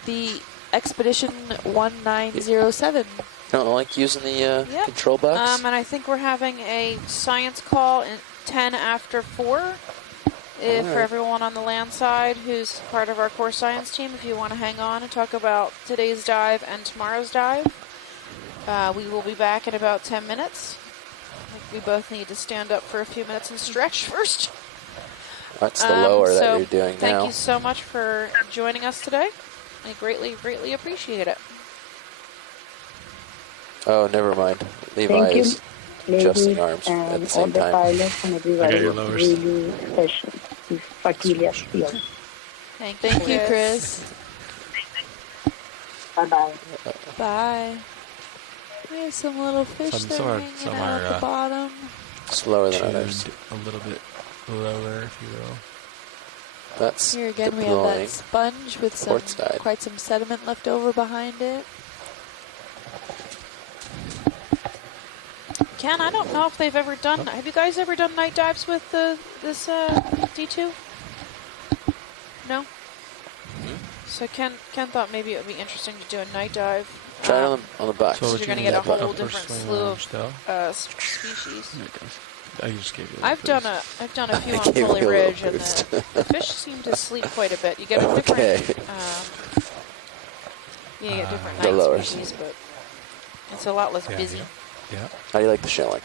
the Expedition 1907. Don't like using the control box? And I think we're having a science call in 10 after 4. For everyone on the land side who's part of our core science team, if you want to hang on and talk about today's dive and tomorrow's dive. We will be back in about 10 minutes. I think we both need to stand up for a few minutes and stretch first. That's the lower that you're doing now. Thank you so much for joining us today. I greatly, greatly appreciate it. Oh, never mind. Levi is adjusting arms at the same time. Pilots and everybody was lowers. really special. This Paquilia field. Thank you, Chris. Bye-bye. Bye. We have some little fish that are hanging out at the bottom. Slower than others. A little bit lower, if you will. That's Here again, we have deploying. that sponge with some Portside. quite some sediment left over behind it. Ken, I don't know if they've ever done. Have you guys ever done night dives with this D2? No. So Ken thought maybe it would be interesting to do a night dive. Try it on the box. So you're going to get a whole different slew of still? species. I just gave you. I've done a few I on gave Foley you a little Ridge, and boost. the fish seem to sleep quite a bit. You get a different, you get different The night lowers. species, but it's a lot less busy. Yeah. How do you like the shelling?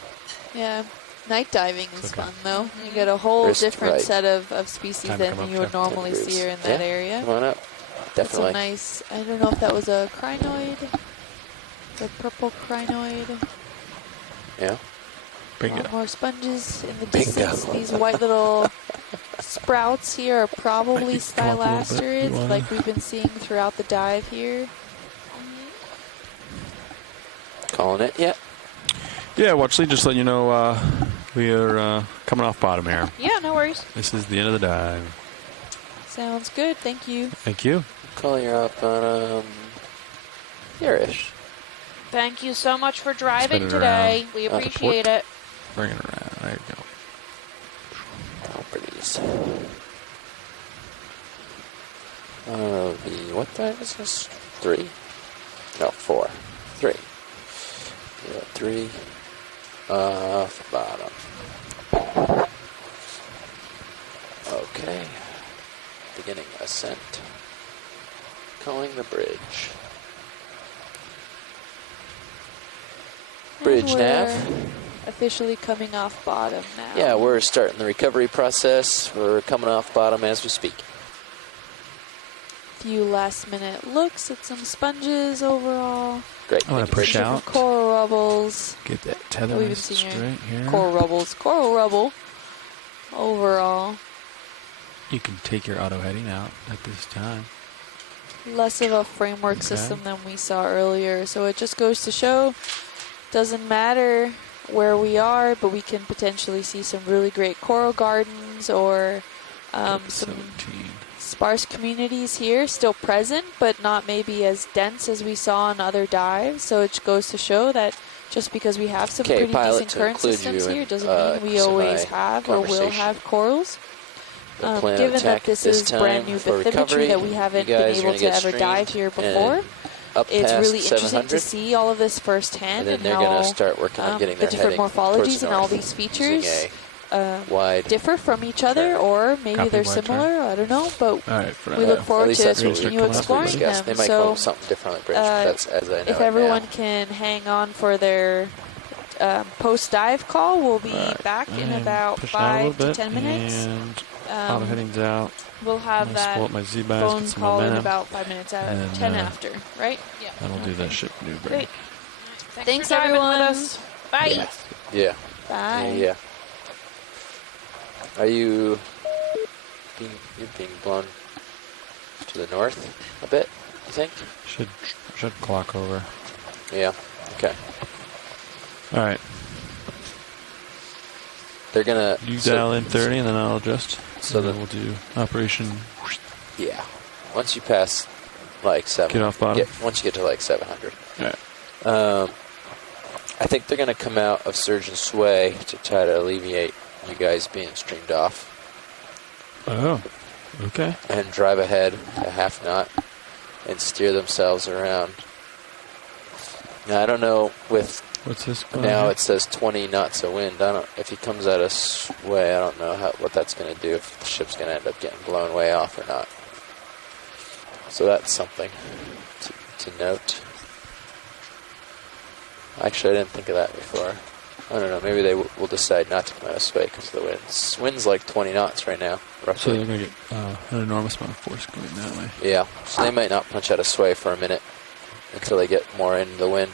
Yeah, night diving is fun though. You get a whole Wrist different right. set of species Time to than come up, you would Jeff. normally 10 see degrees. here in that Yeah, area. Come on up. That's some Definitely. nice. I don't know if that was a crinoid, the purple crinoid. Yeah. Bingo. More sponges in the Bingo. distance. These white little sprouts here are probably Might come up a little bit. You stylasturids, wanna- like we've been seeing throughout the dive here. Calling it? Yeah. Yeah, Watchley, just letting you know we are coming off bottom here. Yeah, no worries. This is the end of the dive. Sounds good. Thank you. Thank you. Calling her up on here-ish. Thank you so much for driving it today. around. We Out of appreciate port. it. Bring it around. There you go. Properties. What time is this? 3? No, 4. 3. Yeah, 3. Off bottom. Okay. Beginning ascent. Calling the bridge. Bridge And nav. we're officially coming off bottom now. Yeah, we're starting the recovery process. We're coming off bottom as we speak. Few last minute looks at some sponges overall. Great. I'm going to push Different out. coral rubbles. Get that tether We've been nice seeing straight here. coral rubbles. Coral rubble overall. You can take your auto heading out at this time. Less of a framework Okay. system than we saw earlier. So it just goes to show, doesn't matter where we are, but we can potentially see some really great coral gardens or some 17. sparse communities here still present, but not maybe as dense as we saw on other dives. So it goes to show that just because we have some Okay, pretty pilot, decent to current include systems you here in, doesn't mean we always have or will conversation. have corals. The plan of Given that attack this this is time brand new for bathymetry recovery, that we haven't you been guys are able gonna to get ever dive streamed here before, and up it's past really interesting 700, to see all of this firsthand and then they're how going to start working on getting the their different heading towards morphologies the and all north these features using wide differ from each other, or maybe Copy they're wide similar. I don't know, but All right, for we now. look at forward least to that's what we- continue that's what we exploring discussed. them. They might come up So with something different on the bridge, but that's as I know if it everyone now. can hang on for their post-dive call, we'll be back in And about push down a little 5 to bit, 10 minutes. And auto heading's out. We'll have Nice that pull up my Z-bias, phone get some call in momentum. about 5 minutes out, And then, 10 after, right? Yeah. Then we'll do the ship maneuver. Great. Thanks for diving with everyone. us. Bye. Yeah. Bye. Yeah. Are you you're being blown to the north a bit, you think? Should clock over. Yeah. Okay. All right. They're gonna You dial in 30, and then I'll adjust. So and then we'll do operation. Yeah. Once you pass like 7. Get off bottom? Once you get to like 700. All right. I think they're gonna come out of surge and sway to try to alleviate you guys being streamed off. Oh. Okay. And drive ahead a half knot and steer themselves around. Now, I don't know with what's this now it says 20 knots of wind. I don't if he comes out of sway. I don't know what that's going to do, if the ship's going to end up getting blown way off or not. So that's something to note. Actually, I didn't think of that before. I don't know. Maybe they will decide not to come out of sway because of the wind. Wind's like 20 knots right now, roughly. So they're going to get an enormous amount of force going that way. Yeah. So they might not punch out of sway for a minute until they get more into the wind.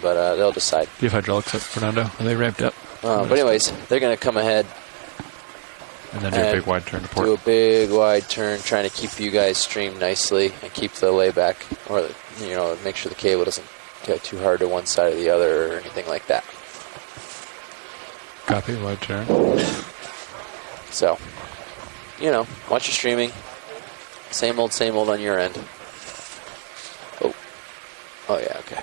But they'll decide. Do you have hydraulics up, Fernando? Are they ramped up? But anyways, they're going to come ahead. And then do a big wide turn to port. Do a big wide turn, trying to keep you guys streamed nicely and keep the layback, or make sure the cable doesn't get too hard to one side or the other or anything like that. Copy, wide turn. So, watch your streaming. Same old on your end. Oh yeah, okay.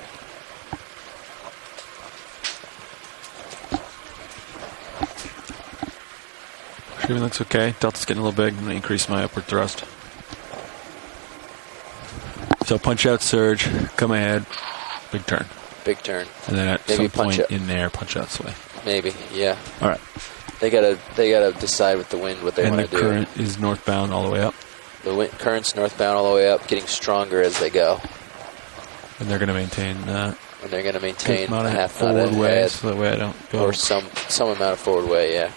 Streaming looks okay. Delta's getting a little big. I'm going to increase my upward thrust. So punch out surge, come ahead, big turn. Big turn. And then at Maybe some point punch in there, punch out sway. Maybe, yeah. All right. They gotta decide with the wind what they want to do. And the current is northbound all the way up. The current's northbound all the way up, getting stronger as they go. And they're going to maintain And they're going to maintain a a half knot forward way, ahead. so that way I don't go. Or some amount of forward way, yeah.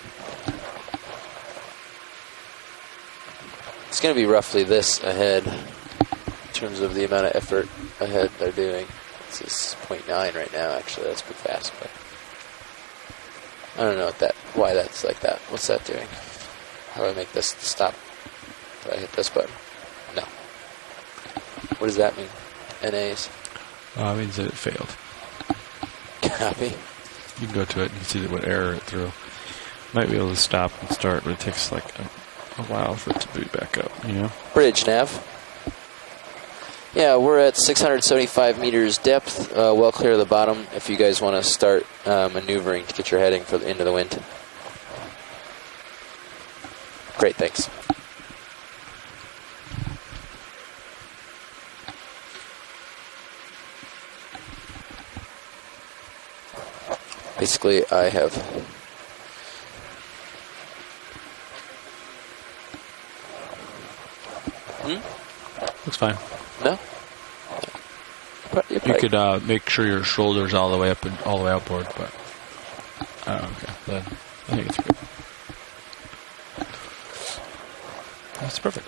It's going to be roughly this ahead in terms of the amount of effort ahead they're doing. This is 0.9 right now, actually. That's pretty fast, but I don't know why that's like that. What's that doing? How do I make this stop? Do I hit this button? No. What does that mean? NAs? It means that it failed. Copy. You can go to it and see what error it threw. Might be able to stop and start, but it takes like a while for it to boot back up, Bridge nav. Yeah, we're at 675 meters depth, well clear of the bottom. If you guys want to start maneuvering to get your heading into the wind. Great, thanks. Basically, I have Looks fine. No? You could make sure your shoulder's all the way up and all the way outboard, but okay. Then I think it's good. That's perfect.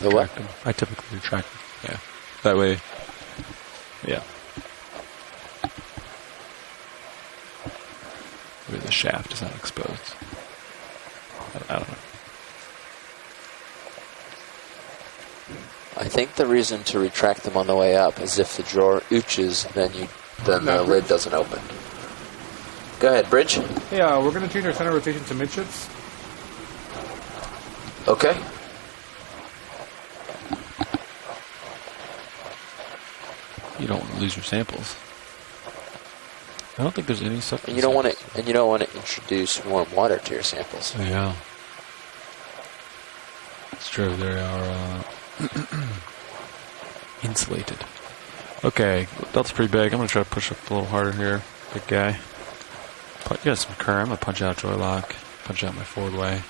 The what? I typically retract them. Yeah. That way. Yeah. Maybe the shaft is not exposed. I don't know. I think the reason to retract them on the way up is if the drawer ooches, then the lid doesn't open. Go ahead, Bridge. Yeah, we're going to change our center rotation to midships. Okay. You don't want to lose your samples. I don't think there's any stuff. And you don't want to introduce warm water to your samples. Yeah. It's true. They are insulated. Okay, that's pretty big. I'm going to try to push up a little harder here. Big guy. You got some current. I'm going to punch out joy lock. Punch out my forward way.